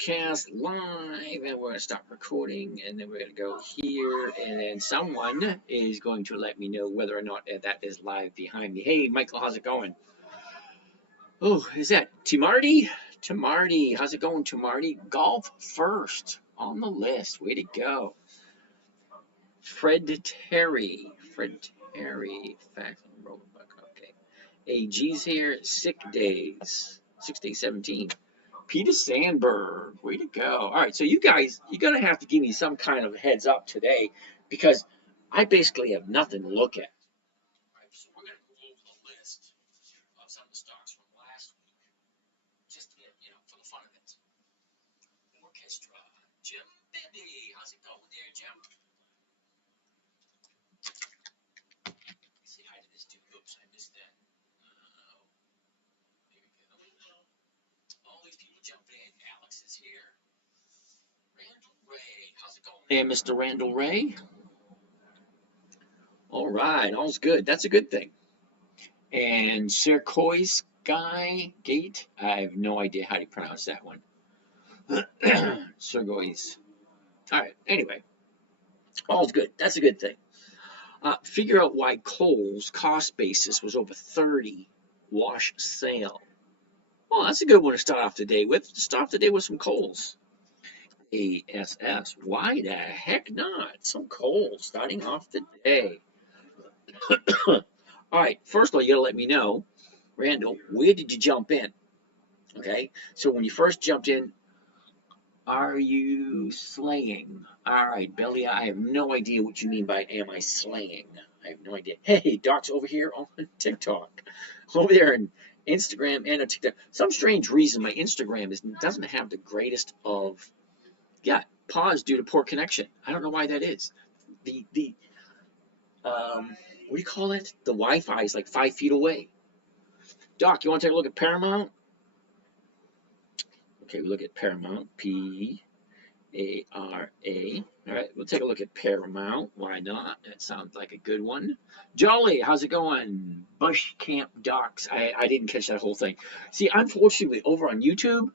broadcast live, and we're going to stop recording, and then we're going to go here, and then someone is going to let me know whether or not that is live behind me. Hey, Michael, how's it going? Oh, is that Timarty? Timarty, how's it going, Timarty? Golf first on the list. Way to go. Fred Terry. Facts on the road. Okay. AG's here. Sick days. 6-day-17. Peter Sandberg, way to go. All right, so you guys, you're going to have to give me some kind of heads up today because I basically have nothing to look at. All right, so we're going to go over the list of some of the stocks from last week, just to get, for the fun of it. Orchestra, Jim Bibby. How's it going there, Jim? Say hi to this dude. Oops, I missed that. All these people jumping in. Alex is here. Randall Ray. How's it going there, Mr. Randall Ray? All right, all's good. That's a good thing. And Turquoise Sky Gate. I have no idea how to pronounce that one. Turquoise. All right, anyway. All's good. That's a good thing. Figure out why Kohl's cost basis was over 30 wash sale. Well, that's a good one to start off the day with. Start off the day with some Kohl's. ASS. Why the heck not? Some Kohl's starting off the day. All right. First of all, you gotta let me know, Randall, where did you jump in? Okay. So when you first jumped in, are you slaying? All right, Belly. I have no idea what you mean by am I slaying. I have no idea. Hey, Doc's over here on TikTok. Over there in Instagram and a TikTok. Some strange reason my Instagram doesn't have the greatest of pause due to poor connection. I don't know why that is. The what do you call it? The Wi-Fi is like 5 feet away. Doc, you want to take a look at Paramount? Okay, we look at Paramount. P-A-R-A. All right, we'll take a look at Paramount. Why not? That sounds like a good one. Jolly, how's it going? Bush Camp Docs. I didn't catch that whole thing. See, unfortunately, over on YouTube,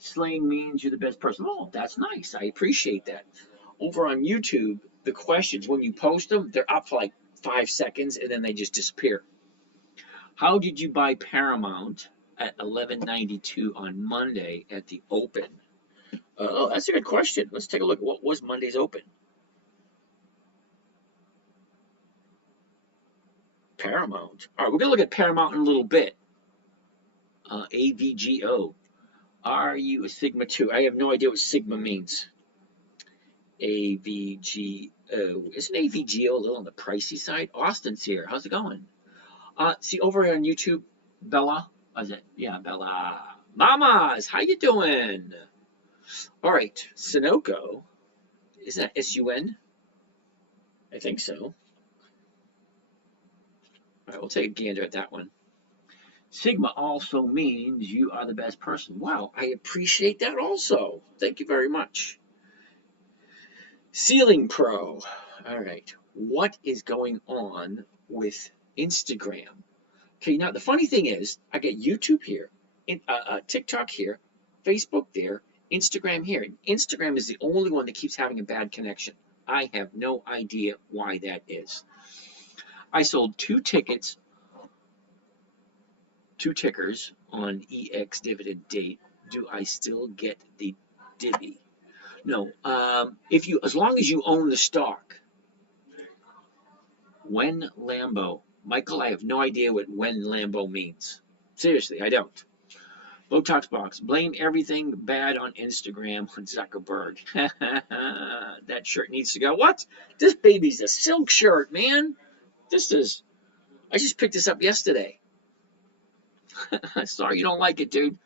slaying means you're the best person. Oh, that's nice. I appreciate that. Over on YouTube, the questions, when you post them, they're up for like 5 seconds, and then they just disappear. How did you buy Paramount at $11.92 on Monday at the open? Oh, that's a good question. Let's take a look at what was Monday's open. Paramount. All right, we're going to look at Paramount in a little bit. AVGO. Are you a Sigma 2? I have no idea what Sigma means. AVGO. Isn't AVGO a little on the pricey side? Austin's here. How's it going? See, over here on YouTube, Bella. Is it? Yeah, Bella. Mamas, how you doing? All right, Sunoco. Isn't that S-U-N? I think so. All right, we'll take a gander at that one. Sigma also means you are the best person. Wow, I appreciate that also. Thank you very much. Ceiling Pro. All right, what is going on with Instagram? Okay, now the funny thing is, I get YouTube here, TikTok here, Facebook there, Instagram here. Instagram is the only one that keeps having a bad connection. I have no idea why that is. I sold 2 tickers on EX dividend date. Do I still get the divvy? No. As long as you own the stock. When Lambo. Michael, I have no idea what when Lambo means. Seriously, I don't. Botox Box. Blame everything bad on Instagram on Zuckerberg. That shirt needs to go. What? This baby's a silk shirt, man. I just picked this up yesterday. Sorry you don't like it, dude.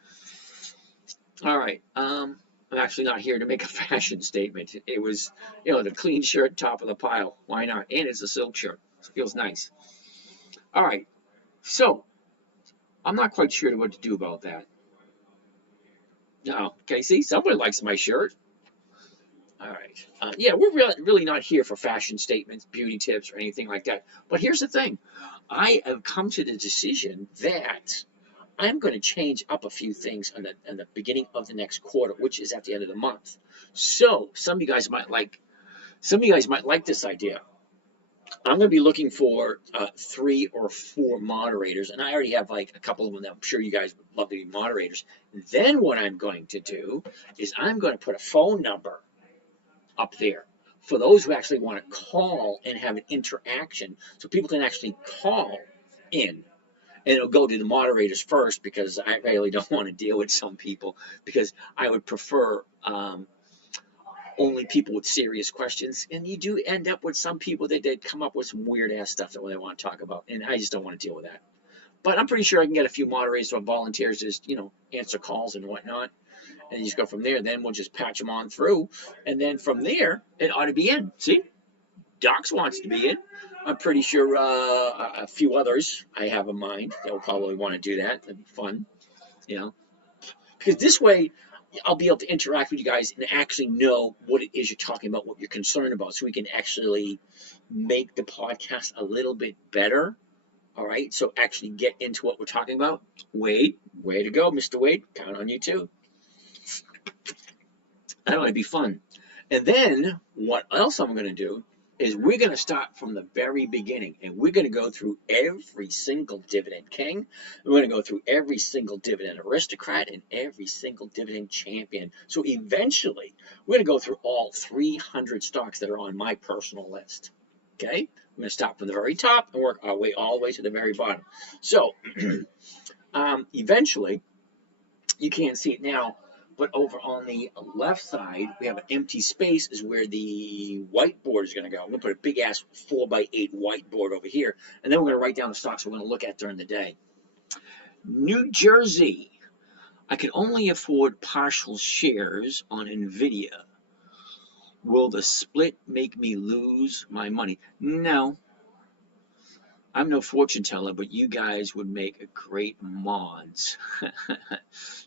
All right. I'm actually not here to make a fashion statement. It was, the clean shirt, top of the pile. Why not? And it's a silk shirt. It feels nice. All right. So, I'm not quite sure what to do about that. No. Okay, see? Somebody likes my shirt. All right. We're really not here for fashion statements, beauty tips, or anything like that. But here's the thing. I have come to the decision that I'm going to change up a few things in the beginning of the next quarter, which is at the end of the month. So some of you guys might like this idea. I'm going to be looking for 3 or 4 moderators, and I already have like a couple of them that I'm sure you guys would love to be moderators. Then what I'm going to do is I'm going to put a phone number up there for those who actually want to call and have an interaction, so people can actually call in. And it'll go to the moderators first, because I really don't want to deal with some people, because I would prefer only people with serious questions. And you do end up with some people that come up with some weird ass stuff that they want to talk about, and I just don't want to deal with that. But I'm pretty sure I can get a few moderators or volunteers to just, answer calls and whatnot, and you just go from there. Then we'll just patch them on through, and then from there it ought to be in. See, Docs wants to be in. I'm pretty sure a few others I have in mind that will probably want to do that. That'd be fun, because this way I'll be able to interact with you guys and actually know what it is you're talking about, what you're concerned about, so we can actually make the podcast a little bit better. All right, so actually get into what we're talking about. Wade, way to go, Mr. Wade. Count on you too. That ought to be fun. And then what else I'm going to do is we're going to start from the very beginning, and we're going to go through every single dividend king. We're going to go through every single dividend aristocrat and every single dividend champion. So eventually, we're going to go through all 300 stocks that are on my personal list. Okay? We're going to start from the very top and work our way all the way to the very bottom. So eventually, you can't see it now, but over on the left side, we have an empty space is where the whiteboard is going to go. I'm going to put a big ass 4x8 whiteboard over here, and then we're going to write down the stocks we're going to look at during the day. New Jersey. I can only afford partial shares on NVIDIA. Will the split make me lose my money? No. I'm no fortune teller, but you guys would make a great mods.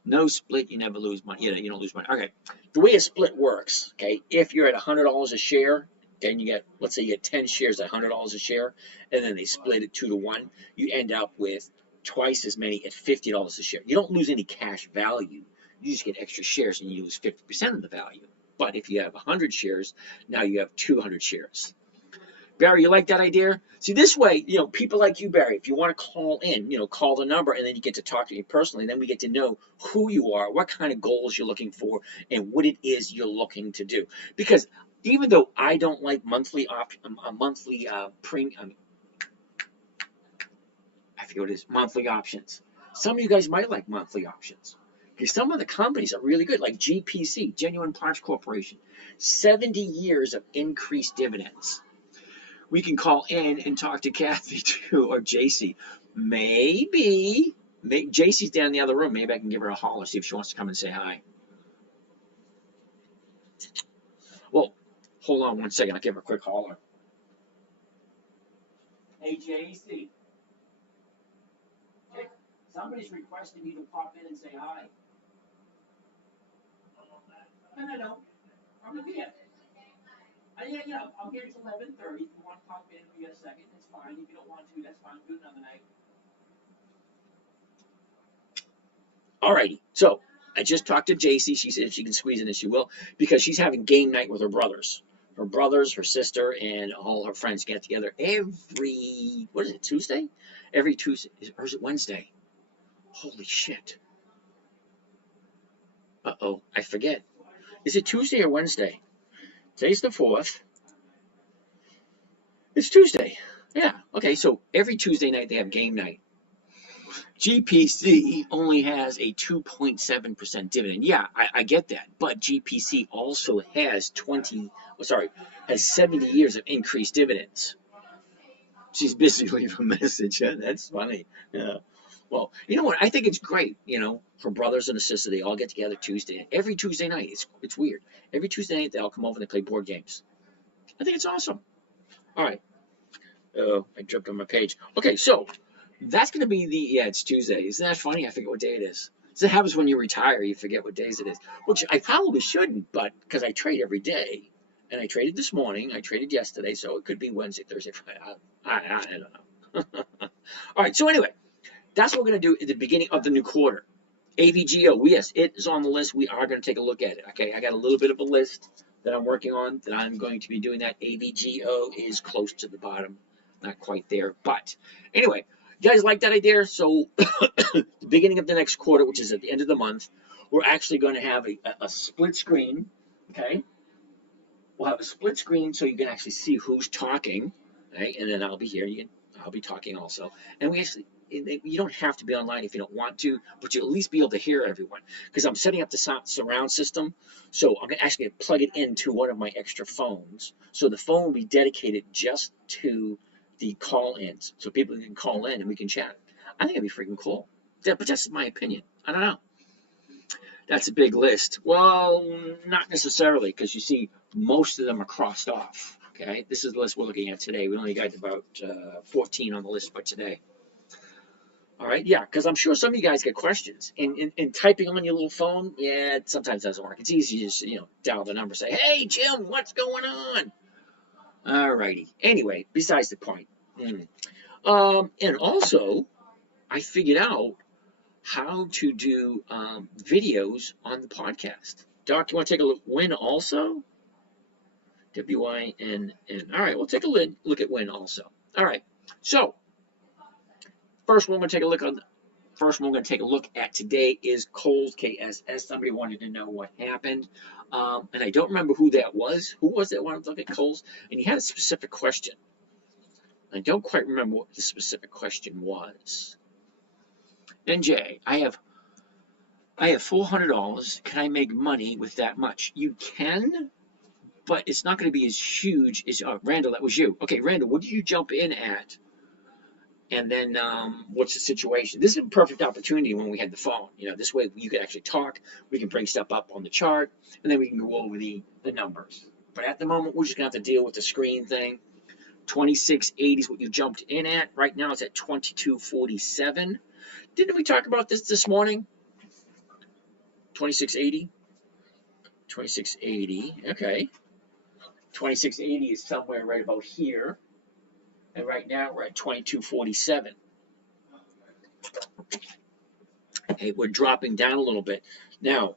No split, you never lose money. You don't lose money. Okay, the way a split works, okay, if you're at $100 a share, then you get, let's say you get 10 shares at $100 a share, and then they split it 2 to 1, you end up with twice as many at $50 a share. You don't lose any cash value. You just get extra shares, and you lose 50% of the value. But if you have 100 shares, now you have 200 shares. Barry, you like that idea? See, this way, people like you, Barry, if you want to call in, call the number, and then you get to talk to me personally. Then we get to know who you are, what kind of goals you're looking for, and what it is you're looking to do. Because even though I don't like monthly monthly options. Some of you guys might like monthly options. Because some of the companies are really good, like GPC, Genuine Parts Corporation, 70 years of increased dividends. We can call in and talk to Kathy too, or JC. Maybe JC's down in the other room. Maybe I can give her a holler, see if she wants to come and say hi. Well, hold on one second. I'll give her a quick holler. Hey, JC. Hey, somebody's requesting you to pop in and say hi. No. I'm going to be it. Yeah, I'll get it to 11:30. If you want to pop in for a second, it's fine. If you don't want to, that's fine. Do it another night. Alrighty. So I just talked to JC. She said if she can squeeze in, she will, because she's having game night with her brothers. Her brothers, her sister, and all her friends get together every, what is it, Tuesday? Every Tuesday. Or is it Wednesday? Holy shit. Uh-oh, I forget. Is it Tuesday or Wednesday? Today's the 4th. It's Tuesday. Yeah, okay, so every Tuesday night they have game night. GPC only has a 2.7% dividend. Yeah, I get that, but GPC also has 70 years of increased dividends. She's busy leaving a message. That's funny. Yeah. Well, you know what? I think it's great. Her brothers and her sister, they all get together Tuesday. Every Tuesday night. It's weird. Every Tuesday night they all come over and they play board games. I think it's awesome. All right. Oh, I jumped on my page. Okay, so that's going to be it's Tuesday. Isn't that funny? I forget what day it is. So it happens when you retire, you forget what days it is, which I probably shouldn't, but because I trade every day, and I traded this morning, I traded yesterday, so it could be Wednesday, Thursday, Friday. I don't know. All right, so anyway, That's what we're going to do at the beginning of the new quarter. AVGO, yes, it is on the list. We are going to take a look at it. Okay, I got a little bit of a list that I'm working on that I'm going to be doing that. AVGO is close to the bottom, not quite there. But anyway, you guys like that idea? So the beginning of the next quarter, which is at the end of the month, we're actually going to have a split screen. Okay, we'll have a split screen so you can actually see who's talking. Right, and then I'll be here. I'll be talking also, and we actually. You don't have to be online if you don't want to, but you'll at least be able to hear everyone. Because I'm setting up the surround system, so I'm actually going to plug it into one of my extra phones. So the phone will be dedicated just to the call-ins, so people can call in and we can chat. I think it'd be freaking cool. Yeah, but that's my opinion. I don't know. That's a big list. Well, not necessarily, because you see, most of them are crossed off. Okay, this is the list we're looking at today. We only got about 14 on the list for today. All right, yeah, because I'm sure some of you guys get questions. And typing on your little phone, yeah, it sometimes doesn't work. It's easy to just, dial the number, say, hey, Jim, what's going on? All righty. Anyway, besides the point. And also, I figured out how to do videos on the podcast. Doc, you want to take a look? Win also? W-I-N-N. All right, we'll take a look at Win also. All right, so first one we're going to take a look at today is Kohl's KSS. Somebody wanted to know what happened. And I don't remember who that was. Who was that wanted to look at Kohl's? And he had a specific question. I don't quite remember what the specific question was. NJ, I have $400. Can I make money with that much? You can, but it's not going to be as huge as Randall. That was you. Okay, Randall, what did you jump in at? And then what's the situation? This is a perfect opportunity when we had the phone. This way you can actually talk. We can bring stuff up on the chart, and then we can go over the numbers. But at the moment, we're just going to have to deal with the screen thing. 2680 is what you jumped in at. Right now, it's at 2247. Didn't we talk about this morning? 2680? 2680, okay. 2680 is somewhere right about here. And right now we're at 2247. Okay, we're dropping down a little bit. Now,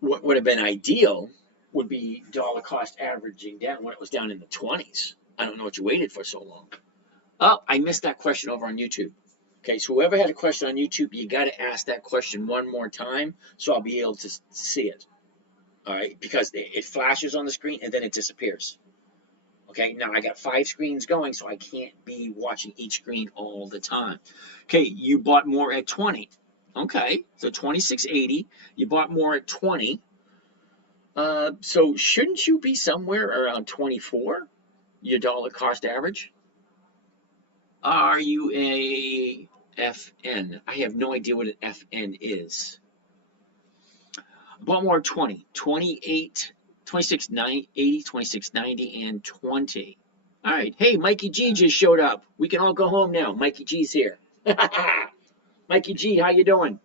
what would have been ideal would be dollar cost averaging down when it was down in the 20s. I don't know what you waited for so long. Oh, I missed that question over on YouTube. Okay, so whoever had a question on YouTube, you got to ask that question one more time so I'll be able to see it. All right, because it flashes on the screen and then it disappears. Okay, now I got 5 screens going, so I can't be watching each screen all the time. Okay, you bought more at 20. Okay, so 2680, you bought more at 20. So shouldn't you be somewhere around 24, your dollar cost average? Are you a FN? I have no idea what an FN is. Bought more at 20, 28, 2680, 2690, and 20. All right. Hey, Mikey G just showed up. We can all go home now. Mikey G's here. Mikey G, how you doing?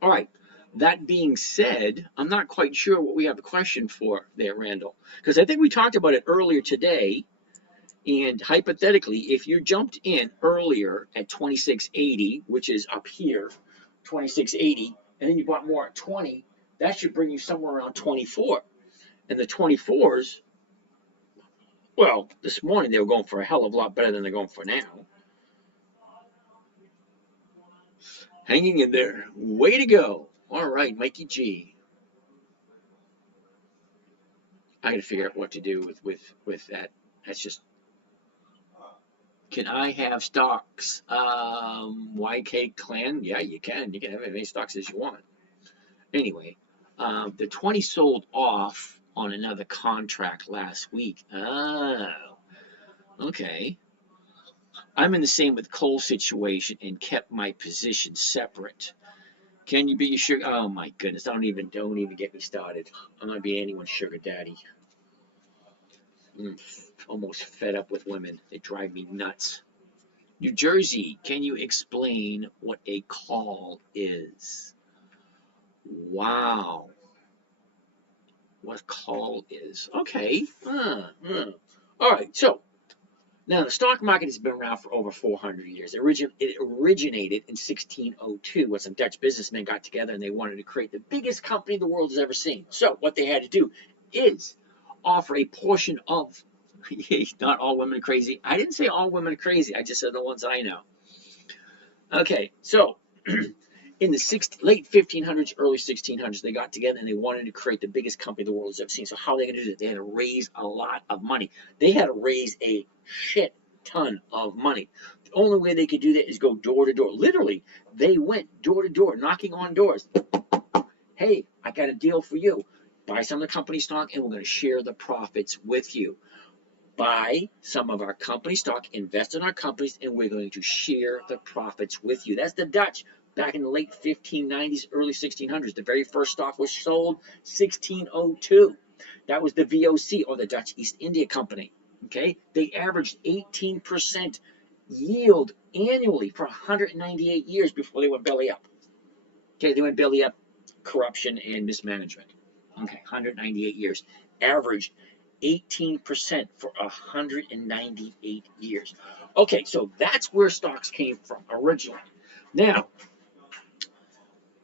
All right. That being said, I'm not quite sure what we have a question for there, Randall, because I think we talked about it earlier today. And hypothetically, if you jumped in earlier at 2680, which is up here, 2680, and then you bought more at 20, that should bring you somewhere around 24. And the 24s, well, this morning they were going for a hell of a lot better than they're going for now. Hanging in there. Way to go. All right, Mikey G. I got to figure out what to do with that. That's just... Can I have stocks? YK Clan? Yeah, you can. You can have as many stocks as you want. Anyway, the 20 sold off on another contract last week. Oh, okay. I'm in the same with Kohl situation and kept my position separate. Can you be your sugar? Oh my goodness! Don't even get me started. I'm gonna be anyone's sugar daddy. Almost fed up with women. They drive me nuts. New Jersey, can you explain what a call is? Wow. What a call is. Okay. All right. So Now, the stock market has been around for over 400 years. It originated in 1602 when some Dutch businessmen got together and they wanted to create the biggest company the world has ever seen. So what they had to do is offer a portion of, not all women are crazy. I didn't say all women are crazy. I just said the ones I know. Okay, so in the late 1500s, early 1600s, they got together and they wanted to create the biggest company the world has ever seen. So how are they going to do that? They had to raise a lot of money. They had to raise a shit ton of money. The only way they could do that is go door to door. Literally, they went door to door, knocking on doors. Hey, I got a deal for you. Buy some of the company stock and we're going to share the profits with you. Buy some of our company stock, invest in our companies, and we're going to share the profits with you. That's the Dutch. Back in the late 1590s, early 1600s, the very first stock was sold 1602. That was the VOC, or the Dutch East India Company. Okay, they averaged 18% yield annually for 198 years before they went belly up. Okay, they went belly up, corruption and mismanagement. Okay, 198 years, averaged 18% for 198 years. Okay, so that's where stocks came from originally. Now,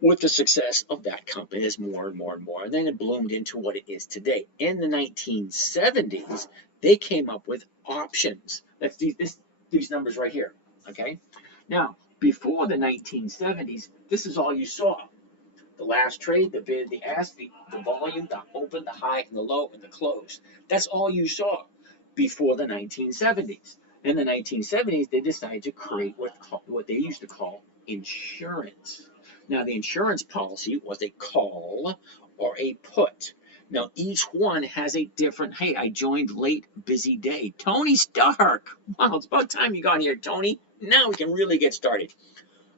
with the success of that company, there's more and more and more, and then it bloomed into what it is today. In the 1970s, they came up with options. That's these numbers right here. Okay, now before the 1970s, this is all you saw. The last trade, the bid, the ask, the volume, the open, the high, and the low, and the close. That's all you saw before the 1970s. In the 1970s, they decided to create what they used to call insurance. Now, the insurance policy was a call or a put. Now, each one has a different, hey, I joined late, busy day. Tony Stark. Wow, it's about time you got here, Tony. Now we can really get started.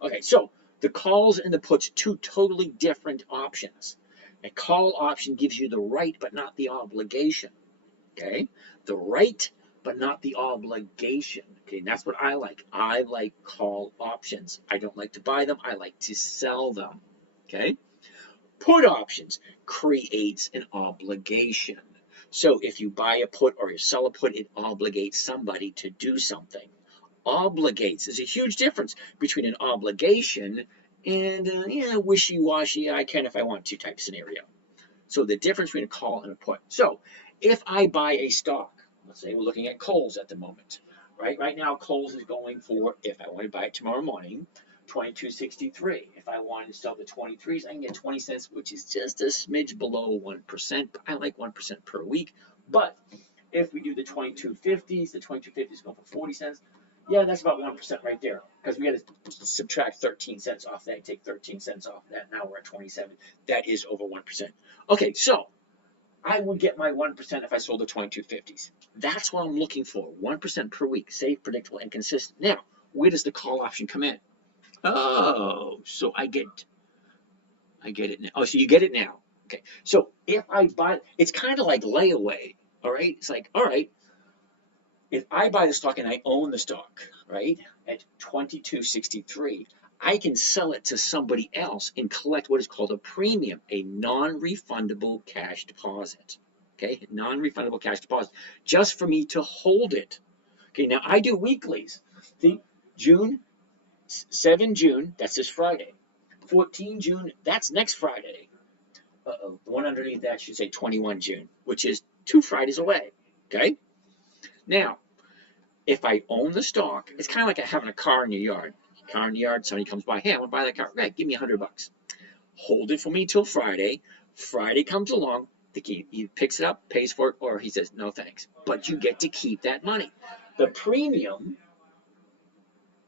Okay, so the calls and the puts, two totally different options. A call option gives you the right but not the obligation. Okay, the right but not the obligation. Okay, and that's what I like. I like call options. I don't like to buy them. I like to sell them. Okay, put options creates an obligation. So if you buy a put or you sell a put, it obligates somebody to do something. Obligates. There's a huge difference between an obligation and wishy-washy, I can if I want to type scenario. So the difference between a call and a put. So if I buy a stock, let's say we're looking at Kohl's at the moment, right? Right now Kohl's is going for, if I want to buy it tomorrow morning, $22.63. If I wanted to sell the 23s, I can get 20 cents, which is just a smidge below 1%. I like 1% per week. But if we do the 22.50s, the 22.50s go for 40 cents. Yeah, that's about 1% right there, because we got to subtract 13 cents off that, take 13 cents off that. Now we're at 27. That is over 1%. Okay, so I would get my 1% if I sold the 22.50s. That's what I'm looking for, 1% per week, safe, predictable, and consistent. Now, where does the call option come in? Oh, so I get it now. Oh, so you get it now. Okay, so if I buy, it's kind of like layaway, all right? It's like, all right, if I buy the stock and I own the stock, right, at $22.63, I can sell it to somebody else and collect what is called a premium, a non-refundable cash deposit. Okay, non-refundable cash deposit, just for me to hold it. Okay, now I do weeklies. See, 7 June, that's this Friday. 14 June, that's next Friday. Uh-oh, the one underneath that should say 21 June, which is 2 Fridays away. Okay, now, if I own the stock, it's kind of like having a car in your yard. Car in the yard, somebody comes by, hey, I want to buy that car. Right, give me $100. Hold it for me till Friday. Friday comes along, he picks it up, pays for it, or he says, no thanks. But you get to keep that money. The premium,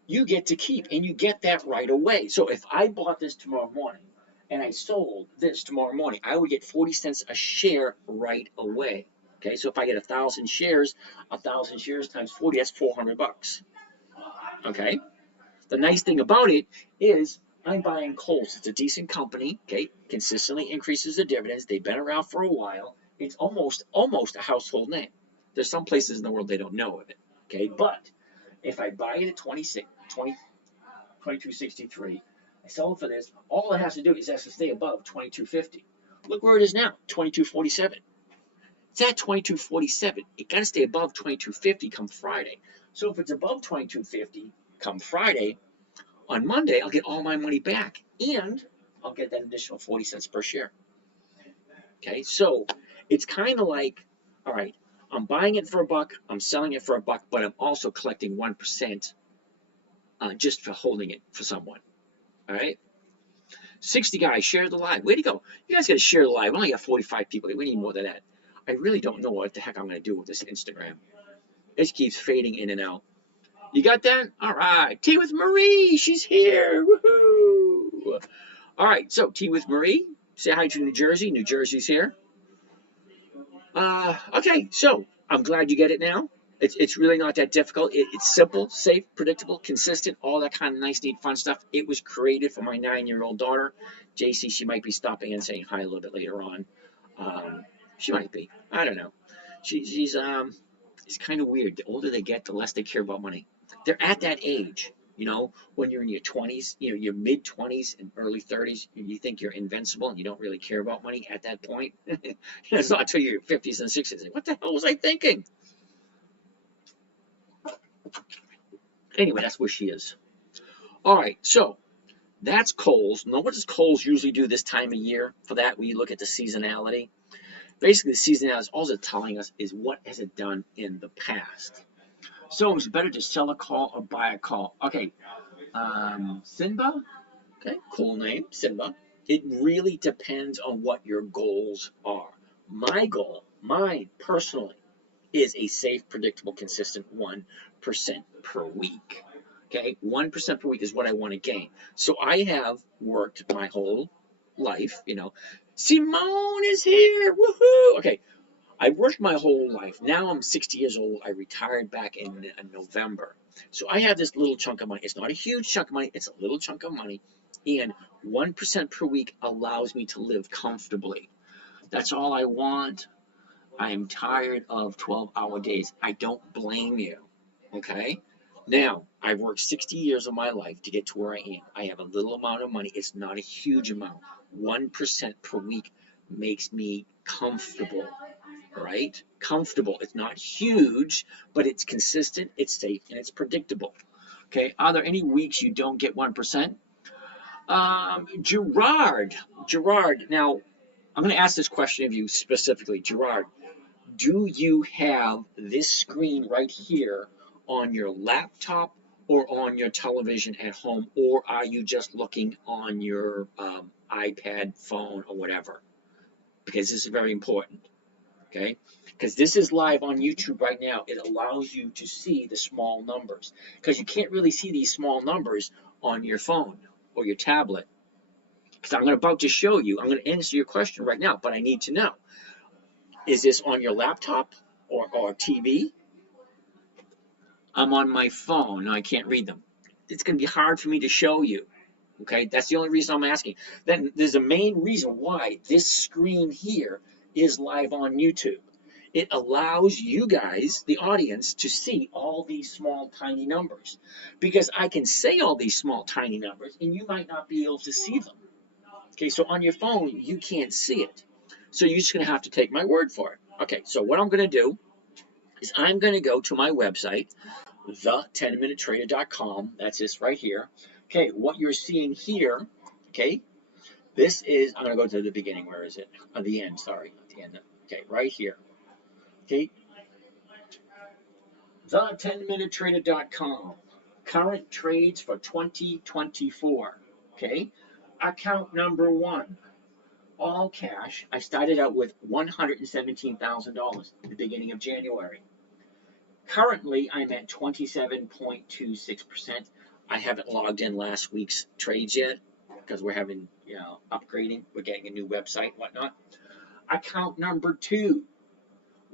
you get to keep, and you get that right away. So if I bought this tomorrow morning, and I sold this tomorrow morning, I would get 40 cents a share right away. Okay, so if I get 1,000 shares, 1,000 shares times 40, that's $400. Okay, the nice thing about it is I'm buying Kohl's. It's a decent company. Okay, consistently increases the dividends. They've been around for a while. It's almost a household name. There's some places in the world they don't know of it. Okay, but if I buy it at 22.63, I sell it for this. All it has to do is it has to stay above 22.50. Look where it is now, 22.47. It's at 22.47. It got to stay above 22.50 come Friday. So if it's above 22.50 come Friday, on Monday I'll get all my money back and I'll get that additional 40 cents per share. Okay, so it's kind of like, all right, I'm buying it for $1, I'm selling it for $1, but I'm also collecting 1% just for holding it for someone. All right, 60 guys share the live. Way to go! You guys got to share the live. We only got 45 people. We need more than that. I really don't know what the heck I'm going to do with this Instagram. It keeps fading in and out. You got that? All right. Tea with Marie. She's here. Woohoo! All right. So Tea with Marie. Say hi to New Jersey. New Jersey's here. Okay. So I'm glad you get it now. It's really not that difficult. It's simple, safe, predictable, consistent, all that kind of nice, neat, fun stuff. It was created for my 9-year-old daughter. JC, she might be stopping and saying hi a little bit later on. She might be. I don't know. She's it's kind of weird. The older they get, the less they care about money. They're at that age, you know, when you're in your 20s, you know, your mid-20s and early 30s, you think you're invincible and you don't really care about money at that point. It's not until your 50s and 60s. What the hell was I thinking? Anyway, that's where she is. All right, so that's Kohl's. Now, what does Kohl's usually do this time of year for that when you look at the seasonality? Basically, the seasonality, all it's telling us is what has it done in the past. So it's better to sell a call or buy a call. Okay, Simba, okay, cool name, Simba. It really depends on what your goals are. My goal, mine personally, is a safe, predictable, consistent 1% per week. Okay, 1% per week is what I want to gain. So I have worked my whole life, you know. Simone is here, woohoo! Okay, I worked my whole life. Now I'm 60 years old. I retired back in November. So I have this little chunk of money. It's not a huge chunk of money. It's a little chunk of money. And 1% per week allows me to live comfortably. That's all I want. I am tired of 12-hour days. I don't blame you, okay? Now, I've worked 60 years of my life to get to where I am. I have a little amount of money. It's not a huge amount. 1% per week makes me comfortable, right? Comfortable. It's not huge, but it's consistent, it's safe, and it's predictable. Okay, are there any weeks you don't get 1%? Gerard, now, I'm going to ask this question of you specifically. Gerard, do you have this screen right here on your laptop or on your television at home, or are you just looking on your iPad, phone, or whatever? Because this is very important, okay? Because this is live on YouTube right now. It allows you to see the small numbers, because you can't really see these small numbers on your phone or your tablet. Because I'm about to show you, I'm going to answer your question right now, but I need to know. Is this on your laptop or TV? I'm on my phone. No, I can't read them. It's going to be hard for me to show you. Okay, that's the only reason I'm asking. Then there's a main reason why this screen here is live on YouTube. It allows you guys, the audience, to see all these small, tiny numbers. Because I can say all these small, tiny numbers, and you might not be able to see them. Okay, so on your phone, you can't see it. So you're just going to have to take my word for it. Okay, so what I'm going to do is I'm going to go to my website, the10minutetrader.com. That's this right here. Okay, what you're seeing here, okay, this is, I'm going to go to the beginning. Where is it? The end, sorry. At the end. Okay, right here. Okay, the10minutetrader.com. Current trades for 2024. Okay, account number 1. All cash. I started out with $117,000 at the beginning of January. Currently, I'm at 27.26%. I haven't logged in last week's trades yet because we're having, upgrading. We're getting a new website, whatnot. Account number 2,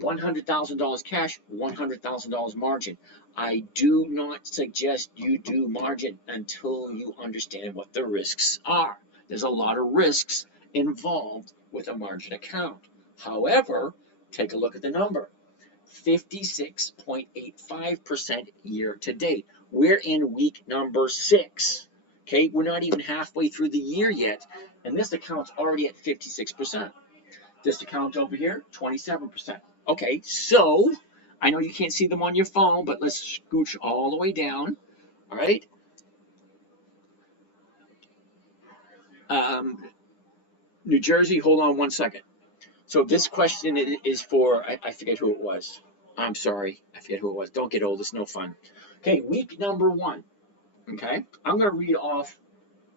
$100,000 cash, $100,000 margin. I do not suggest you do margin until you understand what the risks are. There's a lot of risks involved with a margin account. However, take a look at the number. 56.85% year to date. We're in week number 6. Okay, we're not even halfway through the year yet, and this account's already at 56%. This account over here, 27%. Okay, so I know you can't see them on your phone, but let's scooch all the way down. All right. New Jersey, hold on one second. So this question is for, I forget who it was. I'm sorry, I forget who it was. Don't get old, it's no fun. Okay, week number 1. Okay, I'm going to read off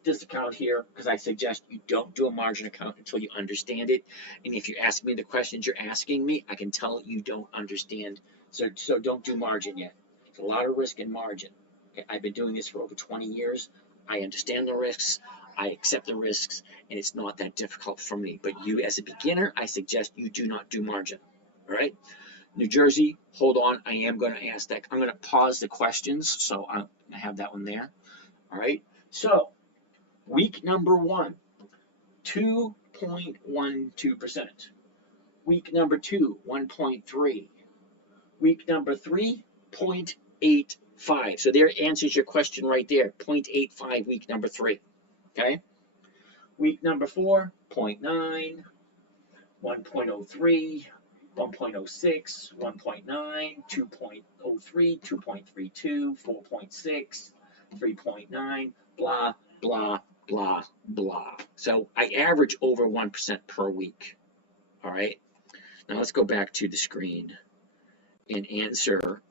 this account here because I suggest you don't do a margin account until you understand it. And if you ask me the questions you're asking me, I can tell you don't understand. So don't do margin yet. It's a lot of risk in margin. Okay, I've been doing this for over 20 years. I understand the risks. I accept the risks, and it's not that difficult for me. But you, as a beginner, I suggest you do not do margin. All right? New Jersey, hold on. I am going to ask that. I'm going to pause the questions, so I have that one there. All right? So, week number 1, 2.12%. Week number 2, 1.3. Week number 3, 0.85. So there answers your question right there. 0.85 week number 3. Okay? Week number 4, 0.9, 1.03, 1.06, 1.9, 2.03, 2.32, 4.6, 3.9, blah, blah, blah, blah. So I average over 1% per week. All right. Now let's go back to the screen and answer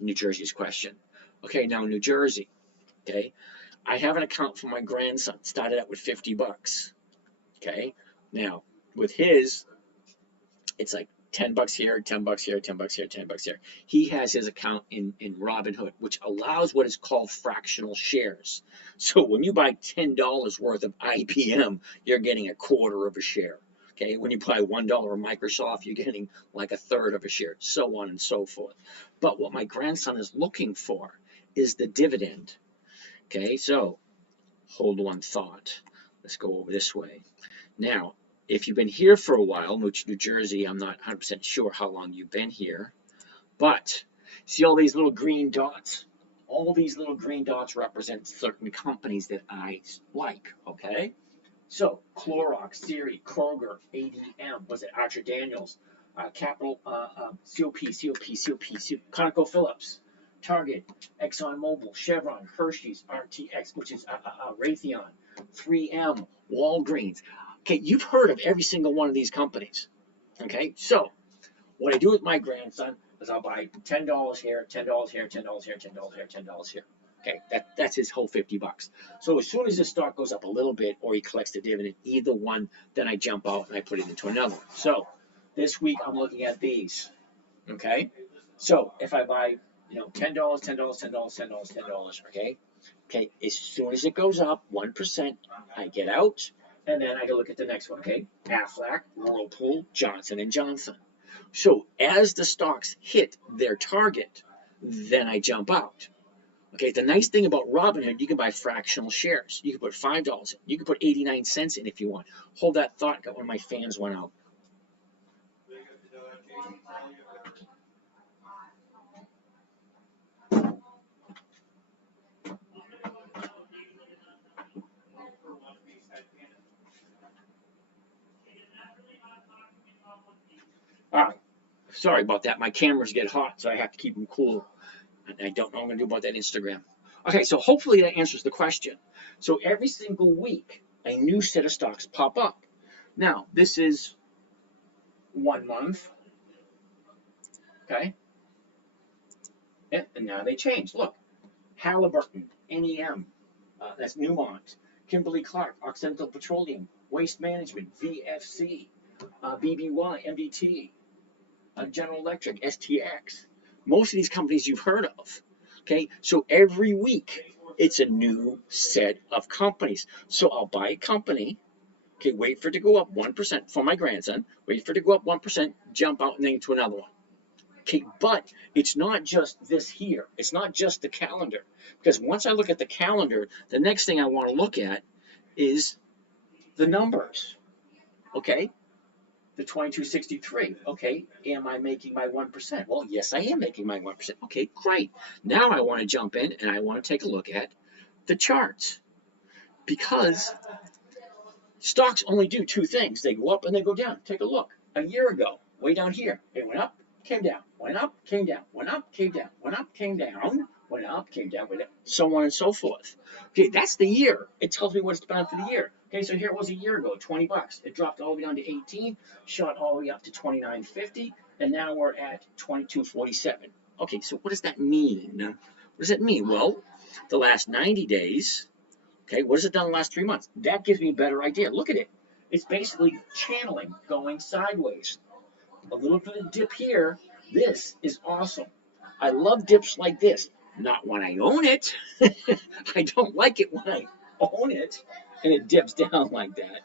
New Jersey's question. Okay, now New Jersey. Okay, I have an account for my grandson. Started out with 50 bucks. Okay, now with his, it's like 10 bucks here, 10 bucks here, 10 bucks here, 10 bucks here. He has his account in Robinhood, which allows what is called fractional shares. So when you buy $10 worth of IBM, you're getting a quarter of a share. Okay, when you buy $1 of Microsoft, you're getting like a third of a share, so on and so forth. But what my grandson is looking for is the dividend. Okay, so hold one thought. Let's go over this way. Now, if you've been here for a while, which New Jersey, I'm not 100% sure how long you've been here, but see all these little green dots? All these little green dots represent certain companies that I like, okay? So, Clorox, Siri, Kroger, ADM, was it Archer Daniels, Capital, COP, ConocoPhillips, Target, ExxonMobil, Chevron, Hershey's, RTX, which is Raytheon, 3M, Walgreens. Okay, you've heard of every single one of these companies. Okay, so what I do with my grandson is I'll buy $10 here, $10 here, $10 here, $10 here, $10 here. Okay, that's his whole 50 bucks. So as soon as the stock goes up a little bit or he collects the dividend, either one, then I jump out and I put it into another one. So this week I'm looking at these. Okay, so if I buy, $10, $10, $10, $10, $10, okay? Okay, as soon as it goes up 1%, I get out, and then I go look at the next one, okay? Aflac, Whirlpool, Johnson & Johnson. So as the stocks hit their target, then I jump out. Okay, the nice thing about Robinhood, you can buy fractional shares. You can put $5 in. You can put 89 cents in if you want. Hold that thought. Got one of my fans went out. All right. Sorry about that. My cameras get hot, so I have to keep them cool. And I don't know what I'm going to do about that Instagram. Okay, so hopefully that answers the question. So every single week, a new set of stocks pop up. Now, this is 1 month. Okay. Yeah, and now they change. Look, Halliburton, NEM, that's Newmont, Kimberly-Clark, Occidental Petroleum, Waste Management, VFC, BBY, MDT, General Electric, STX. Most of these companies you've heard of. Okay, so every week it's a new set of companies. So I'll buy a company, okay, wait for it to go up 1% for my grandson, wait for it to go up 1%, jump out and then to another one. Okay, but it's not just this here. It's not just the calendar. Because once I look at the calendar, the next thing I want to look at is the numbers. Okay? The 2263. Okay, am I making my 1%? Well, yes, I am making my 1%. Okay, great. Now I want to jump in and I want to take a look at the charts. Because stocks only do two things. They go up and they go down. Take a look. A year ago, way down here, they went up came down, went up, came down, went up, came down, went up, came down, went up, came down, went up, so on and so forth. Okay, that's the year. It tells me what it's done for the year. Okay, so here it was a year ago, 20 bucks. It dropped all the way down to 18, shot all the way up to 29.50, and now we're at 22.47. Okay, so what does that mean? What does that mean? Well, the last 90 days, okay, what has it done in the last 3 months? That gives me a better idea. Look at it. It's basically channeling, going sideways. A little bit of dip here. This is awesome. I love dips like this. Not when I own it. I don't like it when I own it and it dips down like that.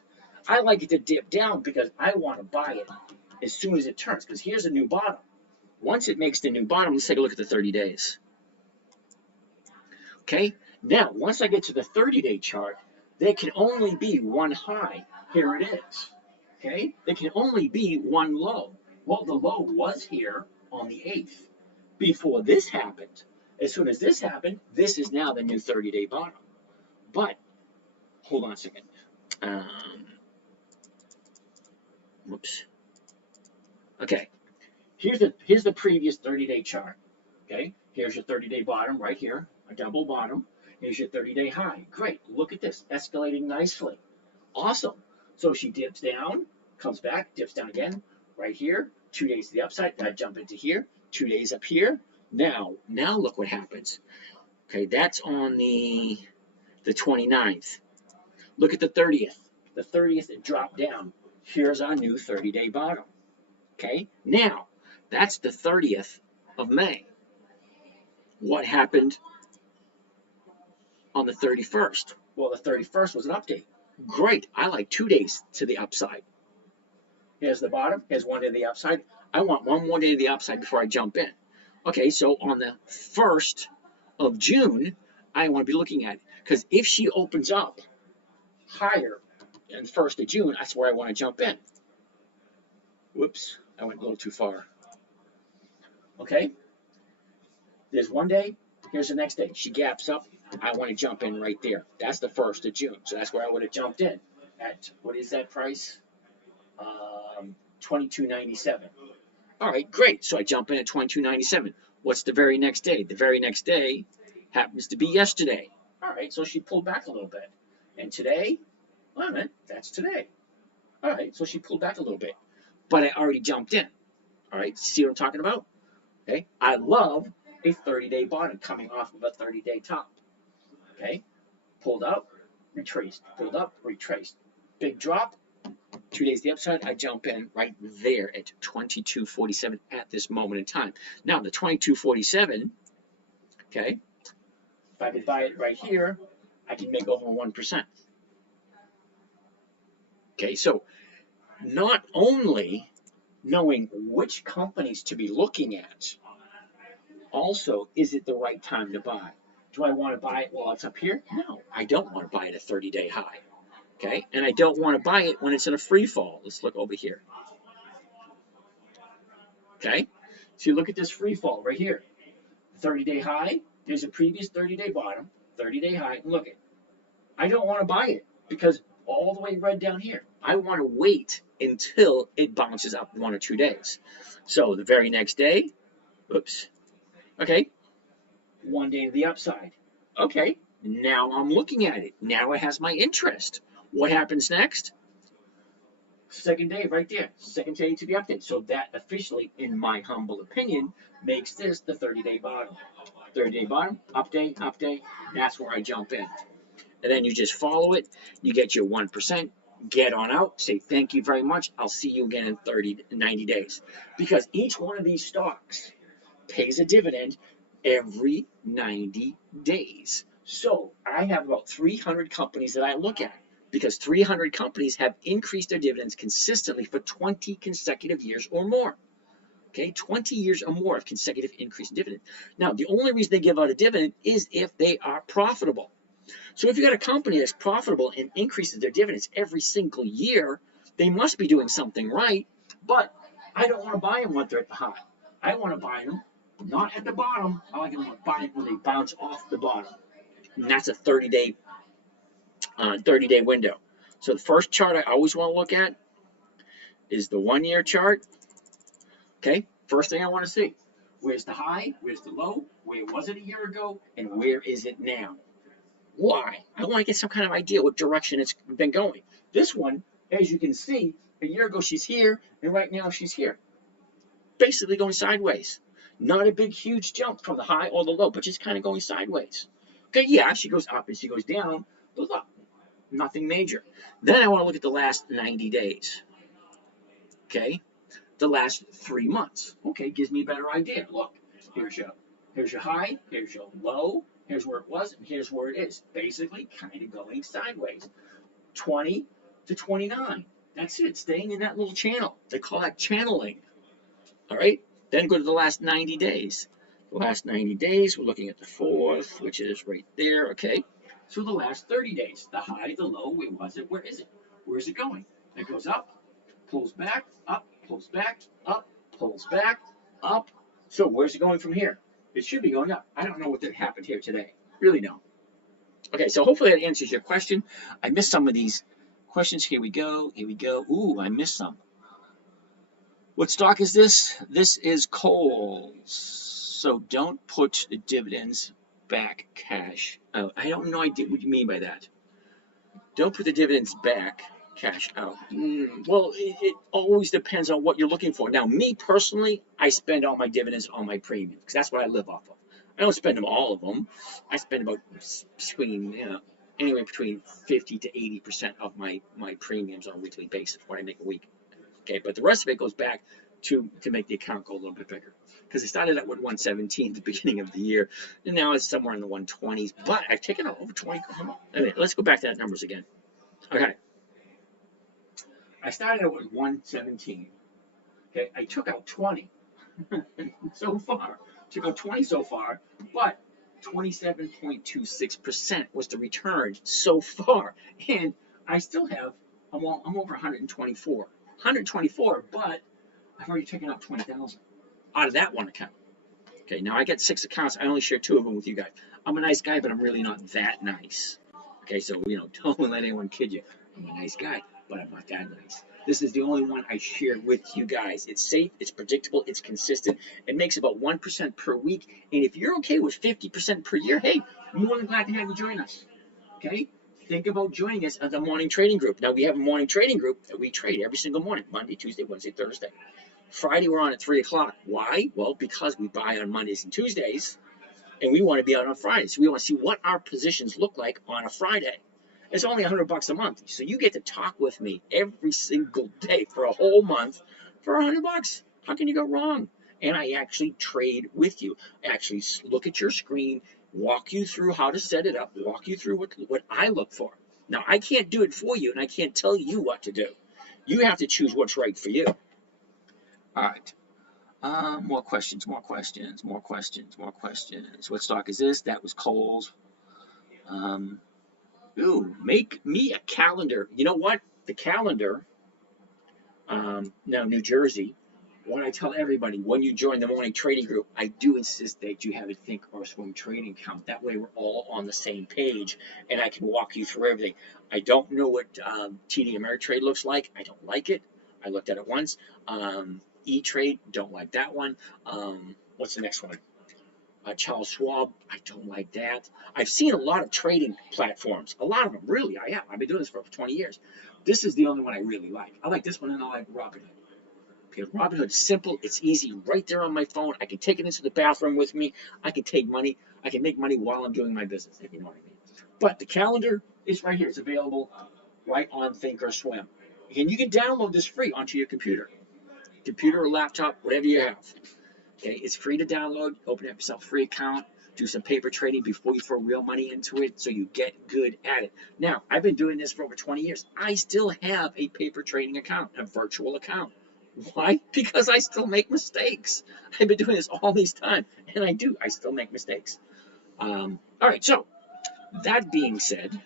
I like it to dip down because I want to buy it as soon as it turns. Because here's a new bottom. Once it makes the new bottom, let's take a look at the 30 days. Okay, now once I get to the 30-day chart, there can only be one high. Here it is. Okay, there can only be one low. Well, the low was here on the 8th. Before this happened, as soon as this happened, this is now the new 30-day bottom. But, hold on a second. Whoops. Okay, here's the previous 30-day chart. Okay, here's your 30-day bottom right here, a double bottom. Here's your 30-day high. Great, look at this, escalating nicely. Awesome. So she dips down, comes back, dips down again, right here, 2 days to the upside, I jump into here, 2 days up here. Now look what happens. Okay, that's on the 29th. Look at the 30th. The 30th, it dropped down. Here's our new 30-day bottom. Okay, now, that's the 30th of May. What happened on the 31st? Well, the 31st was an update. Great, I like 2 days to the upside. Here's the bottom, here's 1 day to the upside. I want 1 more day to the upside before I jump in. Okay, so on the 1st of June, I want to be looking at it. Because if she opens up higher on the 1st of June, that's where I want to jump in. Whoops, I went a little too far. Okay, there's 1 day, here's the next day. She gaps up, I want to jump in right there. That's the 1st of June, so that's where I would have jumped in. At, what is that price? $22.97. All right, great. So I jump in at $22.97. What's the very next day? The very next day happens to be yesterday. All right, so she pulled back a little bit. And today, well, man, that's today. All right, so she pulled back a little bit. But I already jumped in. All right, see what I'm talking about? Okay, I love a 30-day bottom coming off of a 30-day top. Okay, pulled up, retraced, pulled up, retraced. Big drop. 2 days the upside, I jump in right there at 22.47 at this moment in time. Now the 22.47, okay, if I could buy it right here, I can make over 1%. Okay, so not only knowing which companies to be looking at, also, is it the right time to buy? Do I want to buy it while it's up here? No, I don't want to buy it at 30-day high. Okay, and I don't want to buy it when it's in a free fall. Let's look over here. Okay, so you look at this free fall right here. 30-day high, there's a previous 30-day bottom, 30-day high, and look it. I don't want to buy it because all the way right down here. I want to wait until it bounces up 1 or 2 days. So the very next day, oops, okay, 1 day to the upside. Okay, now I'm looking at it. Now it has my interest. What happens next? Second day right there, second day to the update. So that officially, in my humble opinion, makes this the 30-day bottom. 30-day bottom, update, update, that's where I jump in. And then you just follow it, you get your 1%, get on out, say thank you very much, I'll see you again in 90 days. Because each one of these stocks pays a dividend every 90 days. So I have about 300 companies that I look at. Because 300 companies have increased their dividends consistently for 20 consecutive years or more. Okay, 20 years or more of consecutive increase in dividend. Now, the only reason they give out a dividend is if they are profitable. So if you've got a company that's profitable and increases their dividends every single year, they must be doing something right. But I don't want to buy them when they're at the high. I want to buy them not at the bottom. I like to buy them when they bounce off the bottom. And that's a 30-day window. So the first chart I always want to look at is the 1-year chart. Okay, First thing I want to see. Where's the high? Where's the low? Where was it a year ago? And where is it now? Why? I want to get some kind of idea what direction it's been going. This one, as you can see, a year ago she's here, and right now she's here. Basically going sideways. Not a big, huge jump from the high or the low, but just kind of going sideways. Okay, yeah, she goes up and she goes down, goes up. Nothing major. Then I want to look at the last 90 days. Okay, the last 3 months. Okay, gives me a better idea. Look, here's your high, here's your low, here's where it was, and here's where it is. Basically, kind of going sideways. 20 to 29. That's it, staying in that little channel. They call that channeling. All right, then go to the last 90 days. The last 90 days, we're looking at the fourth, which is right there, okay? So the last 30 days, the high, the low, where was it, where is it? Where's it going? It goes up, pulls back, up, pulls back, up, pulls back, up. So where's it going from here? It should be going up. I don't know what happened here today. Really don't. Okay, so hopefully that answers your question. I missed some of these questions. Here we go. Here we go. Ooh, I missed some. What stock is this? This is Kohl's. So don't put the dividends back cash out. I don't know what you mean by that. Don't put the dividends back cash out. Well, it always depends on what you're looking for. Now, me personally, I spend all my dividends on my premiums because that's what I live off of. I don't spend them all of them. I spend about anywhere between 50 to 80% of my premiums on a weekly basis, what I make a week. Okay, but the rest of it goes back to make the account go a little bit bigger. Because I started out with 117 at the beginning of the year, and now it's somewhere in the 120s. But I've taken out over 20. Anyway, let's go back to that numbers again. Okay. I started out with 117. Okay, I took out 20 so far. Took out 20 so far, but 27.26% was the return so far. And I still have, I'm over 124. 124, but I've already taken out 20,000 out of that one account. Okay, now I got 6 accounts. I only share 2 of them with you guys. I'm a nice guy, but I'm really not that nice. Okay, so, don't let anyone kid you. I'm a nice guy, but I'm not that nice. This is the only one I share with you guys. It's safe, it's predictable, it's consistent. It makes about 1% per week. And if you're okay with 50% per year, hey, I'm more than glad to have you join us. Okay? Think about joining us at the morning trading group. Now, we have a morning trading group that we trade every single morning, Monday, Tuesday, Wednesday, Thursday. Friday, we're on at 3 o'clock. Why? Well, because we buy on Mondays and Tuesdays, and we want to be out on Fridays. So we want to see what our positions look like on a Friday. It's only $100 a month, so you get to talk with me every single day for a whole month for $100. How can you go wrong? And I actually trade with you. I actually look at your screen, walk you through how to set it up, walk you through what I look for. Now, I can't do it for you, and I can't tell you what to do. You have to choose what's right for you. All right. More questions. What stock is this? That was Kohl's. Make me a calendar. You know what? The calendar, now New Jersey, when I tell everybody, when you join the morning trading group, I do insist that you have a Thinkorswim trading account. That way we're all on the same page, and I can walk you through everything. I don't know what TD Ameritrade looks like. I don't like it. I looked at it once. E-Trade, don't like that one. What's the next one? Charles Schwab, I don't like that. I've seen a lot of trading platforms. A lot of them, really, I have. I've been doing this for over 20 years. This is the only one I really like. I like this one, and I like Robinhood. Because Robinhood's simple, it's easy, right there on my phone. I can take it into the bathroom with me. I can take money. I can make money while I'm doing my business, if you know what I mean. But the calendar is right here. It's available right on Thinkorswim. And you can download this free onto your computer or laptop, whatever you have. Okay, it's free to download. Open up yourself a free account. Do some paper trading before you throw real money into it so you get good at it. Now, I've been doing this for over 20 years. I still have a paper trading account, a virtual account. Why? Because I still make mistakes. I've been doing this all this time, and I still make mistakes. All right, so that being said,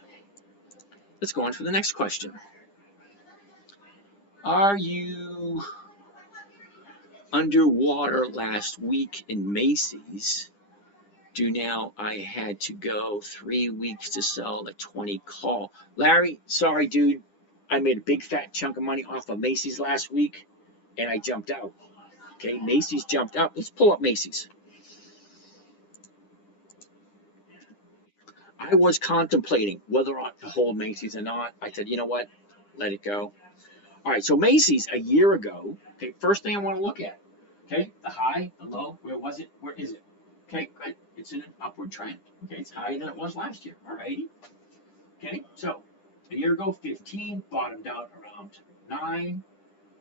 let's go on to the next question. Are you underwater last week in Macy's? Now I had to go 3 weeks to sell the 20 call. Larry, sorry, dude. I made a big fat chunk of money off of Macy's last week, and I jumped out. Okay, Macy's jumped up. Let's pull up Macy's. I was contemplating whether or not to hold Macy's or not. I said, you know what? Let it go. All right, so Macy's a year ago. Okay, first thing I want to look at. Okay, the high, the low, where was it? Where is it? Okay, good. It's in an upward trend. Okay, it's higher than it was last year. All righty. Okay, so a year ago, 15, bottomed out around 9,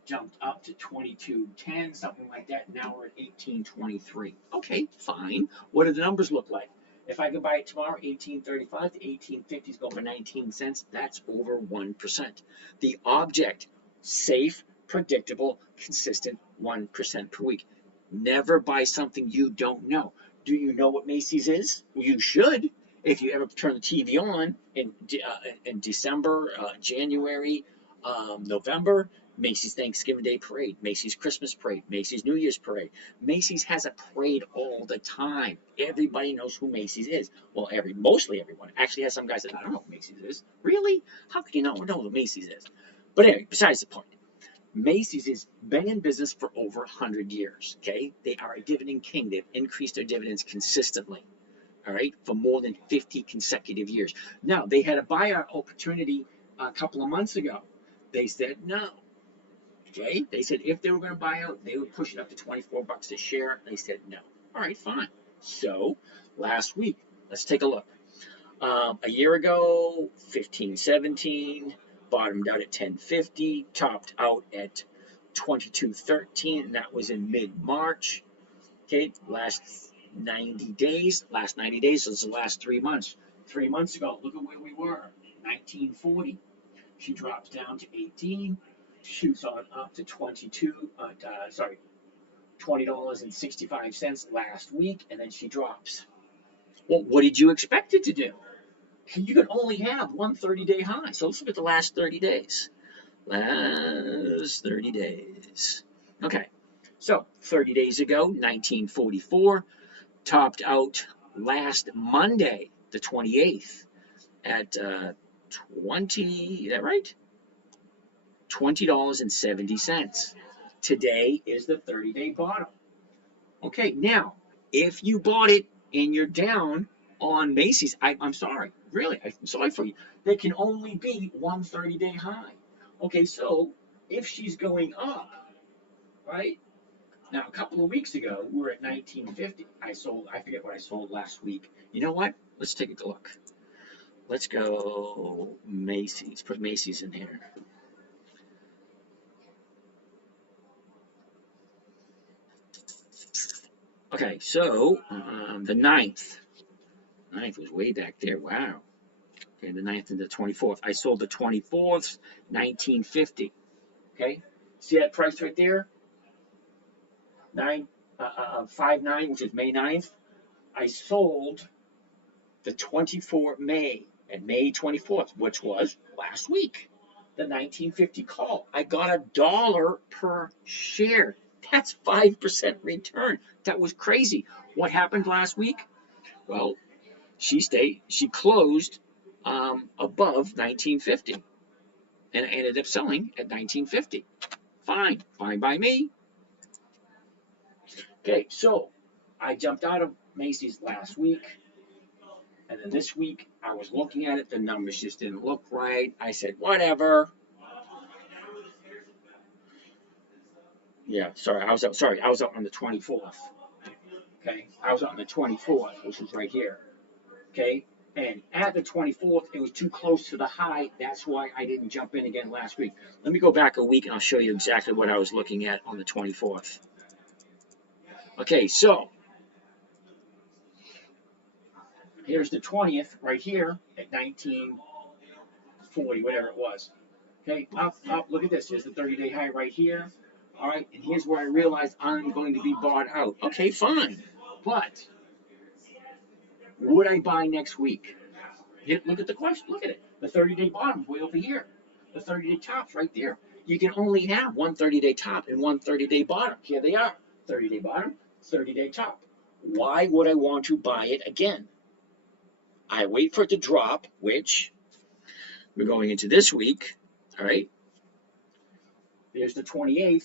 jumped up to 22.10, something like that. Now we're at 18.23. Okay, fine. What do the numbers look like? If I could buy it tomorrow, 18.35 to 18.50 is going for 19 cents. That's over 1%. The object, safe, predictable, consistent 1% per week. Never buy something you don't know. Do you know what Macy's is? Well, you should. If you ever turn the TV on in December, January, November, Macy's Thanksgiving Day Parade, Macy's Christmas Parade, Macy's New Year's Parade. Macy's has a parade all the time. Everybody knows who Macy's is. Well, mostly everyone. Actually, has some guys that I don't know who Macy's is. Really? How could you not know who Macy's is? But anyway, besides the point. Macy's has been in business for over 100 years. Okay, they are a dividend king. They've increased their dividends consistently. All right, for more than 50 consecutive years. Now, they had a buyout opportunity a couple of months ago. They said no. Okay, they said if they were going to buy out, they would push it up to 24 bucks a share. They said no. All right, fine. So last week, let's take a look. A year ago, 15.17, bottomed out at 10.50, topped out at 22.13, and that was in mid-March. Okay, last 90 days, so it's the last 3 months. 3 months ago, look at where we were, 19.40. She drops down to 18, shoots on up to $20.65 last week, and then she drops. Well, what did you expect it to do? You can only have one 30-day high. So let's look at the last 30 days. Last 30 days. Okay, so 30 days ago, 1944, topped out last Monday, the 28th, at 20, is that right? $20.70. Today is the 30-day bottom. Okay, now, if you bought it and you're down on Macy's, I'm sorry, really, I'm sorry for you. There can only be one 30-day high. Okay, so if she's going up, right? Now, a couple of weeks ago, we were at 19.50. I forget what I sold last week. You know what? Let's take a look. Let's go Macy's. Put Macy's in here. Okay, so the 9th. 9th was way back there. Wow. Okay, the 9th and the 24th. I sold the 24th, 19.50. Okay, see that price right there? 5.9, which is May 9th. I sold the 24th May and May 24th, which was last week. The 19.50 call. I got $1 per share. That's 5% return. That was crazy. What happened last week? Well, she closed above 19.50 and ended up selling at 19.50. Fine by me. Okay, so I jumped out of Macy's last week, and then this week I was looking at it. The numbers just didn't look right. I said, whatever. Yeah, sorry, I was out on the 24th. Okay, I was out on the 24th, which is right here. Okay, and at the 24th, it was too close to the high. That's why I didn't jump in again last week. Let me go back a week, and I'll show you exactly what I was looking at on the 24th. Okay, so here's the 20th right here at 19.40, whatever it was. Okay, up, look at this. Here's the 30-day high right here. All right, and here's where I realized I'm going to be bought out. Okay, fine. But would I buy next week? Look at the question. Look at it. The 30-day bottom's way over here. The 30-day top's right there. You can only have one 30-day top and one 30-day bottom. Here they are. 30-day bottom, 30-day top. Why would I want to buy it again? I wait for it to drop, which we're going into this week. All right. There's the 28th.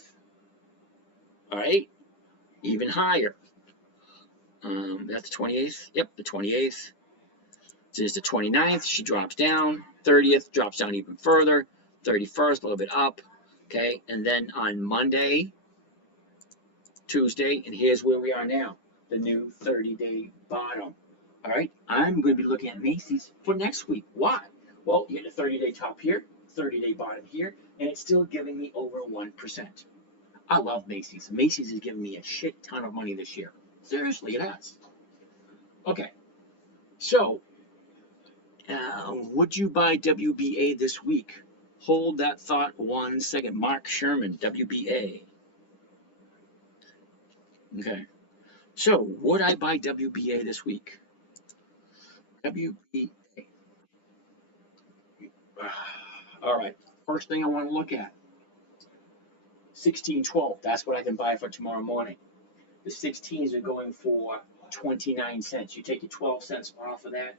All right. even higher. That's the 28th. Yep, the 28th. This is the 29th. She drops down. 30th drops down even further. 31st, a little bit up. Okay, and then on Monday, Tuesday, and here's where we are now, the new 30-day bottom. All right, I'm going to be looking at Macy's for next week. Why? Well, you get a 30-day top here, 30-day bottom here, and it's still giving me over 1%. I love Macy's. Macy's has given me a shit ton of money this year. Seriously, it has. Okay, so would you buy WBA this week? Hold that thought 1 second. Mark Sherman, WBA. Okay, so would I buy WBA this week? WBA. All right, first thing I want to look at, 16.12. That's what I can buy for tomorrow morning. The 16s are going for 29 cents. You take your 12 cents off of that,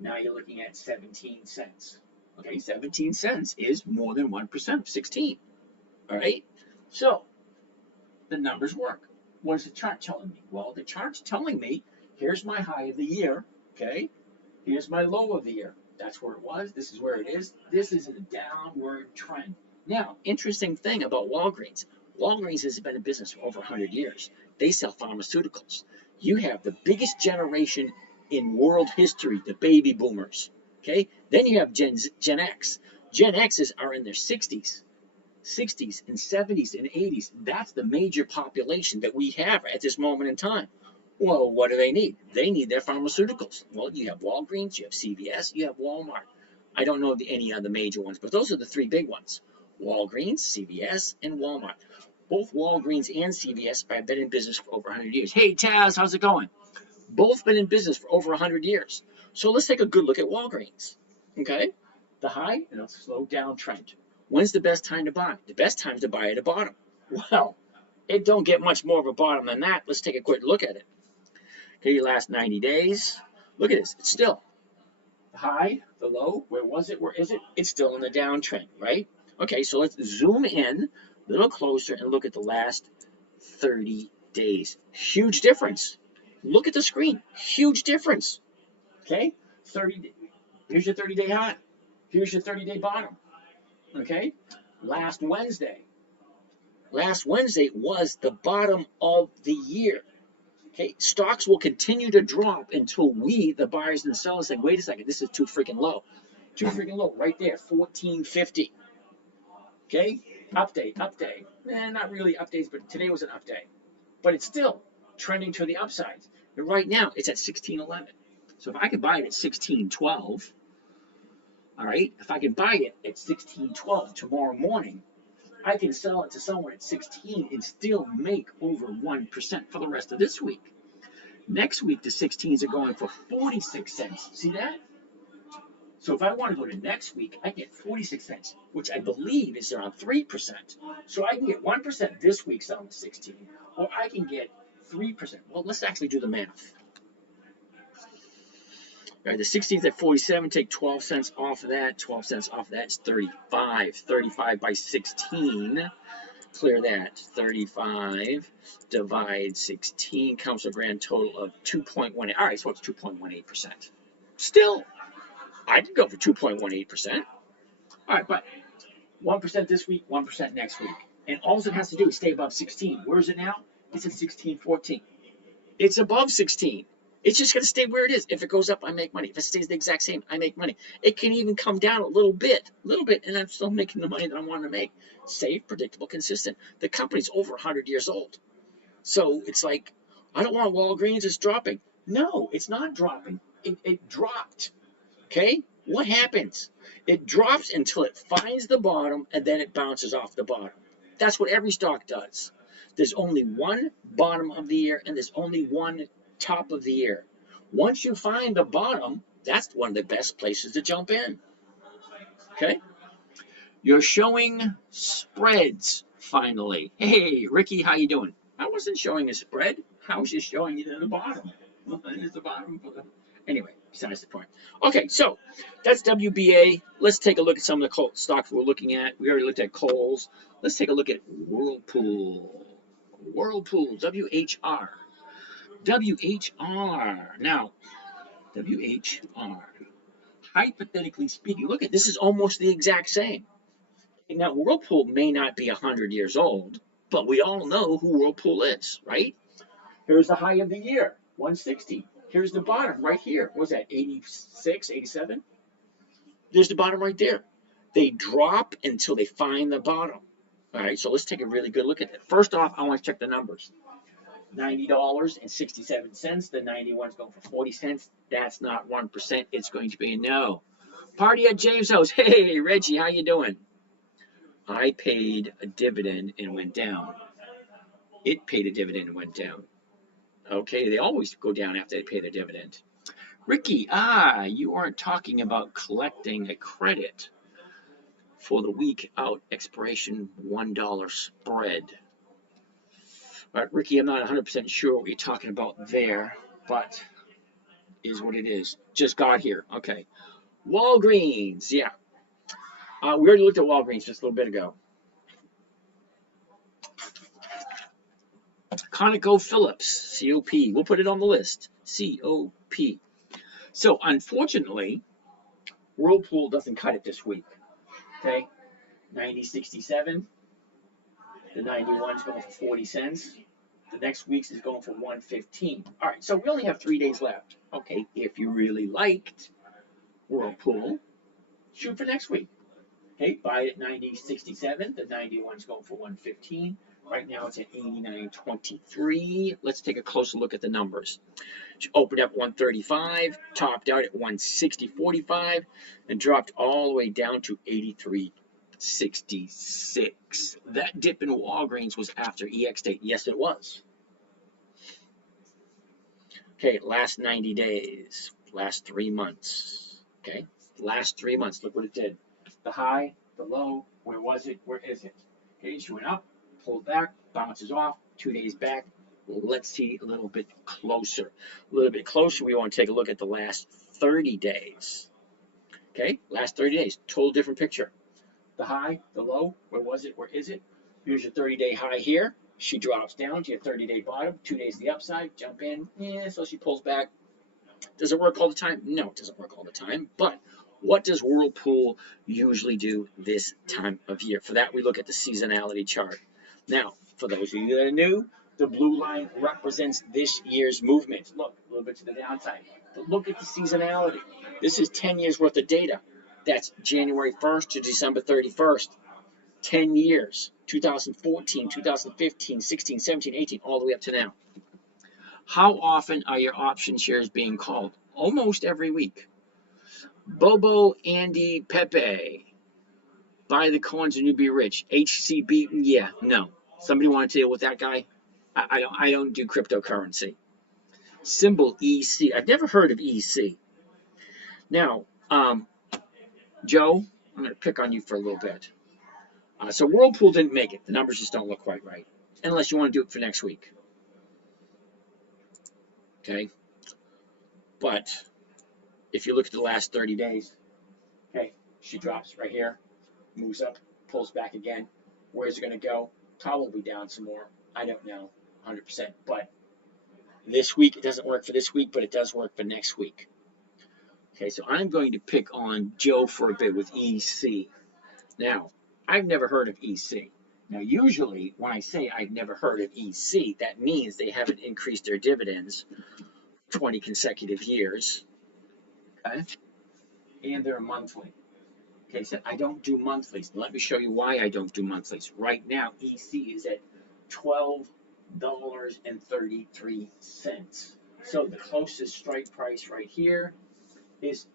now you're looking at 17 cents. Okay, 17 cents is more than 1% of 16. All right, so the numbers work. What is the chart telling me? Well, the chart's telling me here's my high of the year. Okay, here's my low of the year. That's where it was. This is where it is. This is a downward trend. Now, interesting thing about Walgreens. Walgreens has been in business for over 100 years. They sell pharmaceuticals. You have the biggest generation in world history, the baby boomers. Okay, then you have Gen X. Gen X's are in their 60s and 70s and 80s. That's the major population that we have at this moment in time. Well, what do they need? They need their pharmaceuticals. Well, you have Walgreens, you have CVS, you have Walmart. I don't know any other major ones, but those are the three big ones. Walgreens, CVS, and Walmart. Both Walgreens and CVS have been in business for over 100 years. Hey, Taz, how's it going? Both been in business for over 100 years. So let's take a good look at Walgreens. Okay? The high and a slow down trend. When's the best time to buy? The best time to buy at a bottom. Well, it don't get much more of a bottom than that. Let's take a quick look at it. Okay, your last 90 days. Look at this. It's still the high, the low. Where was it? Where is it? It's still in the downtrend, right? Okay, so let's zoom in a little closer and look at the last 30 days. Huge difference. Look at the screen. Huge difference. Okay? 30. Here's your 30-day high. Here's your 30-day bottom. Okay? Last Wednesday. Last Wednesday was the bottom of the year. Okay, stocks will continue to drop until we, the buyers and the sellers, say, wait a second, this is too freaking low. Too freaking low, right there, 1450. Okay, update. Not really updates, but today was an update. But it's still trending to the upside. And right now, it's at 1611. So if I could buy it at 1612, all right, if I can buy it at 1612 tomorrow morning, I can sell it to someone at 16 and still make over 1% for the rest of this week. Next week, the 16s are going for 46 cents. See that? So if I want to go to next week, I get 46 cents, which I believe is around 3%. So I can get 1% this week selling 16, or I can get 3%. Well, let's actually do the math. All right, the 16th at 47, take 12 cents off of that. 12 cents off of that is 35. 35 by 16. Clear that. 35 divide 16 comes to a grand total of 2.18. All right, so it's 2.18%. Still, I could go for 2.18%. All right, but 1% this week, 1% next week. And all it has to do is stay above 16. Where is it now? It's at 16.14. It's above 16. It's just going to stay where it is. If it goes up, I make money. If it stays the exact same, I make money. It can even come down a little bit, and I'm still making the money that I want to make. Safe, predictable, consistent. The company's over 100 years old. So it's like, I don't want Walgreens, it's dropping. No, it's not dropping. It dropped. Okay? What happens? It drops until it finds the bottom, and then it bounces off the bottom. That's what every stock does. There's only one bottom of the year, and there's only one top of the year. Once you find the bottom, that's one of the best places to jump in. Okay? You're showing spreads finally. Hey, Ricky, how you doing? I wasn't showing a spread. I was just showing you the bottom. It's the bottom. Anyway, besides the point. Okay, so that's WBA. Let's take a look at some of the stocks we're looking at. We already looked at Kohl's. Let's take a look at Whirlpool. Whirlpool, WHR. WHR. Now, WHR. Hypothetically speaking, look at this is almost the exact same. Now, Whirlpool may not be 100 years old, but we all know who Whirlpool is, right? Here's the high of the year, 160. Here's the bottom right here. What was that, 86, 87? There's the bottom right there. They drop until they find the bottom. All right, so let's take a really good look at it. First off, I want to check the numbers. $90.67. The 91's going for 40 cents. That's not 1%. It's going to be a no. Party at James' house. Hey, Reggie, how you doing? I paid a dividend and went down. It paid a dividend and went down. Okay, they always go down after they pay their dividend. Ricky, you aren't talking about collecting a credit for the week out expiration $1 spread. All right, Ricky, I'm not 100% sure what you're talking about there, but is what it is. Just got here. Okay. Walgreens, yeah. We already looked at Walgreens just a little bit ago. ConocoPhillips, COP. We'll put it on the list. COP. So, unfortunately, Whirlpool doesn't cut it this week. Okay? 90.67. The 91 is going for 40 cents. The next week's is going for 115. All right, so we only have 3 days left. Okay, if you really liked Whirlpool, shoot for next week. Okay, buy it at 90.67. The 91 is going for 115. Right now it's at 89.23. Let's take a closer look at the numbers. She opened up 135, topped out at 160.45, and dropped all the way down to 83.66. That dip in Walgreens was after EX date. Yes, it was. Okay, last 90 days, last 3 months. Okay, last 3 months. Look what it did. The high, the low, where was it? Where is it? Okay, she went up, pulled back, bounces off, 2 days back. Let's see a little bit closer. A little bit closer, we want to take a look at the last 30 days. Okay, last 30 days, total different picture. The high, the low, where was it? Where is it? Here's your 30-day high here. She drops down to your 30-day bottom, 2 days to the upside, jump in, so she pulls back. Does it work all the time? No, it doesn't work all the time, but what does Whirlpool usually do this time of year? For that, we look at the seasonality chart. Now, for those of you that are new, the blue line represents this year's movement. Look, a little bit to the downside. But look at the seasonality. This is 10 years worth of data. That's January 1st to December 31st. 10 years. 2014, 2015, 16, 17, 18, all the way up to now. How often are your option shares being called? Almost every week. Bobo, Andy, Pepe. Buy the coins and you'll be rich. HCB, yeah, no. Somebody want to deal with that guy? I don't do cryptocurrency. Symbol EC. I've never heard of EC. Now, Joe, I'm going to pick on you for a little bit. So Whirlpool didn't make it. The numbers just don't look quite right. Unless you want to do it for next week. Okay? But if you look at the last 30 days, okay, she drops right here, moves up, pulls back again. Where's it going to go? Probably down some more. I don't know 100%. But this week, it doesn't work for this week, but it does work for next week. Okay, so I'm going to pick on Joe for a bit with EC. Now, I've never heard of EC. Now, usually, when I say I've never heard of EC, that means they haven't increased their dividends 20 consecutive years. Okay? And they're monthly. Okay, so I don't do monthlies. Let me show you why I don't do monthlies. Right now, EC is at $12.33. So the closest strike price right here is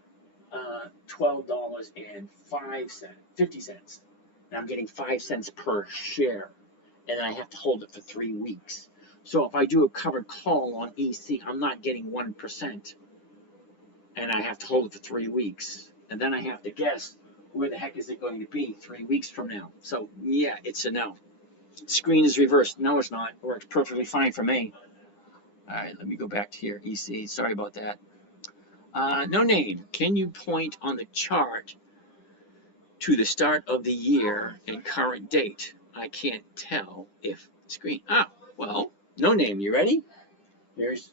$12.50. And I'm getting 5 cents per share, and I have to hold it for 3 weeks. So if I do a covered call on EC, I'm not getting 1%, and I have to hold it for 3 weeks. And then I have to guess where the heck is it going to be 3 weeks from now. So yeah, it's a no. Screen is reversed. No, it's not. It works perfectly fine for me. All right, let me go back to here. EC, sorry about that. No name. Can you point on the chart to the start of the year and current date? I can't tell if screen. Well, no name, you ready? Here's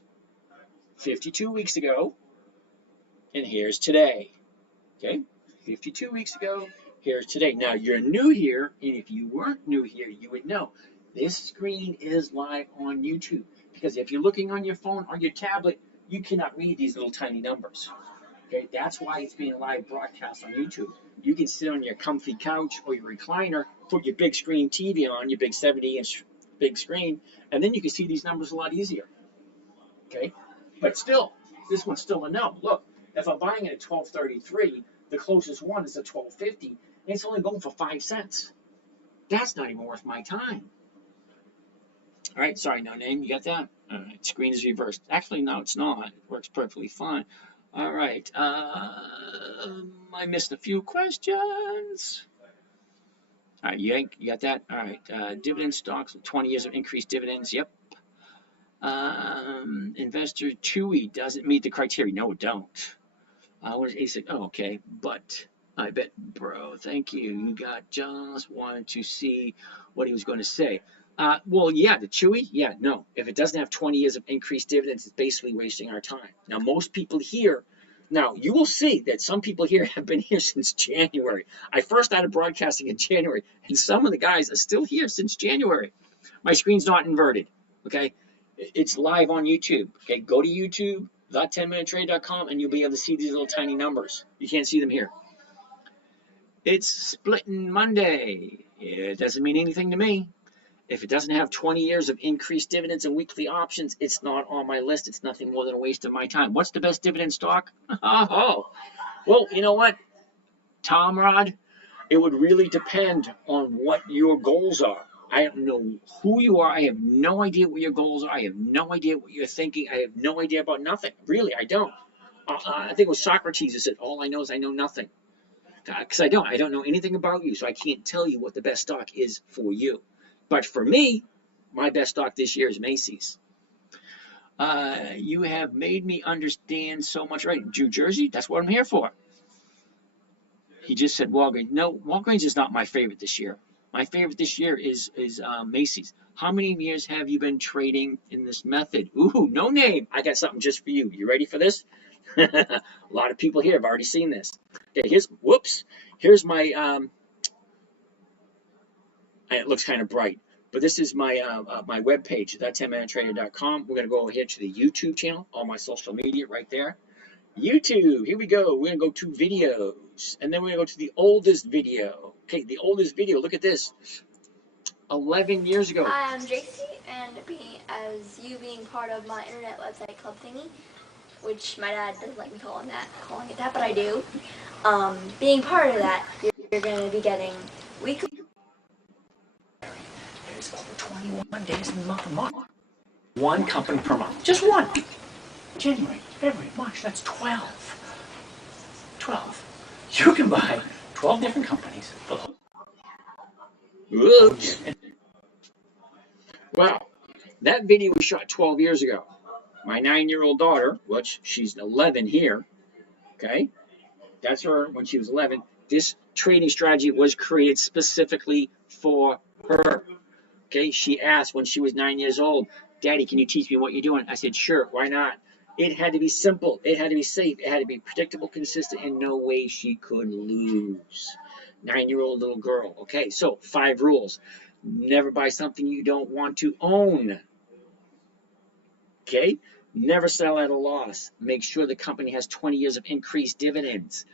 52 weeks ago, and here's today. Okay, 52 weeks ago, here's today. Now, you're new here, and if you weren't new here, you would know. This screen is live on YouTube, because if you're looking on your phone or your tablet, you cannot read these little tiny numbers. Okay, that's why it's being live broadcast on YouTube. You can sit on your comfy couch or your recliner, put your big screen TV on, your big 70-inch big screen, and then you can see these numbers a lot easier. Okay, but still, this one's still a no. Look, if I'm buying it at $12.33, the closest one is at $12.50, and it's only going for 5 cents. That's not even worth my time. All right, sorry, no name. You got that? All right, screen is reversed. Actually, no, it's not. It works perfectly fine. All right, I missed a few questions. All right, you got that? All right, dividend stocks, 20 years of increased dividends. Yep. Investor Chewy doesn't meet the criteria. No, it don't. What is ASIC? Oh, okay. But I bet, bro, thank you. You got just wanted to see what he was going to say. Well, yeah, the Chewy, yeah, no. If it doesn't have 20 years of increased dividends, it's basically wasting our time. Now, most people here, now you will see that some people here have been here since January. I first started broadcasting in January, and some of the guys are still here since January. My screen's not inverted, okay? It's live on YouTube. Okay, go to YouTube, the10minutetrade.com, and you'll be able to see these little tiny numbers. You can't see them here. It's splitting Monday. It doesn't mean anything to me. If it doesn't have 20 years of increased dividends and weekly options, it's not on my list. It's nothing more than a waste of my time. What's the best dividend stock? Oh, well, you know what, Tom Rod? It would really depend on what your goals are. I don't know who you are. I have no idea what your goals are. I have no idea what you're thinking. I have no idea about nothing. Really, I don't. I think it was Socrates who said, all I know is I know nothing. Because I don't know anything about you, so I can't tell you what the best stock is for you. But for me, my best stock this year is Macy's. You have made me understand so much. Right, New Jersey, that's what I'm here for. He just said Walgreens. No, Walgreens is not my favorite this year. My favorite this year is Macy's. How many years have you been trading in this method? Ooh, no name. I got something just for you. You ready for this? A lot of people here have already seen this. Okay, here's my, it looks kind of bright, but this is my my webpage, that10minutetrader.com. We're going to go over here to the YouTube channel, all my social media right there. YouTube, here we go. We're going to go to videos, and then we're going to go to the oldest video. Okay, the oldest video, look at this. 11 years ago. Hi, I'm JC, and you being part of my internet website club thingy, which my dad doesn't like me calling it that, but I do. Being part of that, you're going to be getting weekly. There's over 21 days in the month of March. One company per month. Just one. January, February, March, that's 12. 12. You can buy 12 different companies. Oops. Well, that video was shot 12 years ago. My 9-year-old daughter, which she's 11 here, okay? That's her when she was 11. This trading strategy was created specifically for her. Okay, she asked when she was 9 years old, Daddy, can you teach me what you're doing? I said, sure, why not? It had to be simple. It had to be safe. It had to be predictable, consistent, and no way she could lose. 9-year-old little girl. Okay, so 5 rules. Never buy something you don't want to own. Okay, never sell at a loss. Make sure the company has 20 years of increased dividends.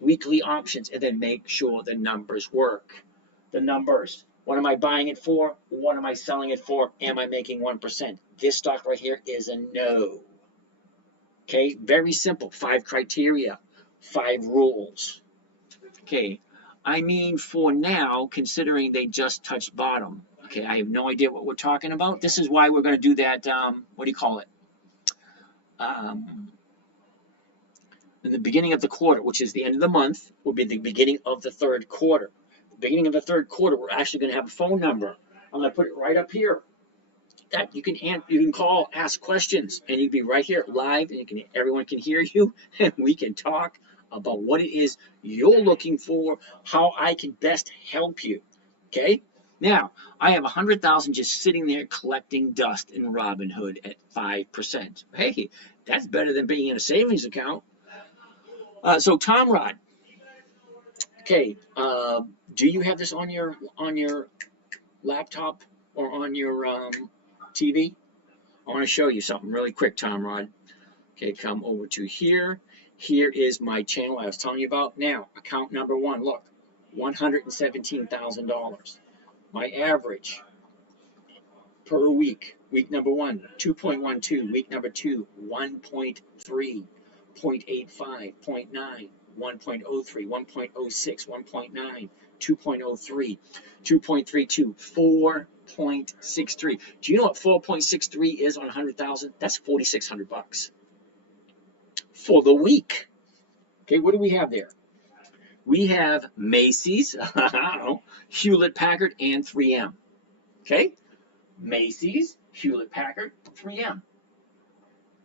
Weekly options, and then make sure the numbers work. The numbers. What am I buying it for? What am I selling it for? Am I making 1%? This stock right here is a no. Okay, very simple. 5 criteria, 5 rules. Okay, I mean for now, considering they just touched bottom. Okay, I have no idea what we're talking about. This is why we're going to do that, what do you call it? In the beginning of the quarter, which is the end of the month, will be the beginning of the 3rd quarter. The beginning of the 3rd quarter, we're actually going to have a phone number. I'm going to put it right up here. That you can call, ask questions, and you'll be right here live, and everyone can hear you, and we can talk about what it is you're looking for, how I can best help you. Okay? Now, I have 100,000 just sitting there collecting dust in Robinhood at 5%. Hey, that's better than being in a savings account. So Tom Rod, okay, do you have this on your laptop or on your TV? I want to show you something really quick, Tom Rod. Okay, come over to here. Here is my channel I was telling you about. Now, account number one, look, $117,000. My average per week, week number one, 2.12, week number two, 1.3, 0.85, 0.9, 1.03, 1.06, 1.9, 2.03, 2.32, 4.63. Do you know what 4.63 is on 100,000? That's 4,600 bucks for the week. Okay, what do we have there? We have Macy's, Hewlett Packard, and 3M. Okay, Macy's, Hewlett Packard, 3M.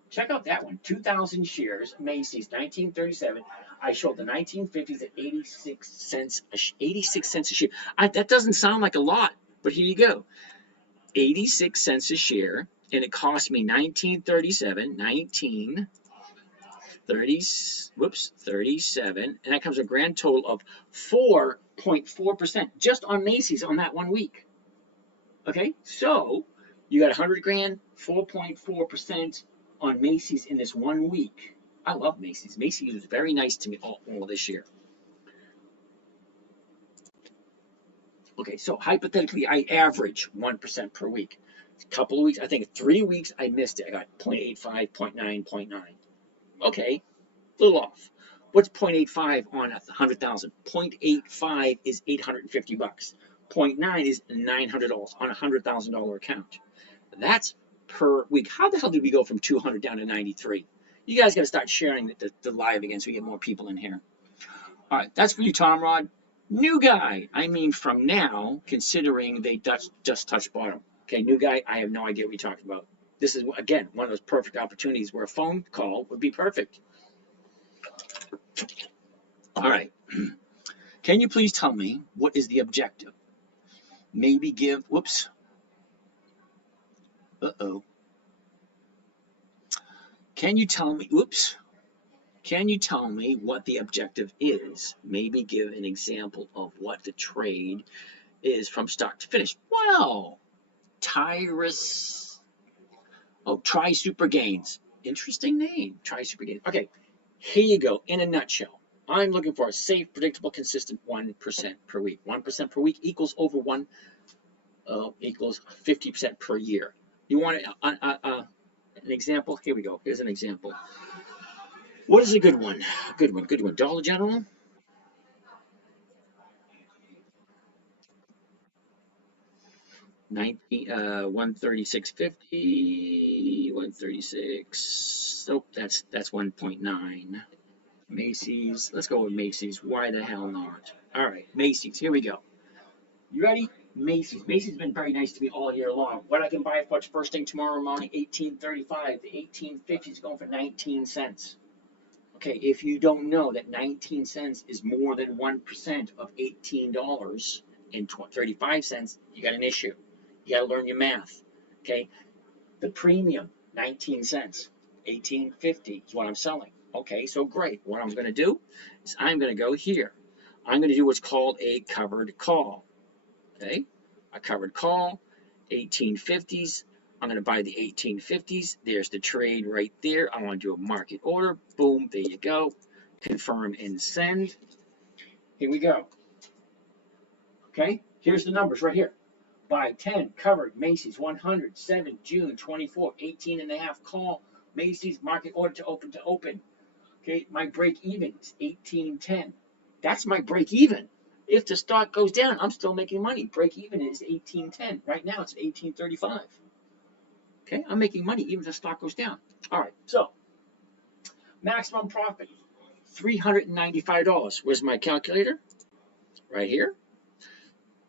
Check out that one. 2,000 shares, Macy's, 1937. I showed the 1950s at 86 cents. 86 cents a share. That doesn't sound like a lot, but here you go. 86 cents a share, and it cost me 1937. 37, and that comes a grand total of 4.4% just on Macy's on that 1 week. Okay, so you got 100 grand, 4.4% on Macy's in this 1 week. I love Macy's. Macy's was very nice to me all this year. Okay, so hypothetically, I average 1% per week. A couple of weeks, I think 3 weeks, I missed it. I got 0.85, 0.9, 0.9. Okay, a little off. What's 0.85 on 100,000? 0.85 is 850 bucks. 0.9 is $900 on a $100,000 account. That's per week. How the hell did we go from 200 down to 93? You guys got to start sharing the live again so we get more people in here. All right, that's for you, Tom Rod. New guy, I mean from now, considering they just touched bottom. Okay, new guy, I have no idea what you're talking about. This is, again, one of those perfect opportunities where a phone call would be perfect. All right. Can you please tell me what is the objective? Maybe give, whoops. Uh-oh. Can you tell me, whoops. Can you tell me what the objective is? Maybe give an example of what the trade is from start to finish. Well, Tyrus, Try Super Gains. Interesting name, Try Super Gains. Okay, here you go, in a nutshell. I'm looking for a safe, predictable, consistent 1% per week. 1% per week equals over equals 50% per year. You want an example? Here we go. Here's an example. What is a good one? Good one. Dollar General. 136.50, 136. Oh, that's 1.9. Macy's. Let's go with Macy's. Why the hell not? All right, Macy's. Here we go. You ready? Macy's. Macy's been very nice to me all year long. What I can buy for first thing tomorrow morning, $18.35. The 18.50 is going for 19 cents. Okay, if you don't know that 19 cents is more than 1% of $18.35, you got an issue. You got to learn your math. Okay, the premium, 19 cents. 18.50 is what I'm selling. Okay, so great. What I'm going to do is I'm going to go here. I'm going to do what's called a covered call. Okay, a covered call, 18.50s. I'm going to buy the 18.50s. There's the trade right there. I want to do a market order. Boom, there you go. Confirm and send. Here we go. Okay, here's the numbers right here. Buy 10, covered, Macy's, 100, 7, June, 24, 18.5, call, Macy's, market order to open. Okay, my break even is 18.10. That's my break even. If the stock goes down, I'm still making money. Break even is 18.10. Right now it's 18.35. Okay, I'm making money even if the stock goes down. All right, so maximum profit, $395. Where's my calculator? Right here.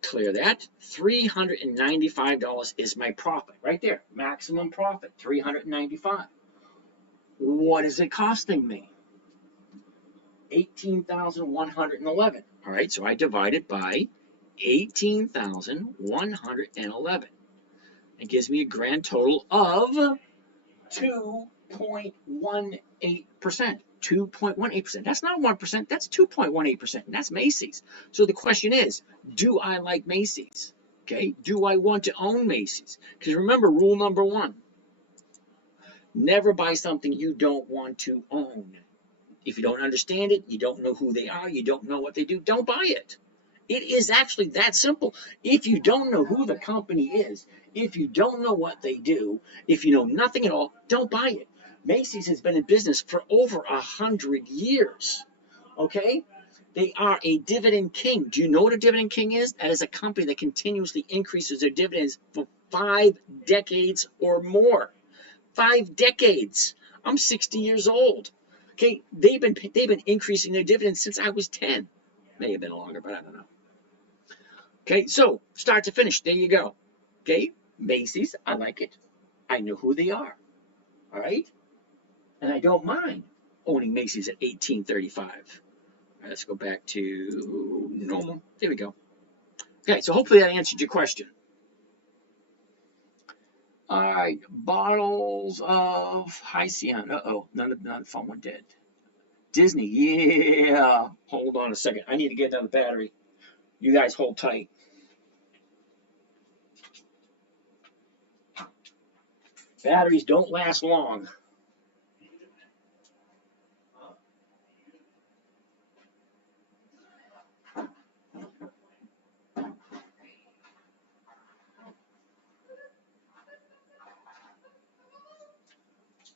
Clear that. $395 is my profit. Right there. Maximum profit, $395. What is it costing me? $18,111. All right, so I divide it by 18,111. It gives me a grand total of 2.18%. 2.18%. That's not 1%, that's 2.18%. And that's Macy's. So the question is, do I like Macy's? Okay, do I want to own Macy's? Because remember, rule number 1, never buy something you don't want to own. If you don't understand it, you don't know who they are, you don't know what they do, don't buy it. It is actually that simple. If you don't know who the company is, if you don't know what they do, if you know nothing at all, don't buy it. Macy's has been in business for over 100 years. Okay? They are a dividend king. Do you know what a dividend king is? That is a company that continuously increases their dividends for 5 decades or more. 5 decades. I'm 60 years old. Okay, they've been increasing their dividends since I was 10. May have been longer, but I don't know. Okay, so start to finish, there you go. Okay, Macy's, I like it. I know who they are. All right, and I don't mind owning Macy's at 1835. All right, let's go back to normal. There we go. Okay, so hopefully that answered your question. All right, bottles of Hyceon. Uh-oh, none of the phone one did. Disney, yeah. Hold on a second. I need to get another battery. You guys hold tight. Batteries don't last long.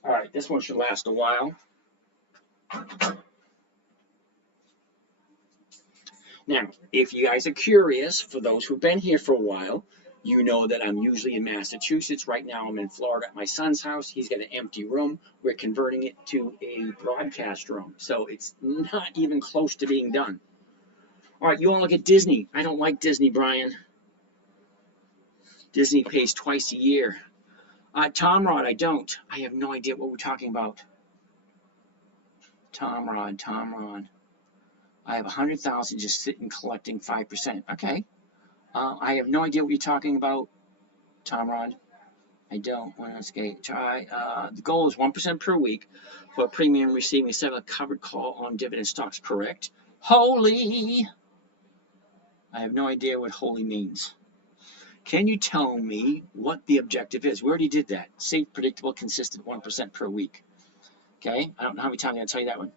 All right, this one should last a while. Now, if you guys are curious, for those who've been here for a while, you know that I'm usually in Massachusetts. Right now I'm in Florida at my son's house. He's got an empty room. We're converting it to a broadcast room. So it's not even close to being done. All right, you want to look at Disney. I don't like Disney, Brian. Disney pays twice a year. Tomrod, I don't. I have no idea what we're talking about. Tomrod. I have 100,000 just sitting collecting 5%. Okay. I have no idea what you're talking about, Tomrod. I don't want to try. The goal is 1% per week for a premium receiving a covered call on dividend stocks. Correct. Holy. I have no idea what holy means. Can you tell me what the objective is? We already did that. Safe, predictable, consistent 1% per week. Okay. I don't know how many times I'm going to tell you that one.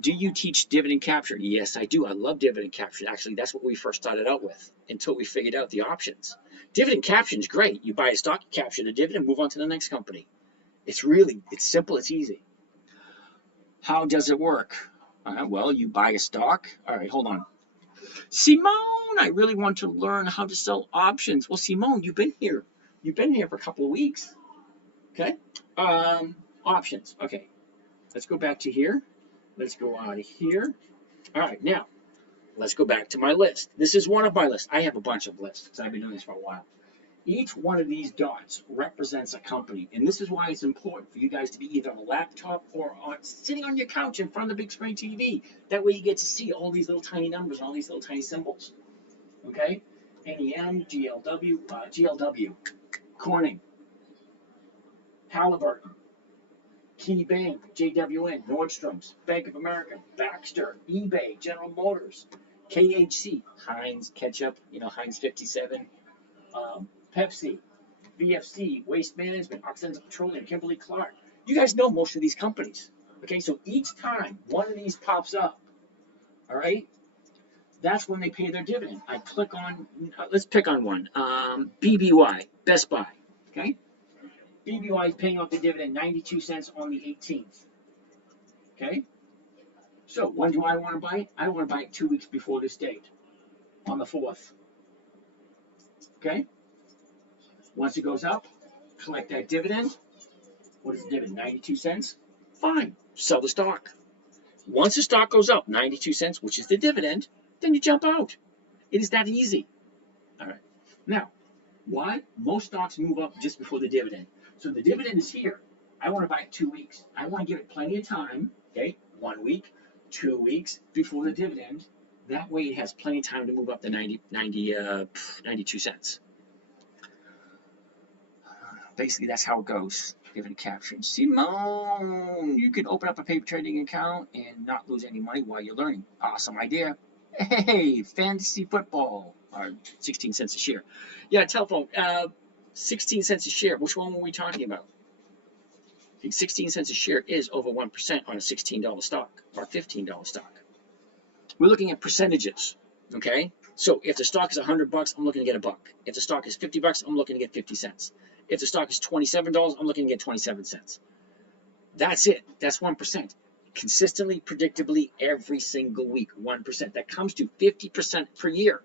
Do you teach dividend capture? Yes, I do. I love dividend capture. Actually, that's what we first started out with until we figured out the options. Dividend capture is great. You buy a stock, you capture the dividend, move on to the next company. It's simple, it's easy. How does it work? Well, you buy a stock. All right, hold on. Simone, I really want to learn how to sell options. Well, Simone, you've been here. You've been here for a couple of weeks. Okay. Options. Okay. Let's go back to here. Let's go out of here. All right, now, let's go back to my list. This is one of my lists. I have a bunch of lists because I've been doing this for a while. Each one of these dots represents a company, and this is why it's important for you guys to be either on a laptop or sitting on your couch in front of the big screen TV. That way you get to see all these little tiny numbers and all these little tiny symbols. Okay? NEM, GLW, Corning, Halliburton, Key Bank, JWN, Nordstrom's, Bank of America, Baxter, eBay, General Motors, KHC, Heinz Ketchup, Heinz 57, Pepsi, VFC, Waste Management, Occidental Petroleum, Kimberly-Clark. You guys know most of these companies. Okay, so each time one of these pops up, all right, that's when they pay their dividend. I click on, let's pick on one, BBY, Best Buy, okay? BBY is paying off the dividend 92 cents on the 18th. Okay? So when do I want to buy it? I want to buy it 2 weeks before this date, on the 4th. Okay? Once it goes up, collect that dividend. What is the dividend? 92 cents? Fine. Sell the stock. Once the stock goes up 92 cents, which is the dividend, then you jump out. It is that easy. All right. Now, why? Most stocks move up just before the dividend. So the dividend is here. I want to buy it 2 weeks. I want to give it plenty of time, okay? 1 week, 2 weeks before the dividend, That way it has plenty of time to move up to 92 cents. Basically, that's how it goes. Give it a caption. Simone, you can open up a paper trading account and not lose any money while you're learning. Awesome idea. Hey, fantasy football, or 16 cents a share. Yeah, telephone, 16 cents a share. Which one were we talking about? 16 cents a share is over 1% on a $16 stock or $15 stock. We're looking at percentages, okay? So if the stock is $100, I'm looking to get $1. If the stock is $50, I'm looking to get 50 cents. If the stock is $27, I'm looking to get 27 cents. That's it. That's 1%. Consistently, predictably, every single week, 1%. That comes to 50% per year.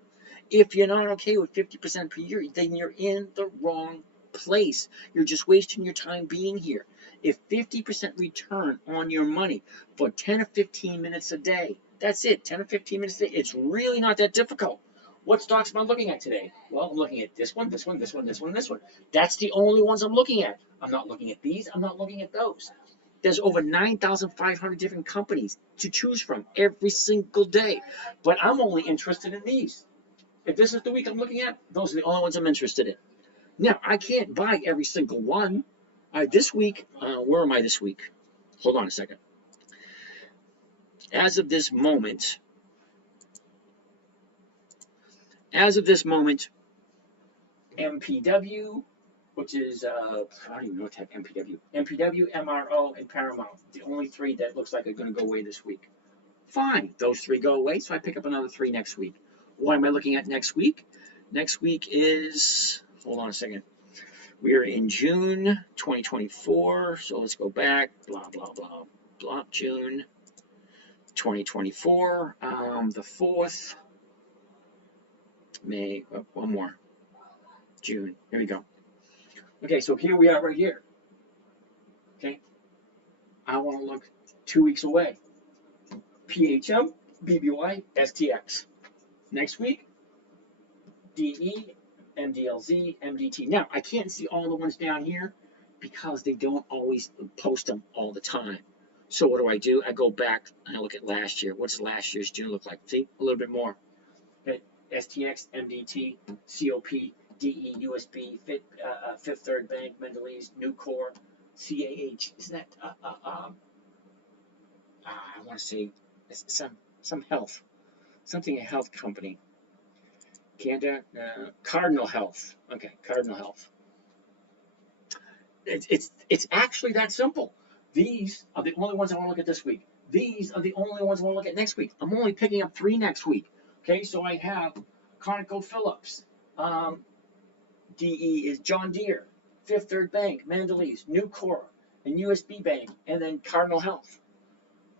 If you're not okay with 50% per year, then you're in the wrong place. You're just wasting your time being here. If 50% return on your money for 10 or 15 minutes a day, that's it, 10 or 15 minutes a day. It's really not that difficult. What stocks am I looking at today? Well, I'm looking at this one, this one, this one, this one, this one. That's the only ones I'm looking at. I'm not looking at these. I'm not looking at those. There's over 9,500 different companies to choose from every single day. But I'm only interested in these. If this is the week I'm looking at, those are the only ones I'm interested in. Now, I can't buy every single one. This week, where am I this week? Hold on a second. As of this moment, MPW, which is, I don't even know what type MPW, MRO, and Paramount, the only three that looks like are going to go away this week. Fine, those three go away, so I pick up another three next week. What am I looking at next week? Next week is, hold on a second. We are in June 2024, so let's go back, blah, blah, blah, blah, June 2024, the 4th, May, oh, one more, June, here we go. Okay, so here we are right here, okay? I want to look 2 weeks away. PHM, BBY, STX. Next week, DE, MDLZ, MDT. Now, I can't see all the ones down here because they don't always post them all the time. So what do? I go back and I look at last year. What does last year's June look like? See, a little bit more. Okay. STX, MDT, COP, DE, USB, Fifth Third Bank, Mendelez, Nucor, CAH. Isn't that, I want to say some health, something a health company. Canada, Cardinal Health. Okay, Cardinal Health. It's actually that simple. These are the only ones I want to look at this week. These are the only ones I want to look at next week. I'm only picking up 3 next week. Okay, so I have ConocoPhillips. DE is John Deere, Fifth Third Bank, Mendelez, Nucor, and USB Bank, and then Cardinal Health.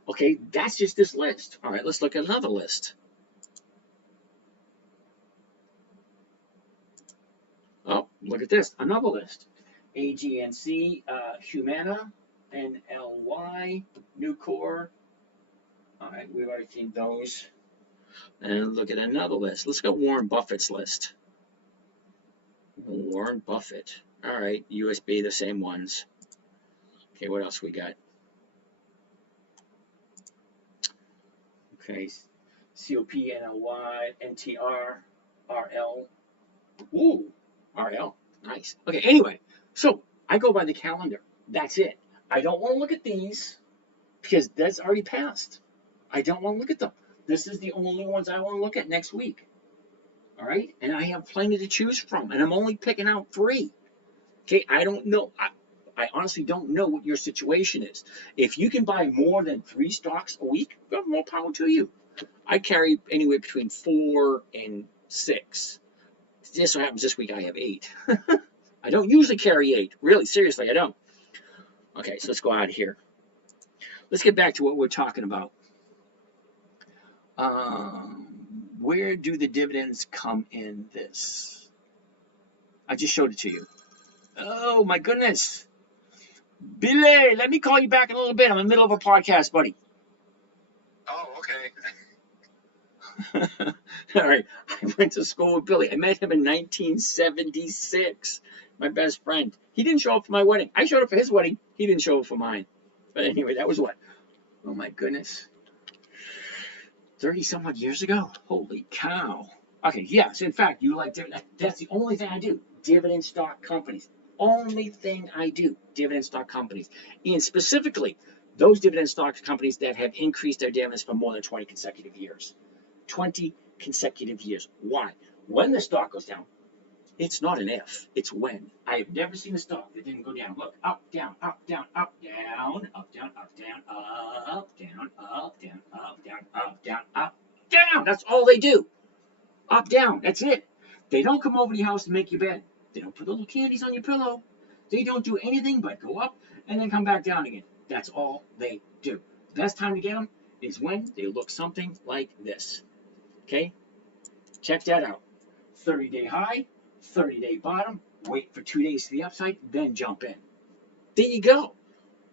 Okay, that's just this list. All right, let's look at another list. Oh, look at this, another list. AGNC, Humana, NLY, Nucor. All right, we've already seen those. And look at another list. Let's go Warren Buffett's list. Warren Buffett. All right, USB, the same ones. Okay, what else we got? Okay, COP, NLY, NTR, RL. Ooh, RL, nice. Okay, anyway, so I go by the calendar. That's it. I don't want to look at these because that's already passed. I don't want to look at them. This is the only ones I want to look at next week. All right, and I have plenty to choose from, and I'm only picking out 3. Okay, I don't know. I honestly don't know what your situation is. If you can buy more than 3 stocks a week, well, more power to you. I carry anywhere between 4 and 6. Just so happens this week I have 8. I don't usually carry 8. Really, seriously, I don't. Okay, so let's go out of here. Let's get back to what we're talking about. Where do the dividends come in this? I just showed it to you. Oh, my goodness. Billy, let me call you back in a little bit. I'm in the middle of a podcast, buddy. Oh, okay. All right. I went to school with Billy. I met him in 1976. My best friend. He didn't show up for my wedding. I showed up for his wedding. He didn't show up for mine. But anyway, that was what? Oh, my goodness. 30 some odd years ago. Holy cow. Okay, yes, in fact, you like dividend. That's the only thing I do. Dividend stock companies. Only thing I do. Dividend stock companies. And specifically, those dividend stock companies that have increased their dividends for more than 20 consecutive years. 20 consecutive years. Why? When the stock goes down, it's not an if, it's when. I have never seen a stock that didn't go down. Look, up, down, up, down, up, down, up, down, up, down, up, down, up, down, up, down, up, down, up, down. That's all they do. Up, down. That's it. They don't come over to your house and make your bed. They don't put little candies on your pillow. They don't do anything but go up and then come back down again. That's all they do. Best time to get them is when they look something like this. Okay? Check that out. 30-day high, 30-day bottom, wait for 2 days to the upside, then jump in. There you go.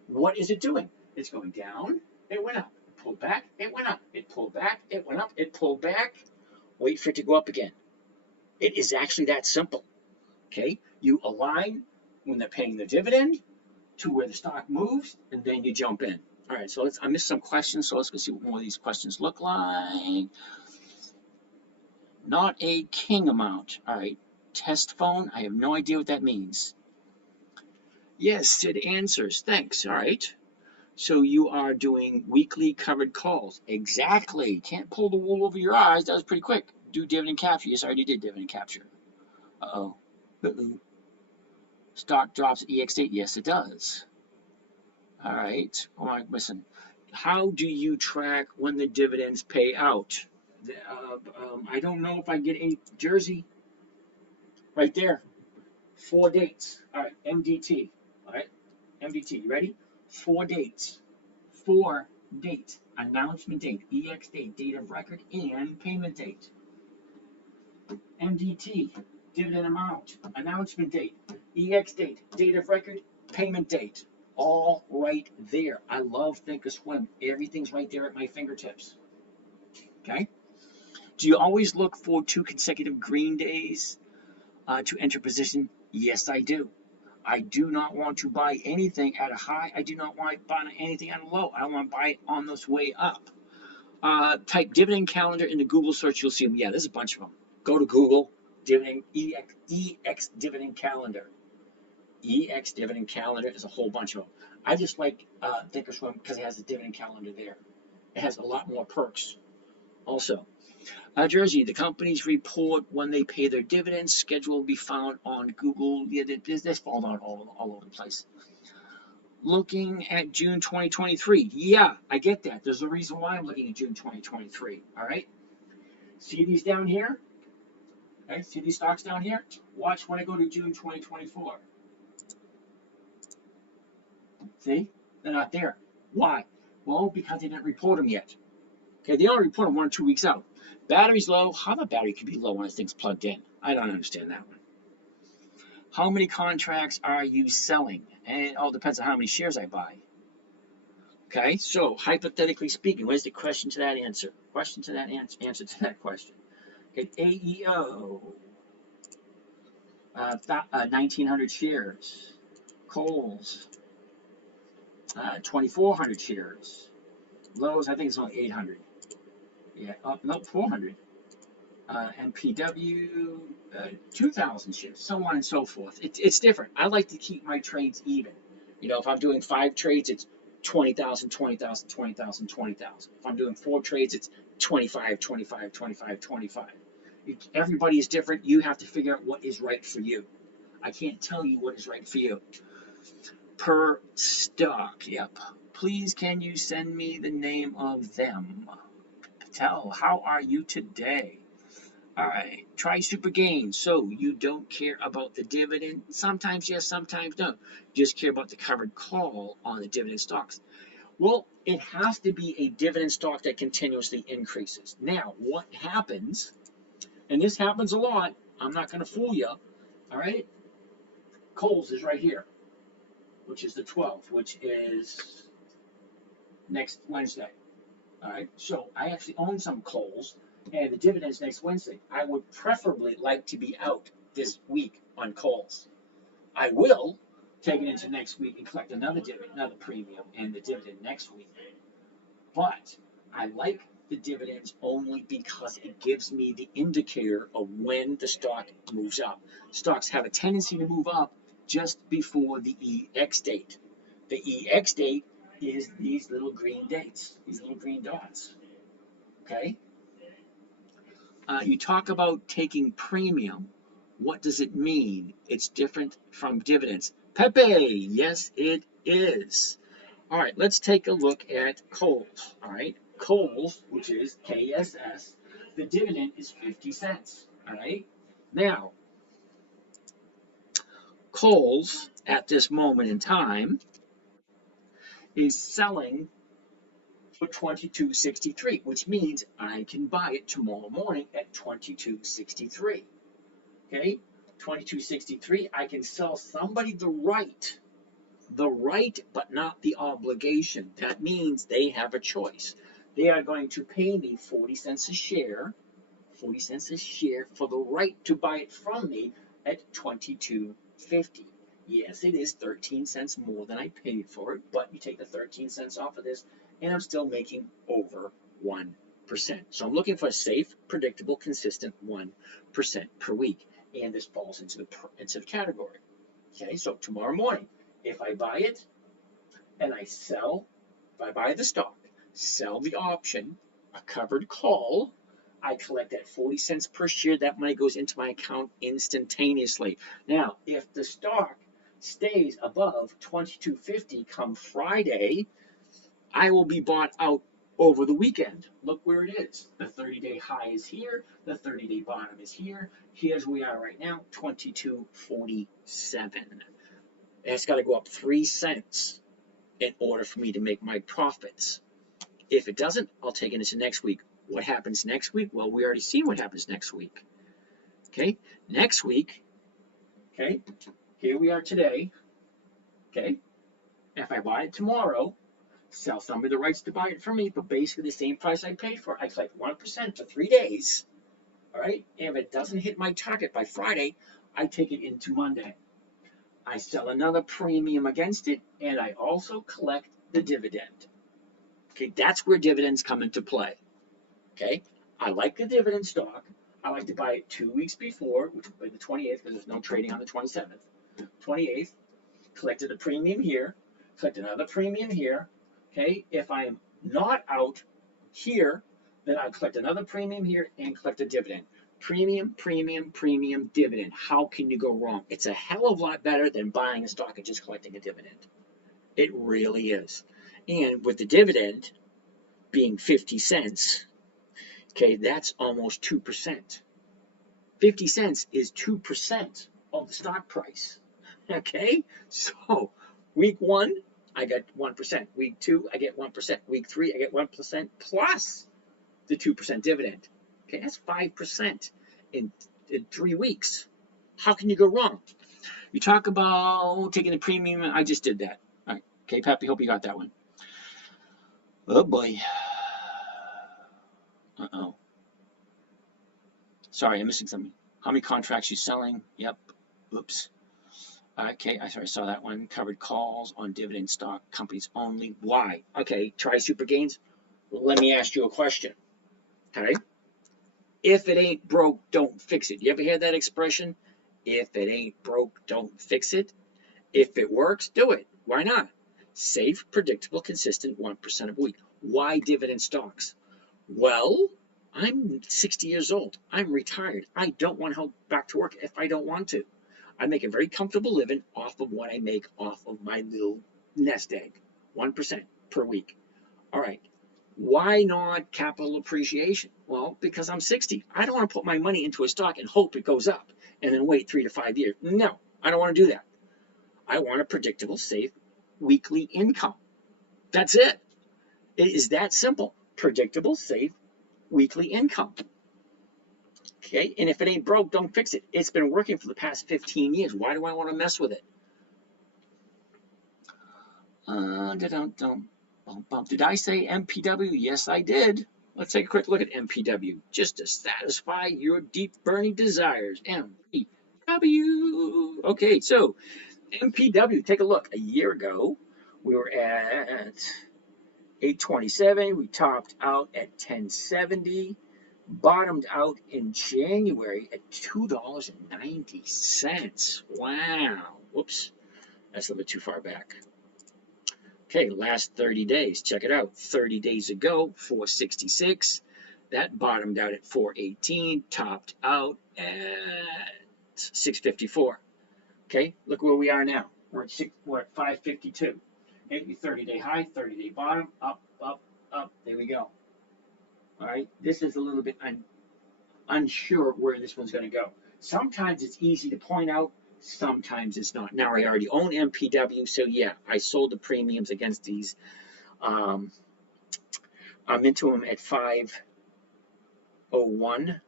What is it doing? It's going down, it went up. It pulled back, it went up. It pulled back, it went up, it pulled back. Wait for it to go up again. It is actually that simple. Okay? You align when they're paying the dividend to where the stock moves, and then you jump in. All right, so I missed some questions, so let's go see what more of these questions look like. Not a king amount. All right. Test phone. I have no idea what that means. Yes, it answers. Thanks. All right. So you are doing weekly covered calls. Exactly. Can't pull the wool over your eyes. That was pretty quick. Do dividend capture. Yes, I already did dividend capture. Uh-oh. Uh-oh. Stock drops at EX date. Yes, it does. All right. Oh, I'm missing. How do you track when the dividends pay out? I don't know if I get any Jersey. Right there. 4 dates. All right, MDT. All right, MDT. You ready? 4 dates. 4 dates. Announcement date, EX date, date of record, and payment date. MDT. Dividend amount. Announcement date, EX date, date of record, payment date. All right there. I love Thinkorswim. Everything's right there at my fingertips. Okay? Do you always look for 2 consecutive green days to enter position? Yes, I do. I do not want to buy anything at a high. I do not want to buy anything at a low. I want to buy it on this way up. Type dividend calendar in the Google search. You'll see them. Yeah, there's a bunch of them. Go to Google, dividend EX dividend calendar. EX dividend calendar is a whole bunch of them. I just like Thinkorswim because it has a dividend calendar there. It has a lot more perks also. Jersey, the companies report when they pay their dividends. Schedule will be found on Google. Yeah, this falls out all over the place. Looking at June 2023. Yeah, I get that. There's a reason why I'm looking at June 2023. All right. See these down here? Okay. See these stocks down here? Watch when I go to June 2024. See? They're not there. Why? Well, because they didn't report them yet. Okay, they only report them 1 or 2 weeks out. Battery's low. How the battery could be low when this thing's plugged in? I don't understand that one. How many contracts are you selling? And it all depends on how many shares I buy. Okay, so hypothetically speaking, what is the question to that answer? Question to that answer to that question. Okay, AEO, 1,900 shares. Kohl's, 2,400 shares. Lowe's, I think it's only 800. Yeah, no, 400. MPW, 2,000 shares, so on and so forth. It's different. I like to keep my trades even. You know, if I'm doing 5 trades, it's 20,000, 20,000, 20,000, 20,000. If I'm doing 4 trades, it's 25, 25, 25, 25. Everybody is different. You have to figure out what is right for you. I can't tell you what is right for you. Per stock, yep. Please, can you send me the name of them? Patel, how are you today? All right, try super gain. So you don't care about the dividend? Sometimes yes, sometimes no. Just care about the covered call on the dividend stocks. Well, it has to be a dividend stock that continuously increases. Now, what happens, and this happens a lot, I'm not going to fool you, all right? Kohl's is right here, which is the 12th, which is next Wednesday. All right, so I actually own some Kohl's, and the dividend's next Wednesday. I would preferably like to be out this week on Kohl's. I will take it into next week and collect another dividend, another premium, and the dividend next week. But I like the dividends only because it gives me the indicator of when the stock moves up. Stocks have a tendency to move up just before the EX date. The EX date is these little green dates, these little green dots. Okay? You talk about taking premium. What does it mean? It's different from dividends. Pepe, yes, it is. All right, let's take a look at Kohl's. All right, Kohl's, which is KSS, the dividend is 50 cents. All right, now Kohl's at this moment in time is selling for $22.63, which means I can buy it tomorrow morning at $22.63. Okay, $22.63. I can sell somebody the right but not the obligation. That means they have a choice. They are going to pay me 40 cents a share, 40 cents a share for the right to buy it from me at $22.50. Yes, it is 13 cents more than I paid for it, but you take the 13 cents off of this, and I'm still making over 1%. So I'm looking for a safe, predictable, consistent 1% per week, and this falls into the category. Okay, so tomorrow morning, if I buy it and I sell, if I buy the stock, sell the option, a covered call, I collect that 40 cents per share. That money goes into my account instantaneously. Now, if the stock stays above $22.50 come Friday, I will be bought out over the weekend. Look where it is. The 30-day high is here. The 30-day bottom is here. Here's where we are right now, $22.47. It's got to go up 3 cents in order for me to make my profits. If it doesn't, I'll take it into next week. What happens next week? Well, we already see what happens next week. Okay, next week, okay, here we are today. Okay, if I buy it tomorrow, sell somebody the rights to buy it from me for basically the same price I paid for it. I collect 1% for 3 days. All right, and if it doesn't hit my target by Friday, I take it into Monday. I sell another premium against it, and I also collect the dividend. Okay, that's where dividends come into play. Okay, I like the dividend stock. I like to buy it 2 weeks before, which would be the 28th, because there's no trading on the 27th. 28th, collected a premium here, collect another premium here. Okay, if I'm not out here, then I collect another premium here and collect a dividend. Premium, premium, premium, dividend. How can you go wrong? It's a hell of a lot better than buying a stock and just collecting a dividend. It really is. And with the dividend being 50 cents, okay, that's almost 2%. 50 cents is 2% of the stock price. Okay, so week 1, I get 1%. Week 2, I get 1%. Week 3, I get 1% plus the 2% dividend. Okay, that's 5% in 3 weeks. How can you go wrong? You talk about taking a premium. I just did that. All right. Okay, Peppy, hope you got that one. Oh, boy. Uh-oh. Sorry, I'm missing something. How many contracts you selling? Yep. Oops. Okay, I saw that one. Covered calls on dividend stock companies only. Why? Okay, try super gains. Let me ask you a question. Okay? If it ain't broke, don't fix it. You ever hear that expression? If it ain't broke, don't fix it. If it works, do it. Why not? Safe, predictable, consistent 1% a week. Why dividend stocks? Well, I'm 60 years old. I'm retired. I don't want to go back to work if I don't want to. I make a very comfortable living off of what I make off of my little nest egg. 1% per week. All right. Why not capital appreciation? Well, because I'm 60. I don't want to put my money into a stock and hope it goes up and then wait 3 to 5 years. No, I don't want to do that. I want a predictable, safe, weekly income. That's it. It is that simple. Predictable, safe, weekly income. Okay, and if it ain't broke, don't fix it. It's been working for the past 15 years. Why do I want to mess with it? Did I say MPW? Yes, I did. Let's take a quick look at MPW, just to satisfy your deep burning desires. MPW. Okay, so MPW, take a look. A year ago, we were at 827. We topped out at 1070. Bottomed out in January at $2.90. Wow. Whoops. That's a little bit too far back. Okay, last 30 days. Check it out. 30 days ago, 466. That bottomed out at 418, topped out at 654. Okay, look where we are now. We're at 552. Okay, 30-day high, 30-day bottom, up, up, up. There we go. All right, this is a little bit unsure where this one's going to go. Sometimes it's easy to point out, sometimes it's not. Now, I already own MPW, so yeah, I sold the premiums against these. I'm into them at 501.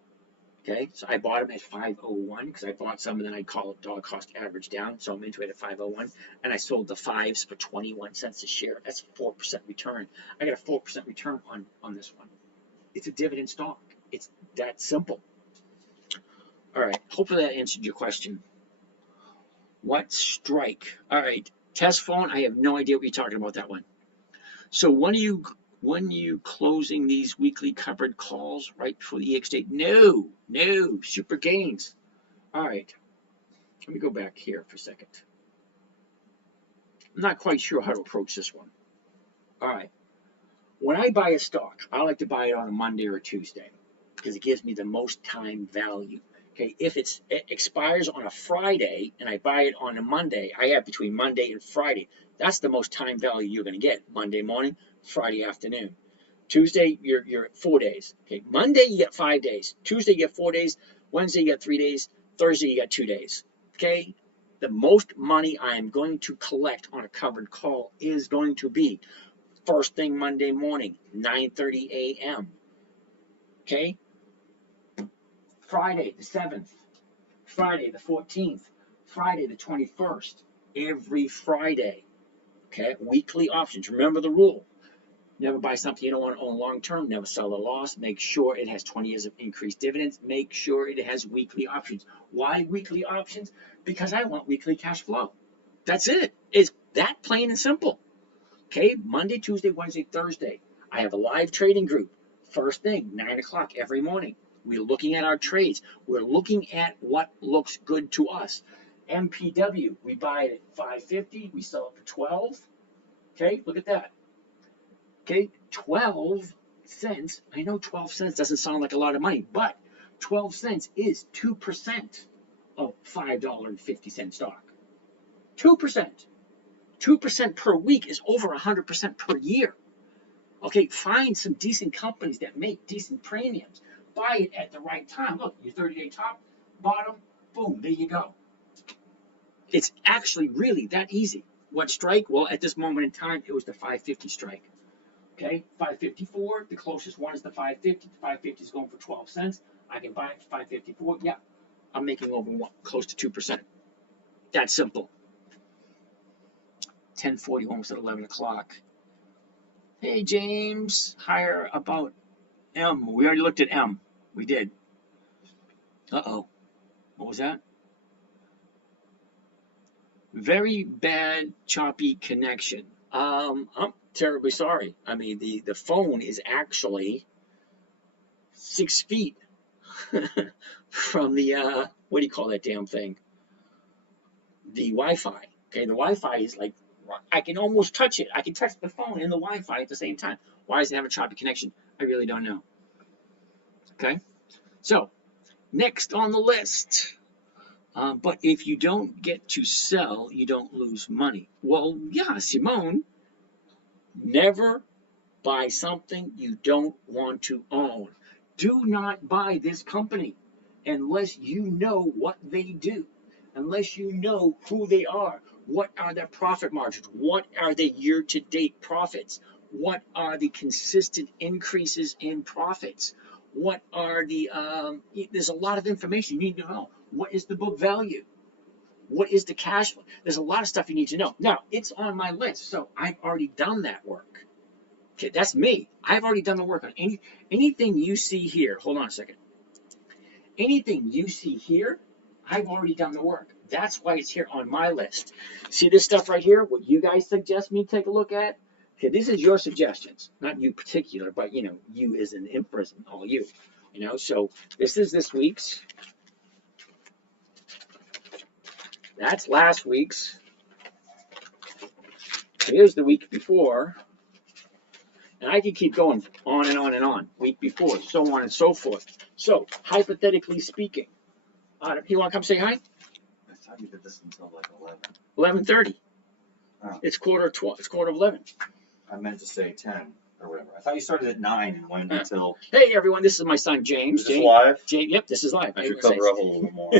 Okay, so I bought them at 501 because I bought some and then I call it dollar cost average down. So I'm into it at 501, and I sold the 5s for 21 cents a share. That's 4% return. I got a 4% return on this one. It's a dividend stock. It's that simple. All right, hopefully that answered your question. What strike? All right, test phone. I have no idea what you're talking about that one. So when are you closing these weekly covered calls right before the EX date? No, super gains. All right, let me go back here for a second. I'm not quite sure how to approach this one. All right, when I buy a stock, I like to buy it on a Monday or a Tuesday because it gives me the most time value. Okay, if it expires on a Friday and I buy it on a Monday, I have between Monday and Friday. That's the most time value you're going to get. Monday morning, Friday afternoon. Tuesday, you're 4 days. Okay, Monday you get 5 days. Tuesday you get 4 days. Wednesday you get 3 days. Thursday you get 2 days. Okay, the most money I am going to collect on a covered call is going to be first thing Monday morning, 9:30 a.m. Okay. Friday the 7th, Friday the 14th, Friday the 21st, every Friday. Okay, weekly options. Remember the rule. Never buy something you don't want to own long term. Never sell a loss. Make sure it has 20 years of increased dividends. Make sure it has weekly options. Why weekly options? Because I want weekly cash flow. That's it. It's that plain and simple. Okay, Monday, Tuesday, Wednesday, Thursday. I have a live trading group. First thing, 9 o'clock every morning. We're looking at our trades. We're looking at what looks good to us. MPW, we buy it at 5.50. We sell it for 12. Okay, look at that. Okay, 12 cents. I know 12 cents doesn't sound like a lot of money, but 12 cents is 2% of $5.50 stock. 2%. 2% per week is over 100% per year. Okay, find some decent companies that make decent premiums. Buy it at the right time. Look, your 30-day top, bottom, boom, there you go. It's actually really that easy. What strike? Well, at this moment in time, it was the 550 strike. Okay, 554, the closest one is the 550. The 550 is going for 12 cents. I can buy it for 554. Yeah, I'm making over close to 2%. That's simple. 10:41 was at 11 o'clock. Hey, James, higher about M. We already looked at M. We did. Uh-oh. What was that? Very bad, choppy connection. I'm terribly sorry. I mean, the phone is actually 6 feet from the, what do you call that damn thing? The Wi-Fi. Okay, the Wi-Fi is like, I can almost touch it. I can touch the phone and the Wi-Fi at the same time. Why does it have a choppy connection? I really don't know. Okay, so next on the list. But if you don't get to sell, you don't lose money. Well, yeah, Simone, never buy something you don't want to own. Do not buy this company unless you know what they do, unless you know who they are, what are their profit margins, what are the year-to-date profits, what are the consistent increases in profits, what are the, there's a lot of information you need to know. What is the book value? What is the cash flow? There's a lot of stuff you need to know. Now, it's on my list, so I've already done that work. Okay, that's me. I've already done the work on anything you see here. Hold on a second. Anything you see here, I've already done the work. That's why it's here on my list. See this stuff right here? What you guys suggest me take a look at? Okay, this is your suggestions, not you particular, but you know, you as an in person, all you. You know, so this is this week's. That's last week's. Here's the week before. And I can keep going on and on and on. Week before, so on and so forth. So, hypothetically speaking, you want to come say hi? I thought you did this until like 11:30. 11. Oh. It's quarter of 12. It's quarter of 11. I meant to say 10 or whatever. I thought you started at 9 and went until. Hey everyone, this is my son James. Is this James, live? Yep, this is live. I should cover up a little bit more.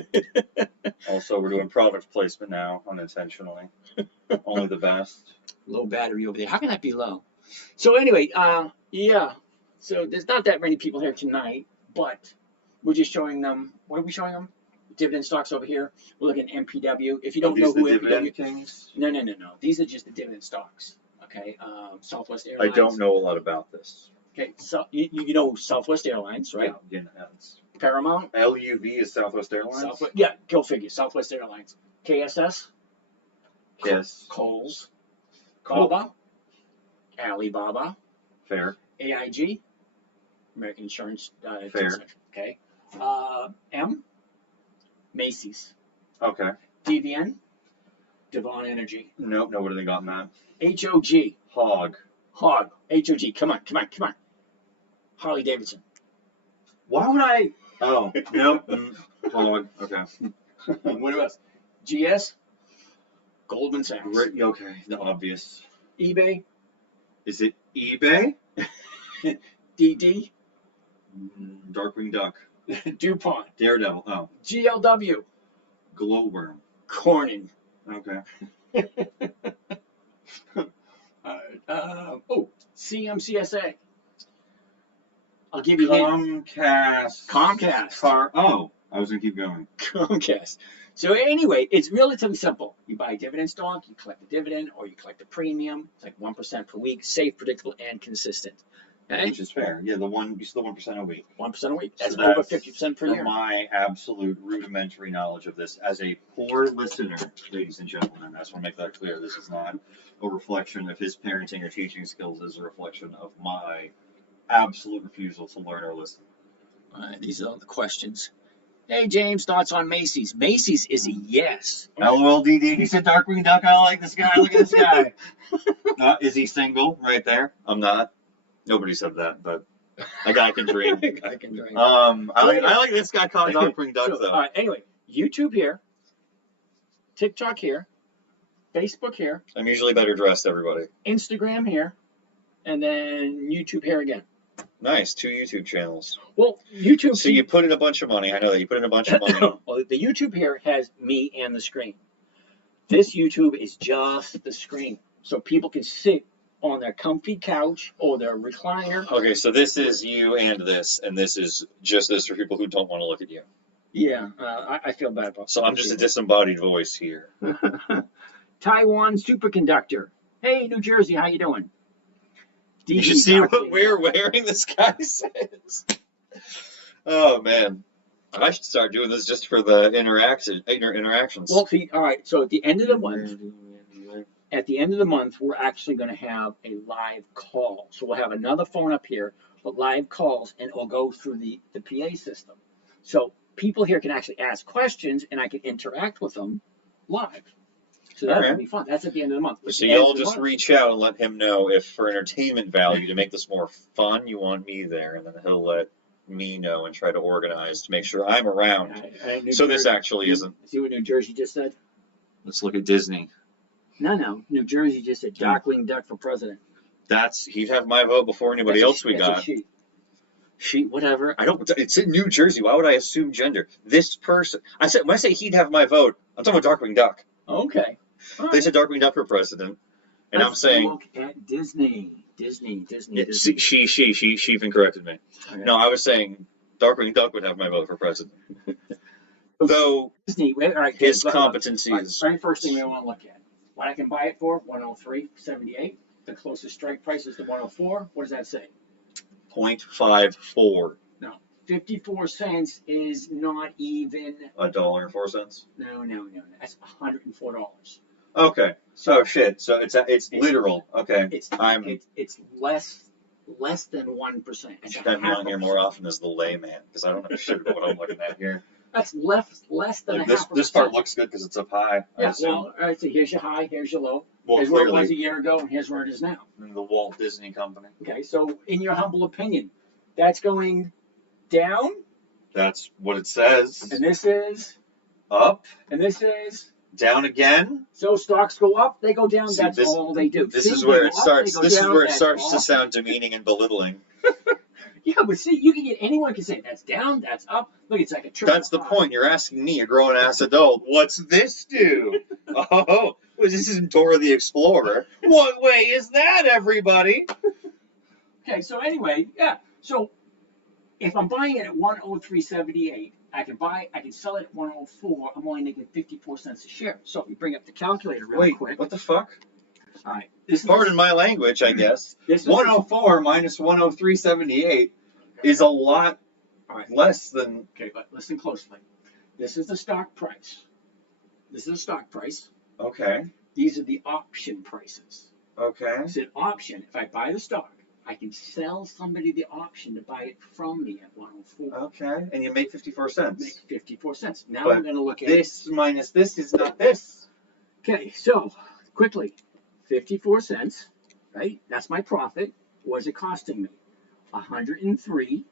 Also, we're doing product placement now, unintentionally. Only the best. Low battery over there. How can that be low? So anyway, yeah. So there's not that many people here tonight, but we're just showing them. What are we showing them? Dividend stocks over here. We're looking at MPW. If you don't know who MPW things? No. These are just the dividend stocks. Okay. Southwest Airlines. I don't know a lot about this. Okay. So you know Southwest Airlines, right? Yeah, it's Paramount. LUV is Southwest Airlines? Southwest, yeah, go figure. Southwest Airlines. KSS. Yes. Coles. Cool. Baba. Alibaba. Fair. AIG. American Insurance. Fair. Okay. M. Macy's. Okay. DVN. Devon Energy. Nope, nobody got in that. HOG. Hog. Hog. HOG. Come on. Harley Davidson. Why would I? Oh, nope. Hog. Okay. What else? GS. Goldman Sachs. Okay, the obvious. eBay. Is it eBay? DD. Darkwing Duck. DuPont. Daredevil. Oh. GLW. Glowworm. Corning. Okay. CMCSA. I'll give you Comcast. Comcast. I was gonna keep going. Comcast. So anyway, it's relatively simple. You buy a dividend stock, you collect the dividend, or you collect the premium. It's like 1% per week, safe, predictable, and consistent. Okay? Which is fair. Yeah, the 1% a week. 1% a week. That's So over 50% per For year. my absolute rudimentary knowledge of this, as a poor listener, ladies and gentlemen, I just want to make that clear. This is not a reflection of his parenting or teaching skills. This is a reflection of my absolute refusal to learn or listen. All right, these are all the questions. Hey, James, thoughts on Macy's? Macy's is a yes. LOLDD, he said Darkwing Duck. I like this guy. Look at this guy. Is he single right there? I'm not. Nobody said that, but a guy can dream. I can dream. I like this guy called Darkwing Duck, though. All right, anyway, YouTube here, TikTok here, Facebook here, I'm usually better dressed, everybody. Instagram here, and then YouTube here again. Nice, 2 YouTube channels. Well, YouTube. So you put in a bunch of money. I know that you put in a bunch of money. Well, the YouTube here has me and the screen. This YouTube is just the screen, so people can sit on their comfy couch or their recliner. Okay, so this is you and this is just this for people who don't want to look at you. Yeah, I feel bad about. So I'm just a disembodied voice here. Taiwan superconductor. Hey, New Jersey, how you doing? You should see what we're wearing, this guy says. Oh, man. I should start doing this just for the interactions. Well, see, all right, so at the end of the month, we're actually going to have a live call. So we'll have another phone up here, but live calls, and it'll go through the PA system. So people here can actually ask questions, and I can interact with them live. So that's going to be fun. That's at the end of the month. So y'all just reach out and let him know if for entertainment value, to make this more fun, you want me there, and then he'll let me know and try to organize to make sure I'm around. So this actually isn't. See what New Jersey just said? Let's look at Disney. No. New Jersey just said Darkwing Duck for president. He'd have my vote before anybody else we got. She, whatever. It's in New Jersey. Why would I assume gender? This person. When I say he'd have my vote, I'm talking about Darkwing Duck. Okay. They said Darkwing Duck for president, and I'm saying. Look at Disney. She even corrected me. Okay. No, I was saying Darkwing Duck would have my vote for president. Though Disney, all right, his competency is. Very first thing we want to look at. What I can buy it for, 103.78. The closest strike price is the 104. What does that say? 0.54. No, 54 cents is not even $1.04. No. That's $104. Okay. So shit. So it's literal. Okay. It's I'm. it's less than 1%. You It's should a have me half on a here more percent. often as the layman because I don't know shit about what I'm looking at here. That's less than Like a this half a this percent. part looks good because it's up high. I Yeah, assume. well, all right, so here's your high, here's your low. Well, Here's where it was clearly a year ago, and here's where it is now. the Walt Disney Company. Okay, so in your humble opinion, that's going down, That's what it says. and this is, Up, and this is. down again. So stocks go up, they go down. See, That's all they do. This See, is they where go it up, starts. they go This is down, where it that's starts all. to sound demeaning and belittling. Yeah, but see, you can get anyone can say that's down, that's up. Look, it's like a triple. That's the point. You're asking me, a grown ass adult, what's this do? Oh, well, this isn't Dora the Explorer. What way is that, everybody? Okay, so anyway, yeah. So if I'm buying it at 103.78, I can sell it at 104. I'm only making 54 cents a share. So if we bring up the calculator real Wait, quick. what the fuck? All right, this is Pardon my language, I guess. this is 104 minus 103.78 is a lot All right. less than. Okay, but listen closely. This is the stock price. This is the stock price. Okay, These are the option prices. okay. It's an option. If I buy the stock, I can sell somebody the option to buy it from me at 104. Okay, and you make 54 cents. Make 54 cents. Now But we're going to look at This minus this is not this. Okay, so quickly, 54 cents, right? That's my profit. What is it costing me? 103,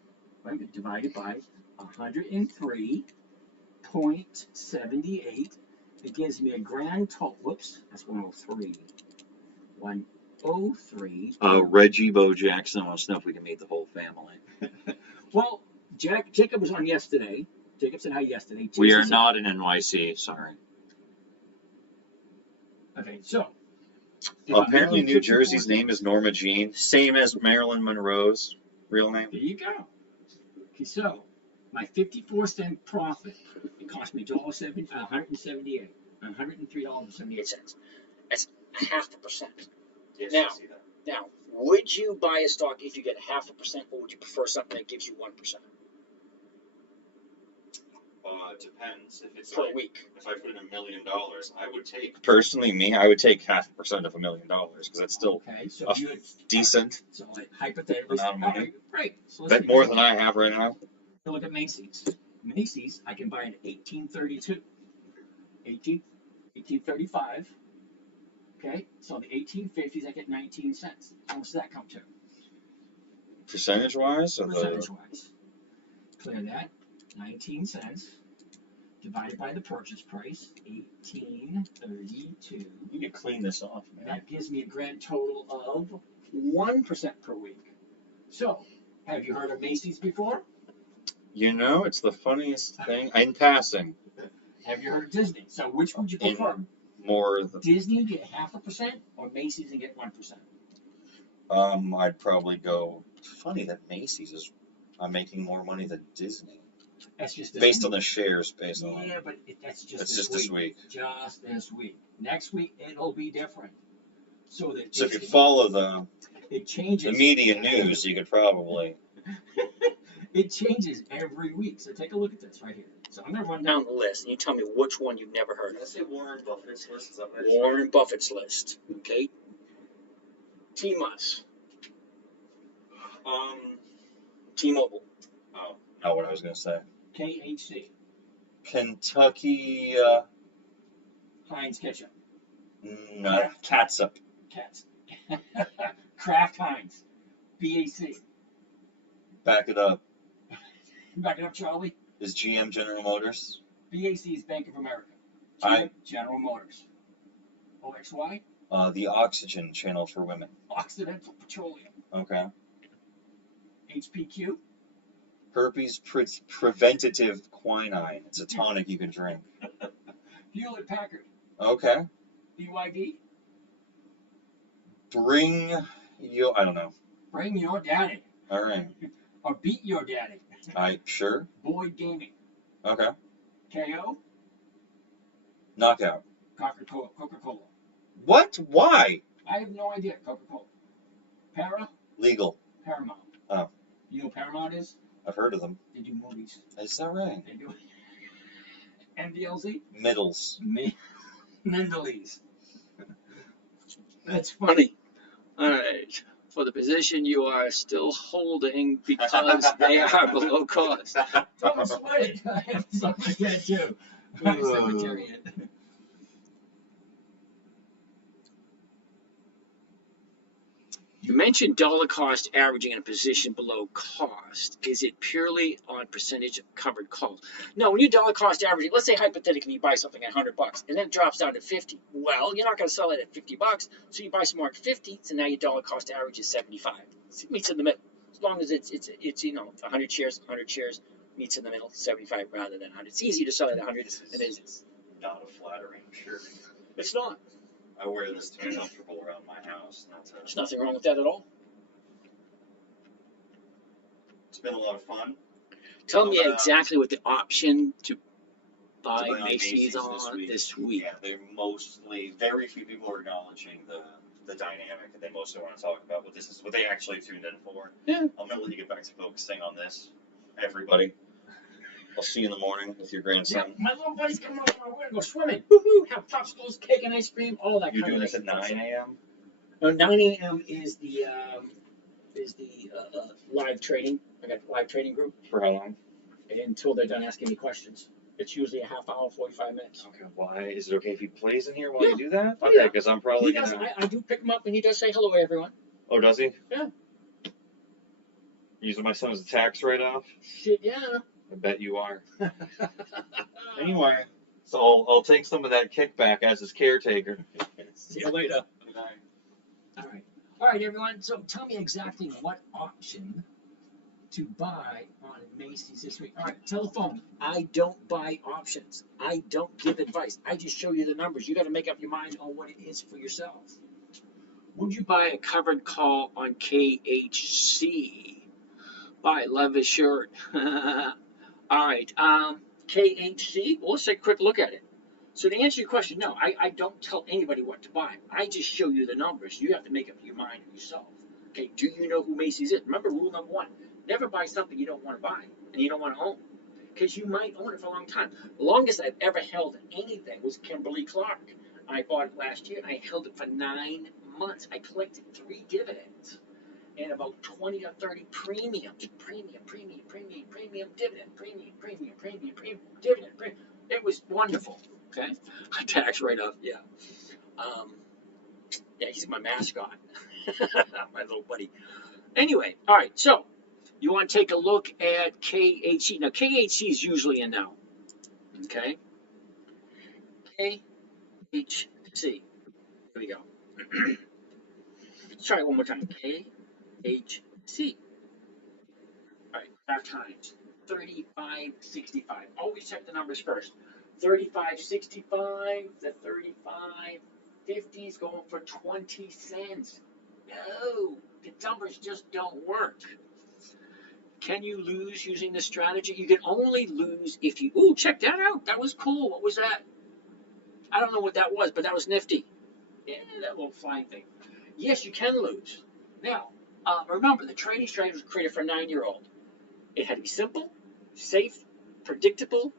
right? Divided by 103.78. It gives me a grand total. Whoops, that's 103. 103. Reggie Bo Jackson wants to know if we can meet the whole family. Well, Jacob was on yesterday. Jacob said hi yesterday. We are Jason said- not in NYC, sorry. Okay, so. if I'm Apparently, making New 54 Jersey's name is Norma Jean, same as Marilyn Monroe's real name. There you go. Okay, so my 54-cent profit, it cost me $178, $103.78. That's half a percent. Yes, Now- I see that. Now, would you buy a stock if you get half a percent, or would you prefer something that gives you 1% It depends. If it's per like, week? if I put in $1 million, I would take. Personally, me, I would take 0.5% of $1 million because that's still Okay, so a you would decent. So like, hypothetically, amount of money. all right, great. So let's Bet take more a than I have right now. look at Macy's. Macy's, I can buy an 1832, 1835. Okay, so the 1850s, I get 19 cents. How much does that come to? Percentage wise, or Percentage wise. Clear that. 19 cents divided by the purchase price, 1832. you can clean this off, man. That gives me a grand total of 1% per week. So, have you heard of Macy's before? You know, it's the funniest thing. In passing, Have you heard of Disney? So, which would you prefer? more. Disney get 0.5% or Macy's and get 1%? I'd probably go. Funny that Macy's is making more money than Disney, That's just this based week. on the shares, based on. Yeah, but that's just That's this just week. this week. Just this week. Next week it'll be different. So that So if you follow the it changes. media news, you could probably. It changes every week. So take a look at this right here. So I'm gonna run down the list, and you tell me which one you've never heard of. say Warren Buffett's list is up there. Warren Buffett's list. Okay. T-Mus. T-Mobile. Oh, not what I was gonna say. KHC. Kentucky, Heinz Ketchup. no, catsup. Cats. Kraft Heinz. BAC. Back it up. Back it up, Charlie. Is GM General Motors? BAC is Bank of America. I- General Motors. OXY. The Oxygen Channel for Women. Occidental Petroleum. Okay. HPQ. Herpes preventative quinine. It's a tonic you can drink. Hewlett Packard. Okay. BYD. Bring you. I don't know. Bring your daddy. All right. Or beat your daddy. Sure. Boyd Gaming. Okay. KO. Knockout. Coca-Cola. What? Why? I have no idea. Coca-Cola. Legal. Paramount. Oh. You know what Paramount is? I've heard of them. They do movies. Is that right? They do. MDLZ? Middles. Mendelez. That's funny. All right. For the position you are still holding because they are below cost. Don't sweat it. I have something like that too. My secretariat. You mentioned dollar cost averaging in a position below cost. Is it purely on percentage of covered calls? No, when you dollar cost averaging, let's say hypothetically you buy something at $100 and then it drops down to 50. Well, you're not going to sell it at $50, so you buy some more at 50. So now your dollar cost average is 75. It meets in the middle. As long as it's 100 shares, meets in the middle, 75 rather than 100. It's easy to sell at 100. This It is. is not a flattering shirt. It's not. I wear this to be comfortable around my house. There's nothing wrong with that at all. It's been a lot of fun. Tell me exactly what the option to buy To buy on Macy's Macy's on this week. Yeah, they're mostly, very few people are acknowledging the dynamic that they mostly want to talk about, but this is what they actually tuned in for. Yeah. I'm going to let you get back to focusing on this, everybody. I'll see you in the morning with your Yeah, grandson. my little buddy's coming over. We're gonna go swimming. Woohoo! Have popsicles, cake, and ice cream, all that You're kind doing of this at 9 a.m.? No, 9 a.m. is the live trading. I got live trading group For how long? until they're done asking me questions. It's usually a half hour, 45 minutes. Okay, why? Is it okay if he plays in here while Yeah. you do that? Oh, Okay, yeah. because I'm He probably does. going to. I do pick him up, and he does say hello, everyone. Oh, does he? Yeah. Using my son as a tax write-off? Shit, yeah. I bet you are. Anyway, so I'll take some of that kickback as his caretaker. See you later. Good night. All right, everyone. So tell me exactly what option to buy on Macy's this week. All right, telephone. I don't buy options. I don't give advice. I just show you the numbers. You got to make up your mind on what it is for yourself. Would you buy a covered call on KHC? Buy Levis shirt. All right, KHC. Well, let's take a quick look at it. So to answer your question, no, I don't tell anybody what to buy. I just show you the numbers. You have to make up your mind yourself. Okay, do you know who Macy's is? Remember rule number one, never buy something you don't want to buy and you don't want to own. Because you might own it for a long time. The longest I've ever held anything was Kimberly Clark. I bought it last year and I held it for 9 months. I collected 3 dividends and about 20 or 30 premiums. Premium, dividend, dividend. It was wonderful. Okay, tax write-off, yeah. Yeah, he's my mascot, my little buddy. Anyway, all right, so you want to take a look at KHC. Now, KHC is usually in now, okay? KHC, here we go. Let's try it one more time. KHC. All right, Kraft Heinz, 35.65. Always check the numbers first. 35.65, the 35.50 is going for 20 cents. No, the numbers just don't work. Can you lose using this strategy? You can only lose if you. Ooh, check that out. That was cool. What was that? I don't know what that was, but that was nifty. Yeah, that little flying thing. Yes, you can lose. Now, remember, the trading strategy was created for a 9-year-old. It had to be simple, safe, predictable.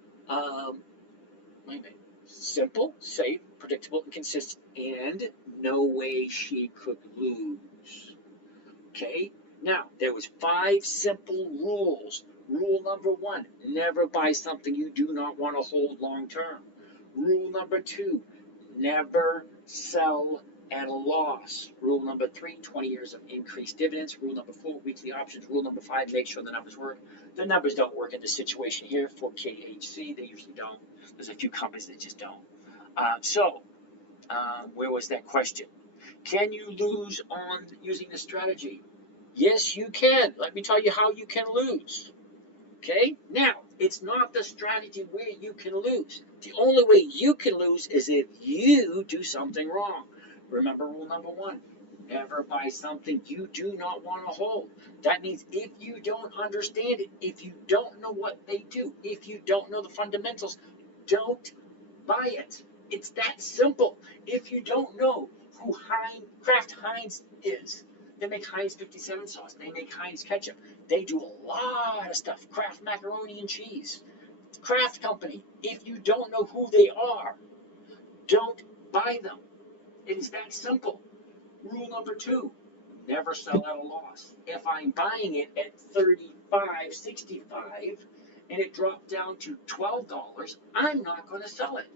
Simple, safe, predictable, and consistent, and no way she could lose. Okay? Now, there was 5 simple rules. Rule number 1, never buy something you do not want to hold long term. Rule number 2, never sell at a loss. Rule number 3, 20 years of increased dividends. Rule number 4, weekly options. Rule number 5, make sure the numbers work. The numbers don't work in this situation here for KHC. They usually don't. There's a few companies that just don't. Where was that question? Can you lose on using this strategy? Yes, you can. Let me tell you how you can lose. Okay? Now, it's not the strategy where you can lose. The only way you can lose is if you do something wrong. Remember rule number 1. Never buy something you do not want to hold. That means if you don't understand it, if you don't know what they do, if you don't know the fundamentals, don't buy it. It's that simple. If you don't know who Kraft Heinz is, they make Heinz 57 sauce. They make Heinz ketchup. They do a lot of stuff. Kraft macaroni and cheese. Kraft Company. If you don't know who they are, don't buy them. It is that simple. Rule number 2, never sell at a loss. If I'm buying it at $35.65 and it dropped down to $12, I'm not going to sell it.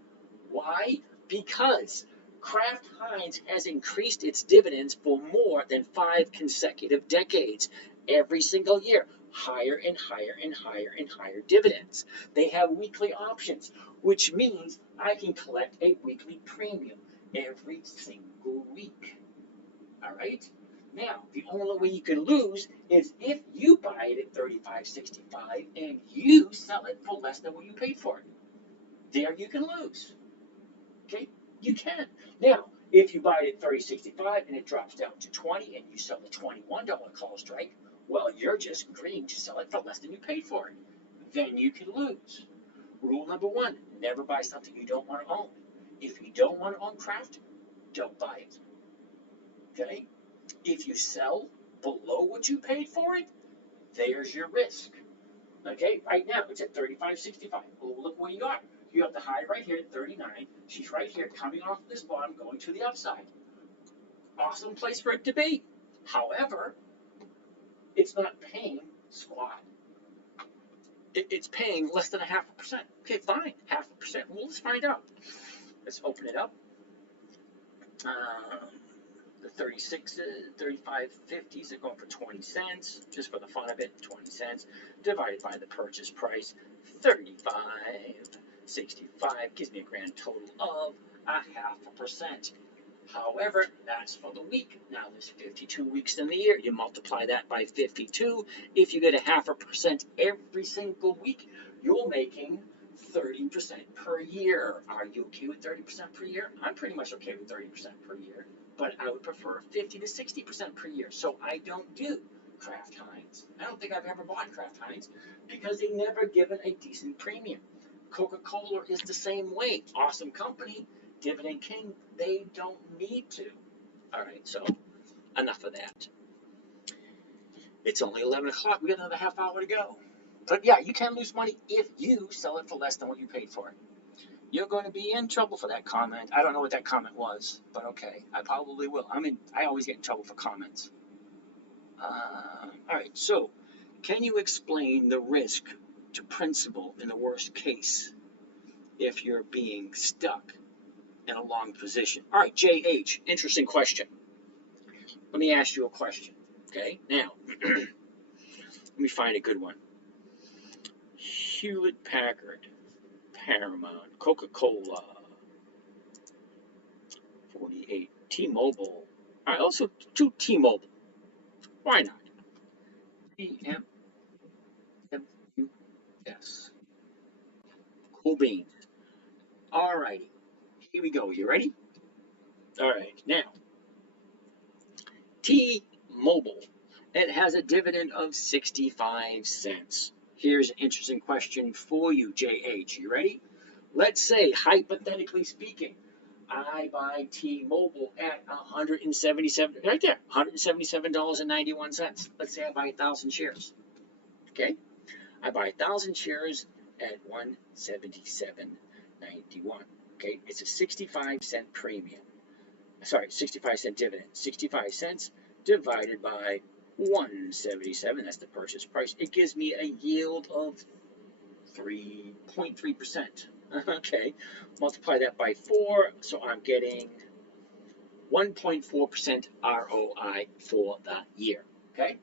Why? Because Kraft Heinz has increased its dividends for more than 5 consecutive decades. Every single year, higher and higher and higher and higher dividends. They have weekly options, which means I can collect a weekly premium every single week. All right? Now, the only way you can lose is if you buy it at $35.65 and you sell it for less than what you paid for it. There you can lose. Okay? You can. Now, if you buy it at $30.65 and it drops down to $20 and you sell the $21 call strike, well, you're just agreeing to sell it for less than you paid for it. Then you can lose. Rule number 1, never buy something you don't want to own. If you don't want to own Kraft, don't buy it. Okay? If you sell below what you paid for it, there's your risk. Okay? Right now, it's at $35.65. Well, look what you got. You have the high right here at 39. She's right here coming off this bottom, going to the upside. Awesome place for it to be. However, it's not paying squat. It's paying less than 0.5%. Okay, fine, 0.5%. Well, let's find out. Let's open it up. The 35.50s are going for 20 cents, just for the fun of it, 20 cents, divided by the purchase price, 35.65, gives me a grand total of 0.5%. However, that's for the week. Now, there's 52 weeks in the year. You multiply that by 52. If you get 0.5% every single week, you're making 30% per year. Are you okay with 30% per year? I'm pretty much okay with 30% per year, but I would prefer 50 to 60% per year. So I don't do Kraft Heinz. I don't think I've ever bought Kraft Heinz because they've never given a decent premium. Coca-Cola is the same way. Awesome company, Dividend King, they don't need to. All right, so enough of that. It's only 11 o'clock. We got another half hour to go. But yeah, you can lose money if you sell it for less than what you paid for it. You're going to be in trouble for that comment. I don't know what that comment was, but okay, I probably will. I always get in trouble for comments. All right, so can you explain the risk to principal in the worst case if you're being stuck in a long position? All right, JH, interesting question. Let me ask you a question, okay? Now, let me find a good one. Hewlett Packard, Paramount, Coca-Cola, 48, T-Mobile. All right, also do T-Mobile. Why not? TMWS. Cool beans. All righty. Here we go. You ready? All right. Now, T-Mobile. It has a dividend of 65 cents. Here's an interesting question for you, JH. You ready? Let's say, hypothetically speaking, I buy T-Mobile at $177, right there, $177.91. Let's say I buy 1,000 shares. Okay? I buy 1,000 shares at $177.91. Okay? It's a 65-cent premium. Sorry, 65-cent dividend. 65 cents divided by 177, that's the purchase price. It gives me a yield of 3.3%. Okay, multiply that by 4, so I'm getting 1.4% ROI for the year. Okay,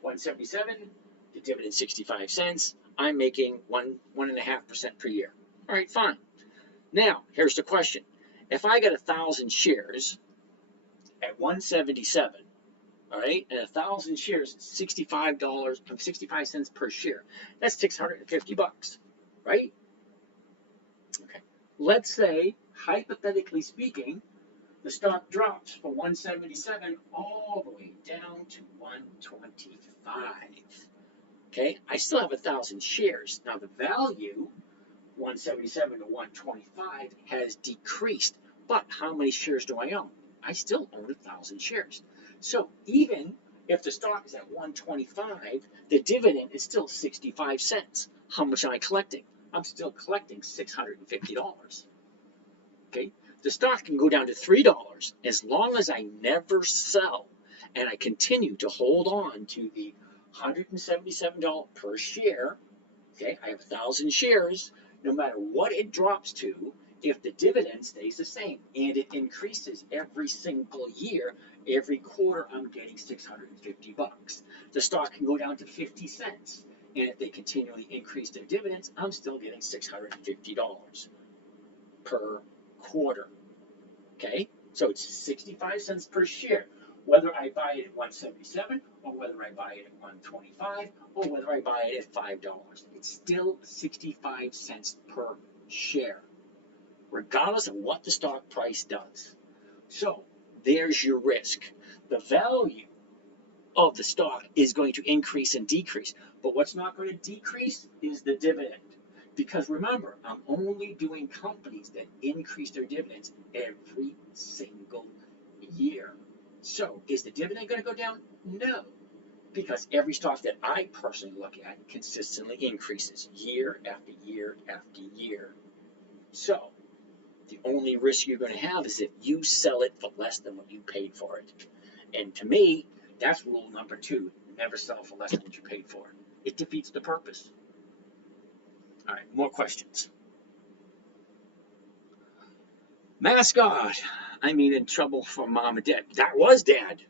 177, the dividend 65 cents. I'm making 1.5% per year. All right, fine. Now, here's the question. If I get 1,000 shares at 177, all right, and 1,000 shares, $65 cents per share. That's $650, right? Okay. Let's say, hypothetically speaking, the stock drops from 177 all the way down to 125. Okay, I still have 1,000 shares. Now the value, 177 to 125, has decreased. But how many shares do I own? I still own 1,000 shares. So even if the stock is at 125, the dividend is still 65 cents. How much am I collecting? I'm still collecting $650. Okay, The stock can go down to $3 as long as I never sell and I continue to hold on to the $177 per share. Okay, I have 1,000 shares. No matter what it drops to, if the dividend stays the same and it increases every single year, every quarter I'm getting $650. The stock can go down to 50 cents. And if they continually increase their dividends, I'm still getting $650 per quarter. Okay, so it's 65 cents per share. Whether I buy it at 177 or whether I buy it at 125 or whether I buy it at $5, it's still 65 cents per share, regardless of what the stock price does. So there's your risk. The value of the stock is going to increase and decrease, but what's not going to decrease is the dividend. Because remember, I'm only doing companies that increase their dividends every single year. So is the dividend going to go down? No, because every stock that I personally look at consistently increases year after year after year. So the only risk you're going to have is if you sell it for less than what you paid for it. And to me, that's rule number 2. Never sell for less than what you paid for it. It defeats the purpose. All right, more questions. Mascot. I mean, in trouble from mom and dad. That was dad.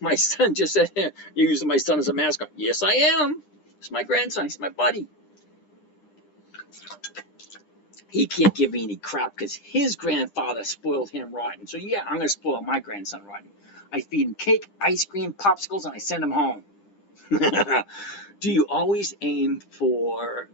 My son just said, you're using my son as a mascot. Yes, I am. He's my grandson. He's my buddy. He can't give me any crap because his grandfather spoiled him rotten. So yeah, I'm going to spoil my grandson rotten. I feed him cake, ice cream, popsicles, and I send him home. Do you always aim for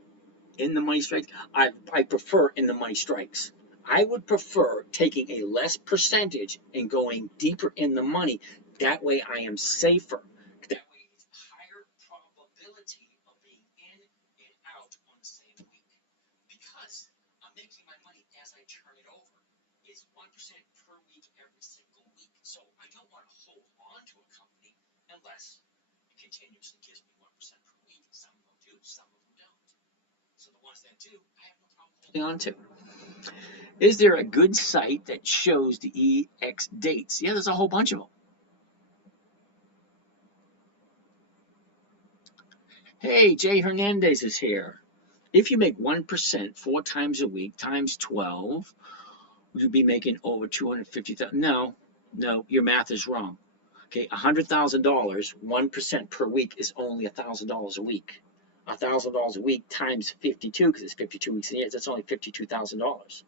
in the money strikes? I prefer in the money strikes. I would prefer taking a less percentage and going deeper in the money. That way I am safer. That way it's higher probability of being in and out on the same week. Because I'm making my money as I turn it over. It's 1% per week every single week. So I don't want to hold on to a company unless it continuously gives me 1% per week. Some of them do, some of them don't. So the ones that do, I have no problem holding on to. Is there a good site that shows the EX dates? Yeah, there's a whole bunch of them. Hey, Jay Hernandez is here. If you make 1% 4 times a week times 12, you'd be making over $250,000. No, your math is wrong. Okay, $100,000, 1% per week is only $1,000 a week. $1,000 a week times 52, because it's 52 weeks in a year, that's only $52,000.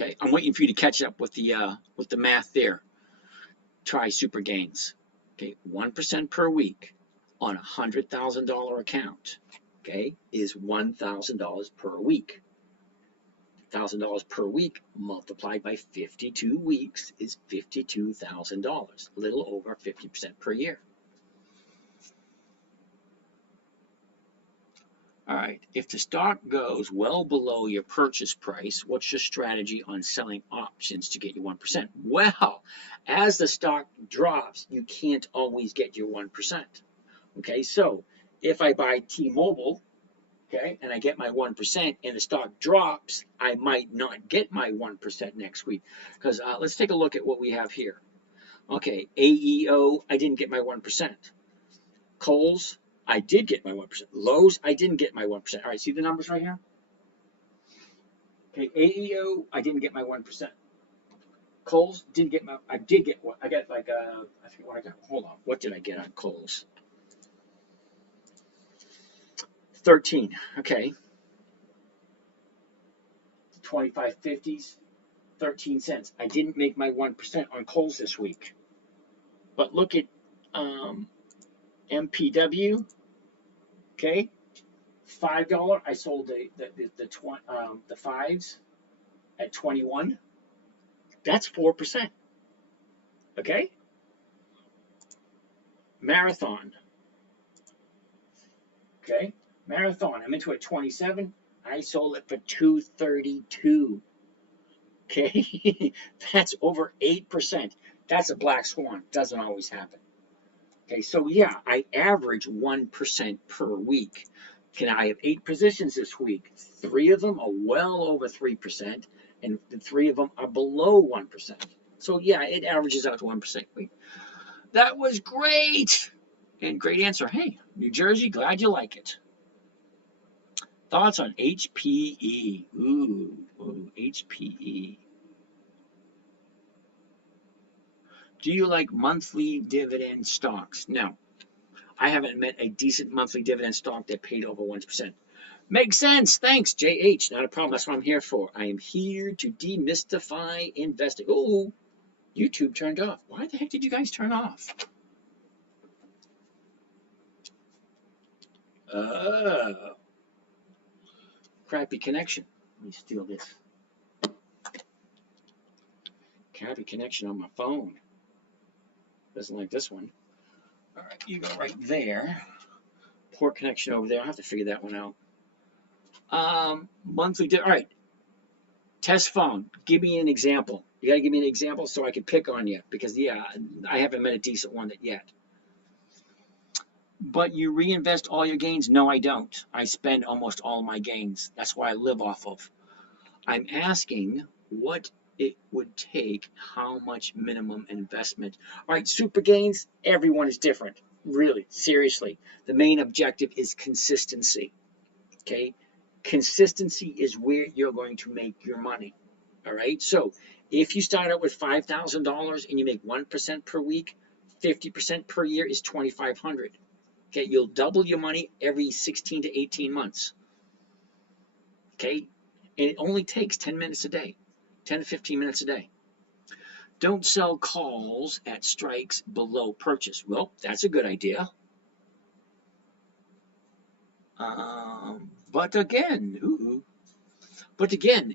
Okay, I'm waiting for you to catch up with the math there. Try Super Gains. Okay, 1% per week on a $100,000 account. Okay, is $1,000 per week. $1,000 per week multiplied by 52 weeks is $52,000, a little over 50% per year. All right, if the stock goes well below your purchase price, what's your strategy on selling options to get your 1%? Well, as the stock drops, you can't always get your 1%. Okay, so if I buy T-Mobile, okay, and I get my 1% and the stock drops, I might not get my 1% next week. Because let's take a look at what we have here. Okay, AEO, I didn't get my 1%. Kohl's, I did get my 1%. Lowe's, I didn't get my 1%. All right, see the numbers right here? Okay, AEO, I didn't get my 1%. Kohl's, didn't get my, I did get what, I got like, I forget what I got. Hold on, what did I get on Kohl's? 13, okay. 25.50s, 13 cents. I didn't make my 1% on Kohl's this week. But look at MPW, okay, $5. I sold the fives at 21. That's 4%. Okay. Marathon. Okay. Marathon. I'm into it 27. I sold it for $2.32. Okay. That's over 8%. That's a black swan. Doesn't always happen. Okay, so yeah, I average 1% per week. Can I have 8 positions this week? 3 of them are well over 3%, and the 3 of them are below 1%. So yeah, it averages out to 1% a week. That was great! And great answer. Hey, New Jersey, glad you like it. Thoughts on HPE? Ooh, HPE. Do you like monthly dividend stocks? No. I haven't met a decent monthly dividend stock that paid over 1%. Makes sense. Thanks, JH. Not a problem. That's what I'm here for. I am here to demystify investing. Oh, YouTube turned off. Why the heck did you guys turn off? Crappy connection. Let me steal this. Crappy connection on my phone. Doesn't like this one. All right, you go right there. Poor connection over there. I'll have to figure that one out. All right. Test phone. Give me an example. You gotta give me an example so I can pick on you because yeah, I haven't met a decent one yet. But you reinvest all your gains? No, I don't. I spend almost all my gains. That's what I live off of. I'm asking what it would take, how much minimum investment. All right, super gains, everyone is different. Really, seriously. The main objective is consistency. Okay? Consistency is where you're going to make your money. All right? So, if you start out with $5,000 and you make 1% per week, 50% per year is $2,500. Okay, you'll double your money every 16 to 18 months. Okay, and it only takes 10 minutes a day, 10 to 15 minutes a day. Don't sell calls at strikes below purchase. Well, that's a good idea. But again,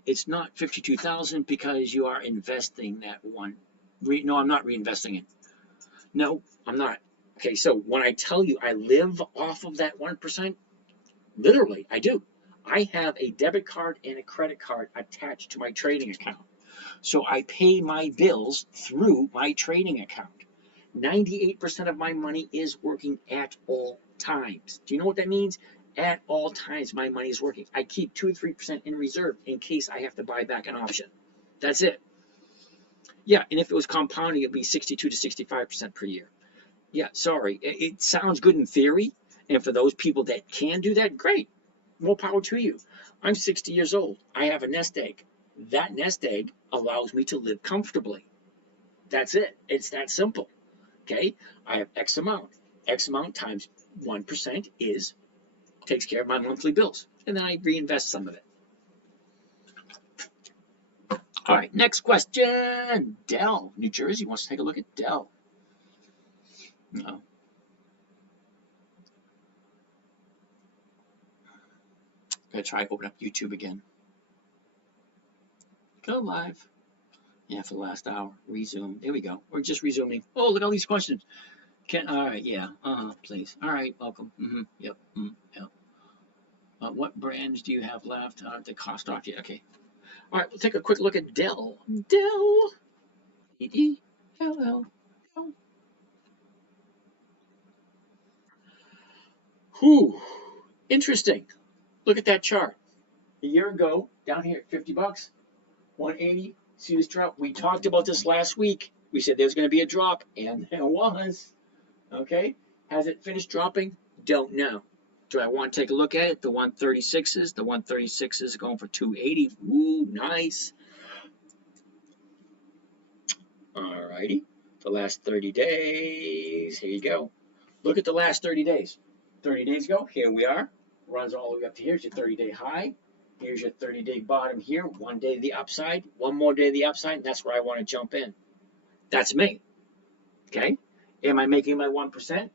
it's not 52,000 because you are investing that one. No, I'm not reinvesting it. No, I'm not. Okay, so when I tell you I live off of that 1%, literally, I do. I have a debit card and a credit card attached to my trading account. So I pay my bills through my trading account. 98% of my money is working at all times. Do you know what that means? At all times, my money is working. I keep 2 or 3% in reserve in case I have to buy back an option. That's it. Yeah, and if it was compounding, it'd be 62 to 65% per year. Yeah, sorry. It sounds good in theory. And for those people that can do that, great. More power to you. I'm 60 years old. I have a nest egg. That nest egg allows me to live comfortably. That's it. It's that simple. Okay? I have X amount. X amount times 1% takes care of my monthly bills. And then I reinvest some of it. All right, next question. Dell, New Jersey wants to take a look at Dell. No. Gotta try open up YouTube again. Go live. Yeah, for the last hour. Resume. There we go. We're just resuming. Oh, look at all these questions. All right, yeah. Please. All right, welcome. Yep. Yep. What brands do you have left? The cost off yet. Okay. All right, we'll take a quick look at Dell. Dell. D-E-L-L. Whew. Interesting. Look at that chart. A year ago, down here at 50 bucks, 180. See this drop? We talked about this last week. We said there's going to be a drop, and there was. Okay. Has it finished dropping? Don't know. Do I want to take a look at it? The 136s. The 136s going for 280. Ooh, nice. All righty. The last 30 days. Here you go. Look at the last 30 days. 30 days ago, here we are. Runs all the way up to here. Here's your 30-day high. Here's your 30-day bottom here. 1 day to the upside. One more day to the upside. And that's where I want to jump in. That's me. Okay. Am I making my 1%?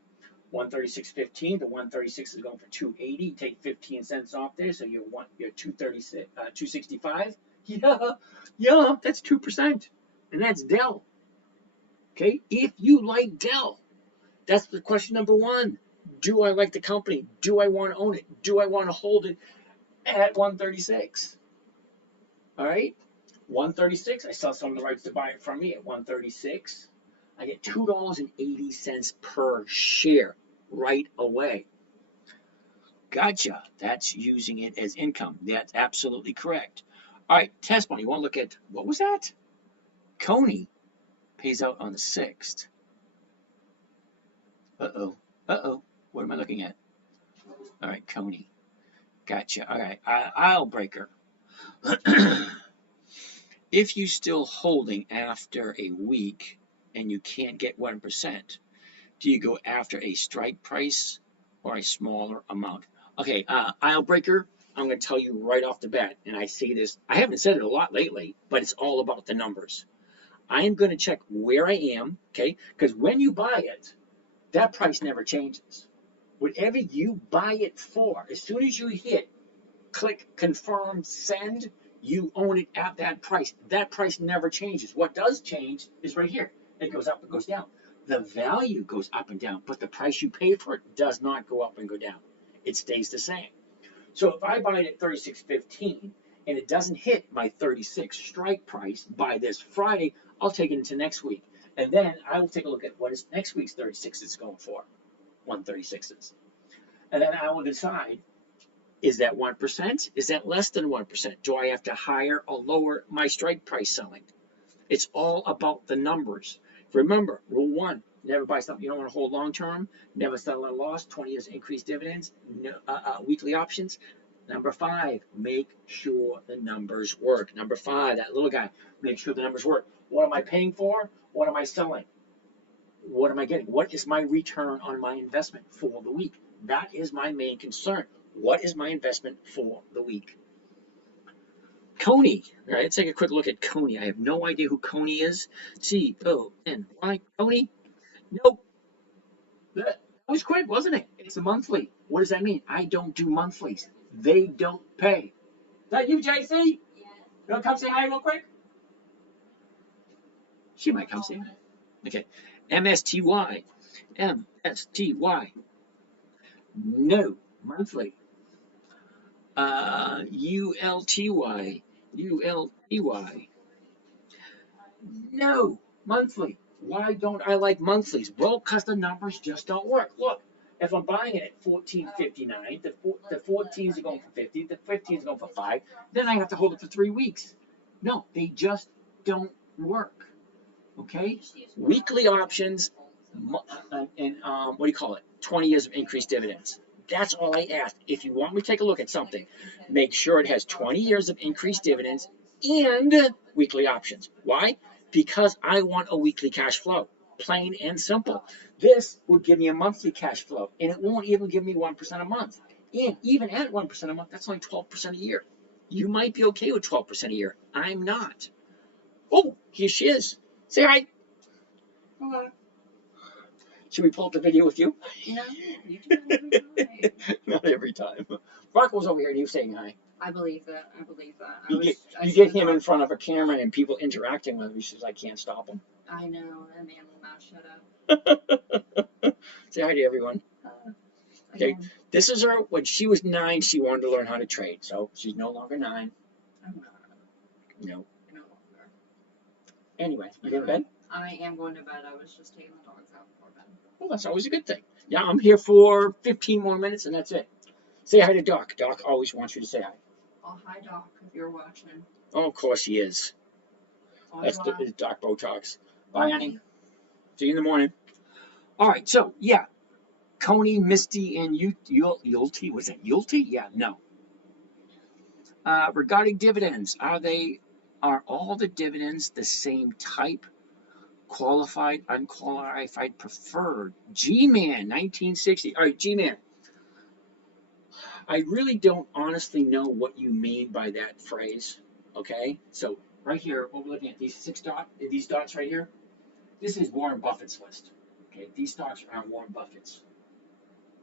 136.15. The 136 is going for 280. Take 15 cents off there, so you're 236, 265. Yeah, that's 2%, and that's Dell. Okay, if you like Dell, that's the question number one. Do I like the company? Do I want to own it? Do I want to hold it at 136? All right, 136. I saw some of the rights to buy it from me at 136. I get $2.80 per share right away. Gotcha. That's using it as income. That's absolutely correct. All right, test one. You want to look at, what was that? Coney pays out on the 6th. Uh-oh. Uh-oh. What am I looking at? All right, Coney. Gotcha. All right, Aisle breaker. If you're still holding after a week and you can't get 1%, do you go after a strike price or a smaller amount? Okay, aisle breaker, I'm going to tell you right off the bat, and I say this, I haven't said it a lot lately, but it's all about the numbers. I am going to check where I am, okay? Because when you buy it, that price never changes. Whatever you buy it for, as soon as you hit click confirm send, you own it at that price. That price never changes. What does change is right here. It goes up, it goes down. The value goes up and down, but the price you pay for it does not go up and go down. It stays the same. So if I buy it at $36.15 and it doesn't hit my 36 strike price by this Friday, I'll take it into next week. And then I will take a look at what is next week's 36 is going for, 136s. And then I will decide, is that 1%? Is that less than 1%? Do I have to higher or lower my strike price selling? It's all about the numbers. Remember, rule 1, never buy something you don't want to hold long term, never sell at a loss, 20 years increased dividends, no, weekly options. Number 5, make sure the numbers work. Number 5, that little guy, make sure the numbers work. What am I paying for? What am I selling? What am I getting? What is my return on my investment for the week? That is my main concern. What is my investment for the week? Coney. All right, let's take a quick look at Coney. I have no idea who Coney is. C-O-N-Y. Coney? Nope. That was quick, wasn't it? It's a monthly. What does that mean? I don't do monthlies. They don't pay. Is that you, JC? Yeah. You want to come say hi real quick? She might come say hi. Okay. MSTY. MSTY. No. Monthly. ULTY. ULTY. No. Monthly. Why don't I like monthlies? Well, because the numbers just don't work. Look, if I'm buying it at $14.59, the 14s are going for 50, the 15s are going for 5, then I have to hold it for 3 weeks. No, they just don't work. Okay? Weekly options and what do you call it? 20 years of increased dividends. That's all I ask. If you want me to take a look at something, make sure it has 20 years of increased dividends and weekly options. Why? Because I want a weekly cash flow, plain and simple. This would give me a monthly cash flow, and it won't even give me 1% a month. And even at 1% a month, that's only 12% a year. You might be okay with 12% a year. I'm not. Oh, here she is. Say hi. Hello. Should we pull up the video with you? No, you do that every time. Not every time. Rocco's over here and you saying hi. I believe that. I believe that. You get him in front of a camera and people interacting with him. He says, I can't stop him. I know. That man will not shut up. Say hi to everyone. Okay. Again, This is her. When she was 9, she wanted to learn how to trade. So she's no longer 9. I'm not. No. No longer. Anyway, you in bed? I am going to bed. I was just taking the dogs out before bed. Well, that's always a good thing. Yeah, I'm here for 15 more minutes and that's it. Say hi to Doc. Doc always wants you to say hi. Oh, hi, Doc, if you're watching. Oh, of course he is. Oh, That's wow. Doc Botox. Bye, honey. See you in the morning. All right, so yeah, Coney, Misty, and Yulte. Was that Yulte? Yeah, no. Regarding dividends, are all the dividends the same type? Qualified, unqualified, preferred. G-Man, 1960. All right, G-Man. I really don't honestly know what you mean by that phrase. Okay, so right here, we're looking at these these dots right here. This is Warren Buffett's list. Okay, these stocks are on Warren Buffett's.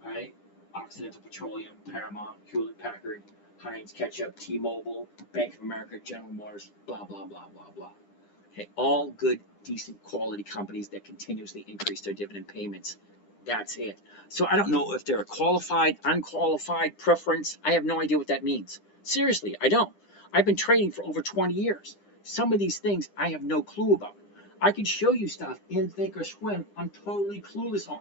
All right, Occidental Petroleum, Paramount, Hewlett Packard, Heinz Ketchup, T-Mobile, Bank of America, General Motors, blah blah blah blah blah. Okay, all good, decent quality companies that continuously increase their dividend payments. That's it. So I don't know if they're a qualified, unqualified, preference. I have no idea what that means. Seriously, I don't. I've been trading for over 20 years. Some of these things I have no clue about. I can show you stuff in Thinkorswim I'm totally clueless on.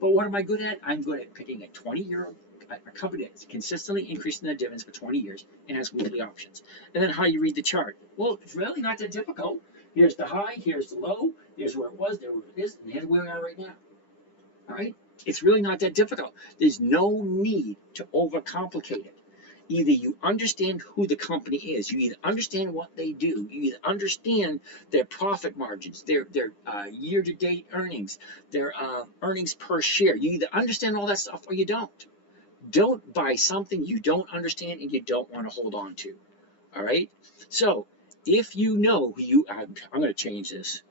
But what am I good at? I'm good at picking a 20-year a company that's consistently increasing their dividends for 20 years and has weekly options. And then how you read the chart. Well, it's really not that difficult. Here's the high, here's the low, here's where it was, there's where it is, and here's where we are right now. All right? It's really not that difficult. There's no need to overcomplicate it. Either you understand who the company is, you either understand what they do, you either understand their profit margins, their year-to-date earnings, their earnings per share. You either understand all that stuff or you don't. Don't buy something you don't understand and you don't want to hold on to. All right? So if you know who you, I'm going to change this.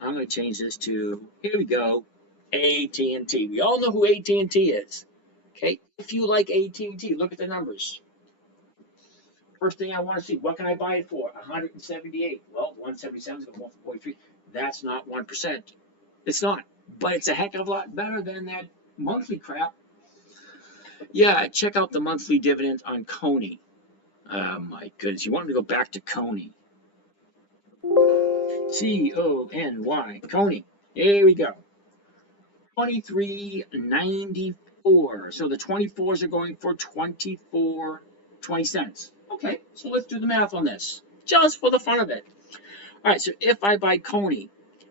I'm going to change this to, here we go, AT&T. We all know who AT&T is. Okay, if you like AT&T, look at the numbers. First thing I want to see, what can I buy it for? 178. Well, 177 is going to go for 43. That's not 1%. It's not, but it's a heck of a lot better than that monthly crap. Yeah, check out the monthly dividend on Coney. Oh my goodness, you want me to go back to Coney. C-O-N-Y, Coney. Here we go. 23.94. So the 24s are going for 20 cents. Okay, so let's do the math on this, just for the fun of it. All right, so if I buy Coney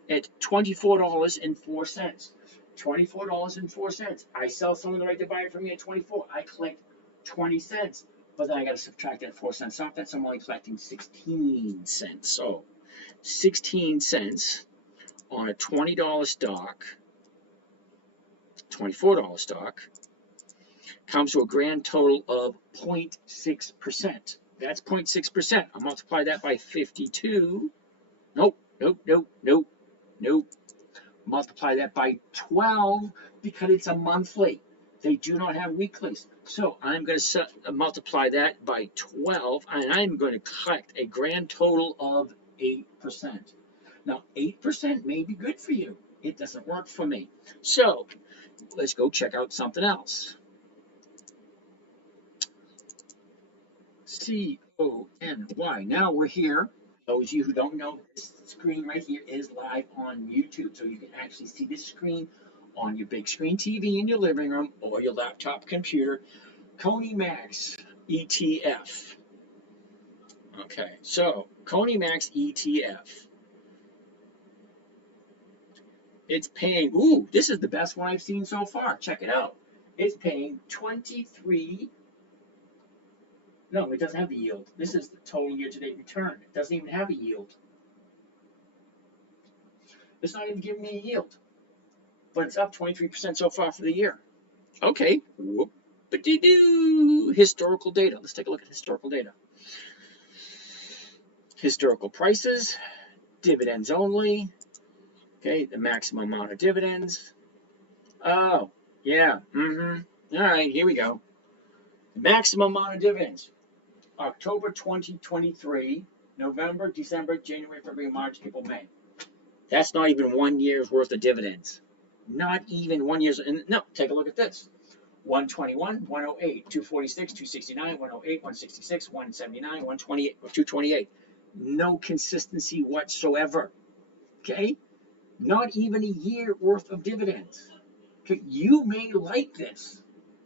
at $24.04, $24.04, I sell someone the right to buy it from me at 24. I collect 20 cents, but then I got to subtract that 4 cents off that, so I'm only collecting 16 cents. So 16 cents on a $20 stock, $24 stock, comes to a grand total of 0.6%. That's 0.6%. I'll multiply that by 52. Nope. Multiply that by 12 because it's a monthly. They do not have weeklies. So I'm going to multiply that by 12, and I'm going to collect a grand total of 8%. Now, 8% may be good for you. It doesn't work for me. So let's go check out something else. C-O-N-Y. Now we're here. Those of you who don't know, this screen right here is live on YouTube. So you can actually see this screen on your big screen TV in your living room or your laptop computer. Coney Max ETF. Okay, so Coney Max ETF. It's paying, ooh, this is the best one I've seen so far. Check it out. It's paying 23. No, it doesn't have the yield. This is the total year-to-date return. It doesn't even have a yield. It's not even giving me a yield. But it's up 23% so far for the year. Okay. Whoop-a-dee-doo. Historical data. Let's take a look at historical data. Historical prices. Dividends only. Okay, the maximum amount of dividends. Oh, yeah. All right, here we go. Maximum amount of dividends. October 2023, November, December, January, February, March, April, May. That's not even 1 year's worth of dividends. Not even 1 year's. No, take a look at this. 121, 108, 246, 269, 108, 166, 179, 128, 228. No consistency whatsoever. Okay? Not even a year worth of dividends. Okay? You may like this.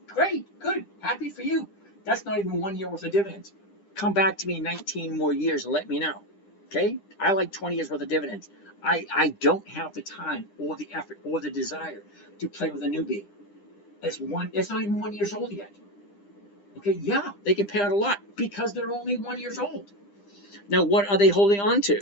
Great, good, happy for you. That's not even 1 year worth of dividends. Come back to me in 19 more years and let me know. Okay? I like 20 years worth of dividends. I don't have the time or the effort or the desire to play with a newbie. It's not even 1 year old yet. Okay, yeah, they can pay out a lot because they're only 1 year old. Now, what are they holding on to?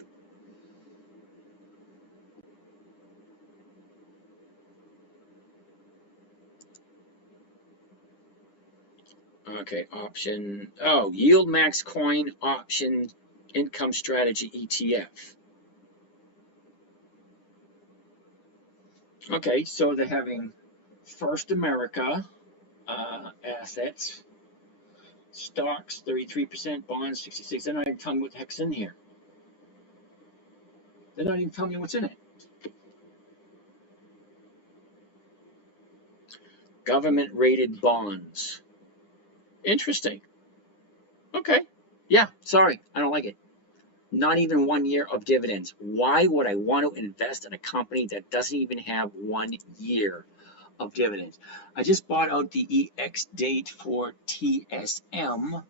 Okay, option. Oh, Yield Max Coin Option Income Strategy ETF. Okay, so they're having First America assets, stocks 33%, bonds 66%. They're not even telling me what the heck's in here. They're not even telling me what's in it. Government rated bonds. Interesting. Okay. Yeah, sorry, I don't like it. Not even 1 year of dividends. Why would I want to invest in a company that doesn't even have 1 year of dividends? I just bought out the EX date for TSM.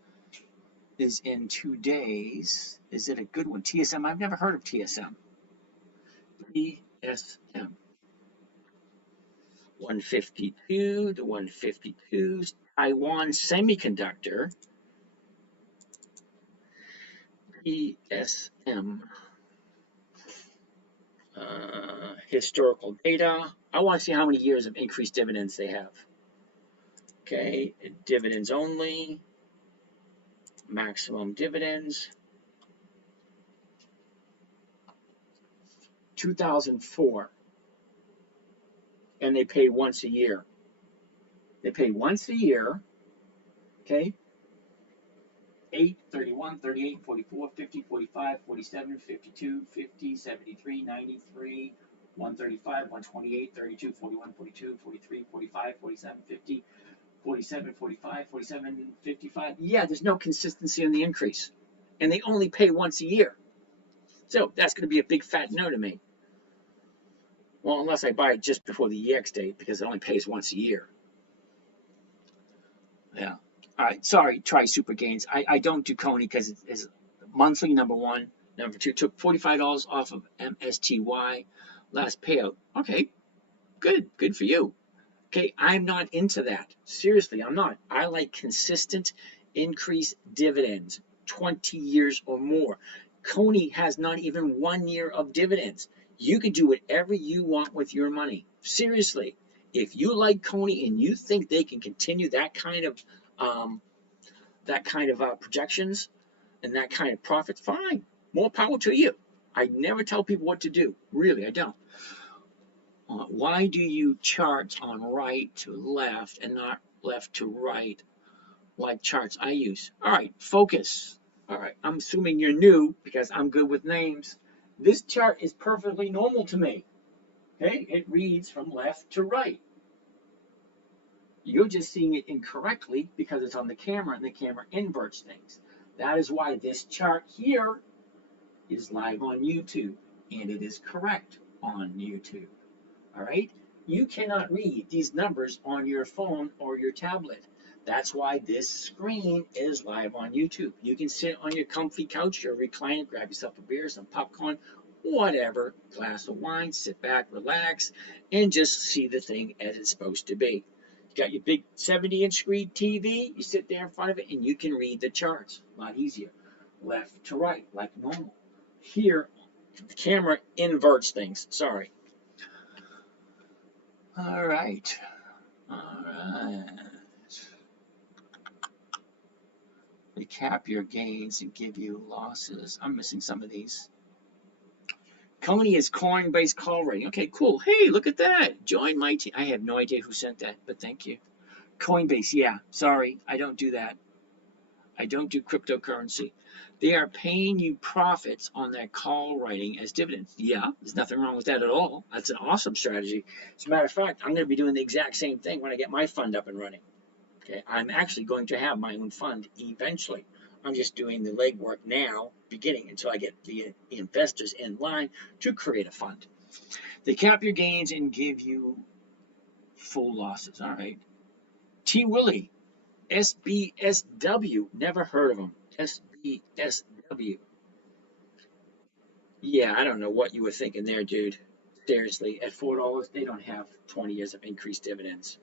Is in 2 days. Is it a good one? TSM, I've never heard of TSM. TSM. 152, the 152s, Taiwan Semiconductor, TSM. Historical data. I want to see how many years of increased dividends they have. Okay, dividends only. Maximum dividends. 2004. And they pay once a year. They pay once a year. Okay. 8, 31, 38, 44, 50, 45, 47, 52, 50, 73, 93, 135, 128, 32, 41, 42, 43, 45, 47, 50, 47, 45, 47, 55. Yeah, there's no consistency in the increase. And they only pay once a year. So that's going to be a big fat no to me. Well, unless I buy it just before the EX date because it only pays once a year. Yeah. All right. Sorry, try Super Gains. I don't do Coney because it's monthly, number one. Number two, took $45 off of MSTY last payout. Okay. Good. Good for you. Okay. I'm not into that. Seriously, I'm not. I like consistent increased dividends, 20 years or more. Coney has not even 1 year of dividends. You can do whatever you want with your money. Seriously, if you like Coney and you think they can continue that kind of projections and that kind of profits, fine. More power to you. I never tell people what to do. Really, I don't. Why do you chart on right to left and not left to right like charts I use? All right, focus. All right, I'm assuming you're new because I'm good with names. This chart is perfectly normal to me. Okay, it reads from left to right. You're just seeing it incorrectly because it's on the camera and the camera inverts things. That is why this chart here is live on YouTube and it is correct on YouTube. All right, you cannot read these numbers on your phone or your tablet. That's why this screen is live on YouTube. You can sit on your comfy couch or recliner, grab yourself a beer, some popcorn, whatever, glass of wine, sit back, relax, and just see the thing as it's supposed to be. You got your big 70-inch screen TV, you sit there in front of it, and you can read the charts. A lot easier. Left to right, like normal. Here, the camera inverts things. Sorry. All right. All right. Recap your gains and give you losses. I'm missing some of these. Coney is Coinbase call rating. Okay, cool. Hey, look at that. Join my team. I have no idea who sent that, but thank you. Coinbase, yeah. Sorry, I don't do that. I don't do cryptocurrency. They are paying you profits on that call writing as dividends. Yeah, there's nothing wrong with that at all. That's an awesome strategy. As a matter of fact, I'm going to be doing the exact same thing when I get my fund up and running. Okay, I'm actually going to have my own fund eventually. I'm just doing the legwork now, beginning until I get the investors in line to create a fund. They cap your gains and give you full losses. All right. T. Willie, SBSW. Never heard of them. SBSW. Yeah, I don't know what you were thinking there, dude. Seriously, at $4, they don't have 20 years of increased dividends.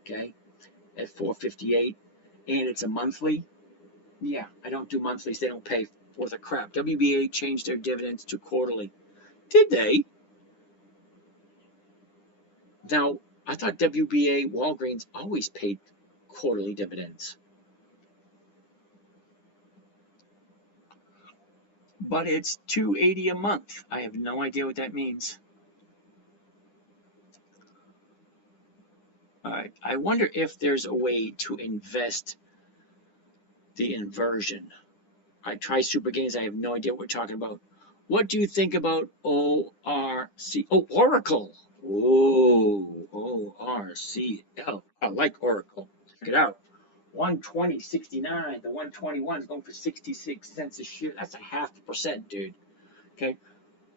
Okay, at $4.58, and it's a monthly. Yeah, I don't do monthlies. They don't pay worth a crap. WBA changed their dividends to quarterly. Did they? Now, I thought WBA Walgreens always paid quarterly dividends. But it's $2.80 a month. I have no idea what that means. All right. I wonder if there's a way to invest the inversion. I try Super Gains. I have no idea what we're talking about. What do you think about ORC? Oh, Oracle. Oh, ORCL. I like Oracle. Check it out. 120.69. The 121 is going for 66 cents a share. That's a 0.5%, dude. Okay.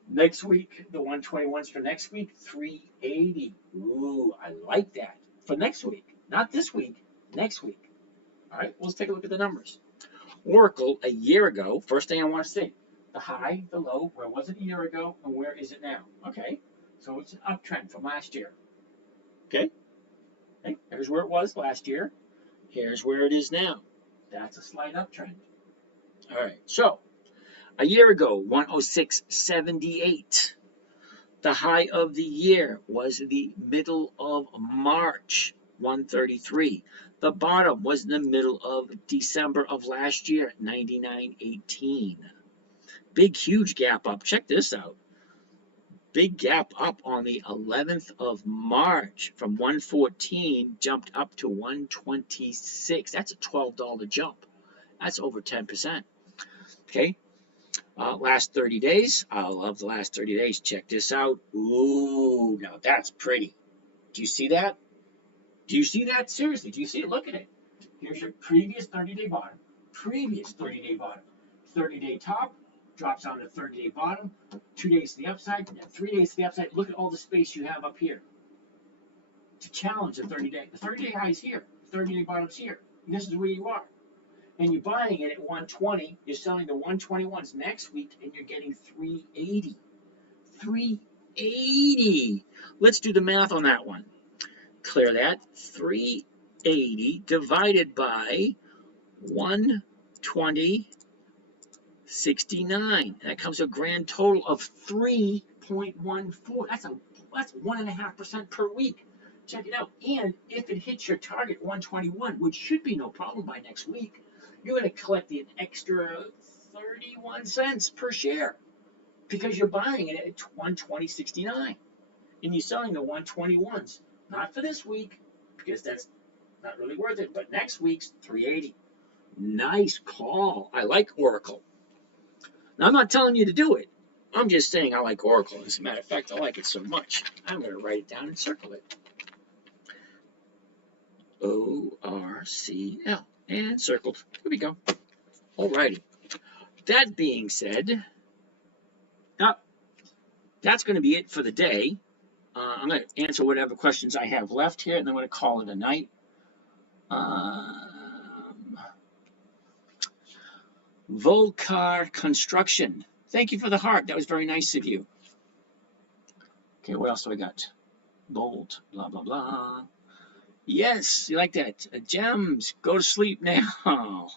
Next week, the 121s for next week, 380. Ooh, I like that. For next week. Not this week, next week. All right, let's take a look at the numbers. Oracle, a year ago, first thing I want to see, the high, the low, where was it a year ago, and where is it now? Okay, so it's an uptrend from last year. Okay, here's where it was last year. Here's where it is now. That's a slight uptrend. All right, so a year ago, 106.78. The high of the year was the middle of March, 133. The bottom was in the middle of December of last year, 99.18. Big, huge gap up. Check this out. Big gap up on the 11th of March from 114 jumped up to 126. That's a $12 jump. That's over 10%. Okay. Last 30 days. I love the last 30 days. Check this out. Ooh, now that's pretty. Do you see that? Do you see that? Seriously, do you see it? Look at it. Here's your previous 30-day bottom. Previous 30-day bottom. 30-day top. Drops down to 30-day bottom. 2 days to the upside. And 3 days to the upside. Look at all the space you have up here. To challenge the 30-day. The 30-day high is here. The 30-day bottom's here. And this is where you are. And you're buying it at 120. You're selling the 121s next week, and you're getting 380. 380. Let's do the math on that one. Clear that. 380 divided by 120.69. That comes to a grand total of 3.14. That's 1.5% per week. Check it out. And if it hits your target 121, which should be no problem by next week, you're going to collect an extra 31 cents per share because you're buying it at 120.69 and you're selling the 121s. Not for this week because that's not really worth it, but next week's 380. Nice call. I like Oracle. Now, I'm not telling you to do it. I'm just saying I like Oracle. As a matter of fact, I like it so much. I'm going to write it down and circle it. ORCL. And circled. Here we go. Alrighty. That being said, that's going to be it for the day. I'm going to answer whatever questions I have left here, and then I'm going to call it a night. Volcar Construction. Thank you for the heart. That was very nice of you. Okay, what else do I got? Bolt, blah, blah, blah. Yes, you like that. Gems, go to sleep now.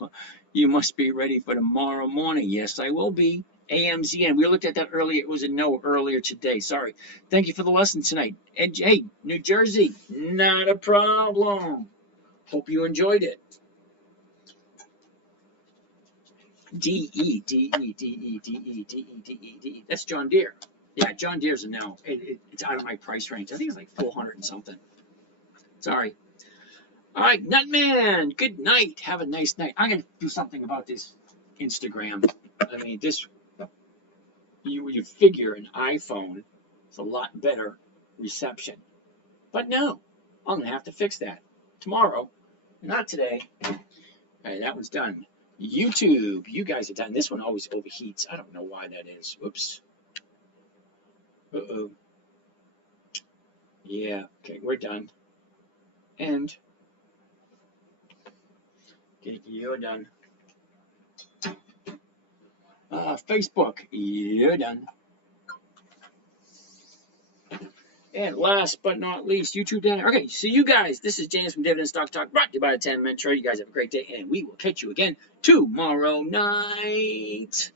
You must be ready for tomorrow morning. Yes, I will be. AMZN. We looked at that earlier. It was a no earlier today. Sorry. Thank you for the lesson tonight. And hey, New Jersey, not a problem. Hope you enjoyed it. DE. That's John Deere. Yeah, John Deere's a no. It's out of my price range. I think it's like 400 and something. Sorry. All right, Nutman. Good night. Have a nice night. I'm gonna do something about this Instagram. I mean, this. You figure an iPhone is a lot better reception, but no, I'm gonna have to fix that tomorrow. Not today. All right, that one's done. YouTube, you guys are done. This one always overheats. I don't know why that is. Whoops. Uh-oh. Yeah, okay, we're done. And okay, you're done. Facebook, you're done. And last but not least, YouTube done. Okay, so you guys, this is James from Dividend Stock Talk, brought to you by the 10 Men Trader. You guys have a great day, and we will catch you again tomorrow night.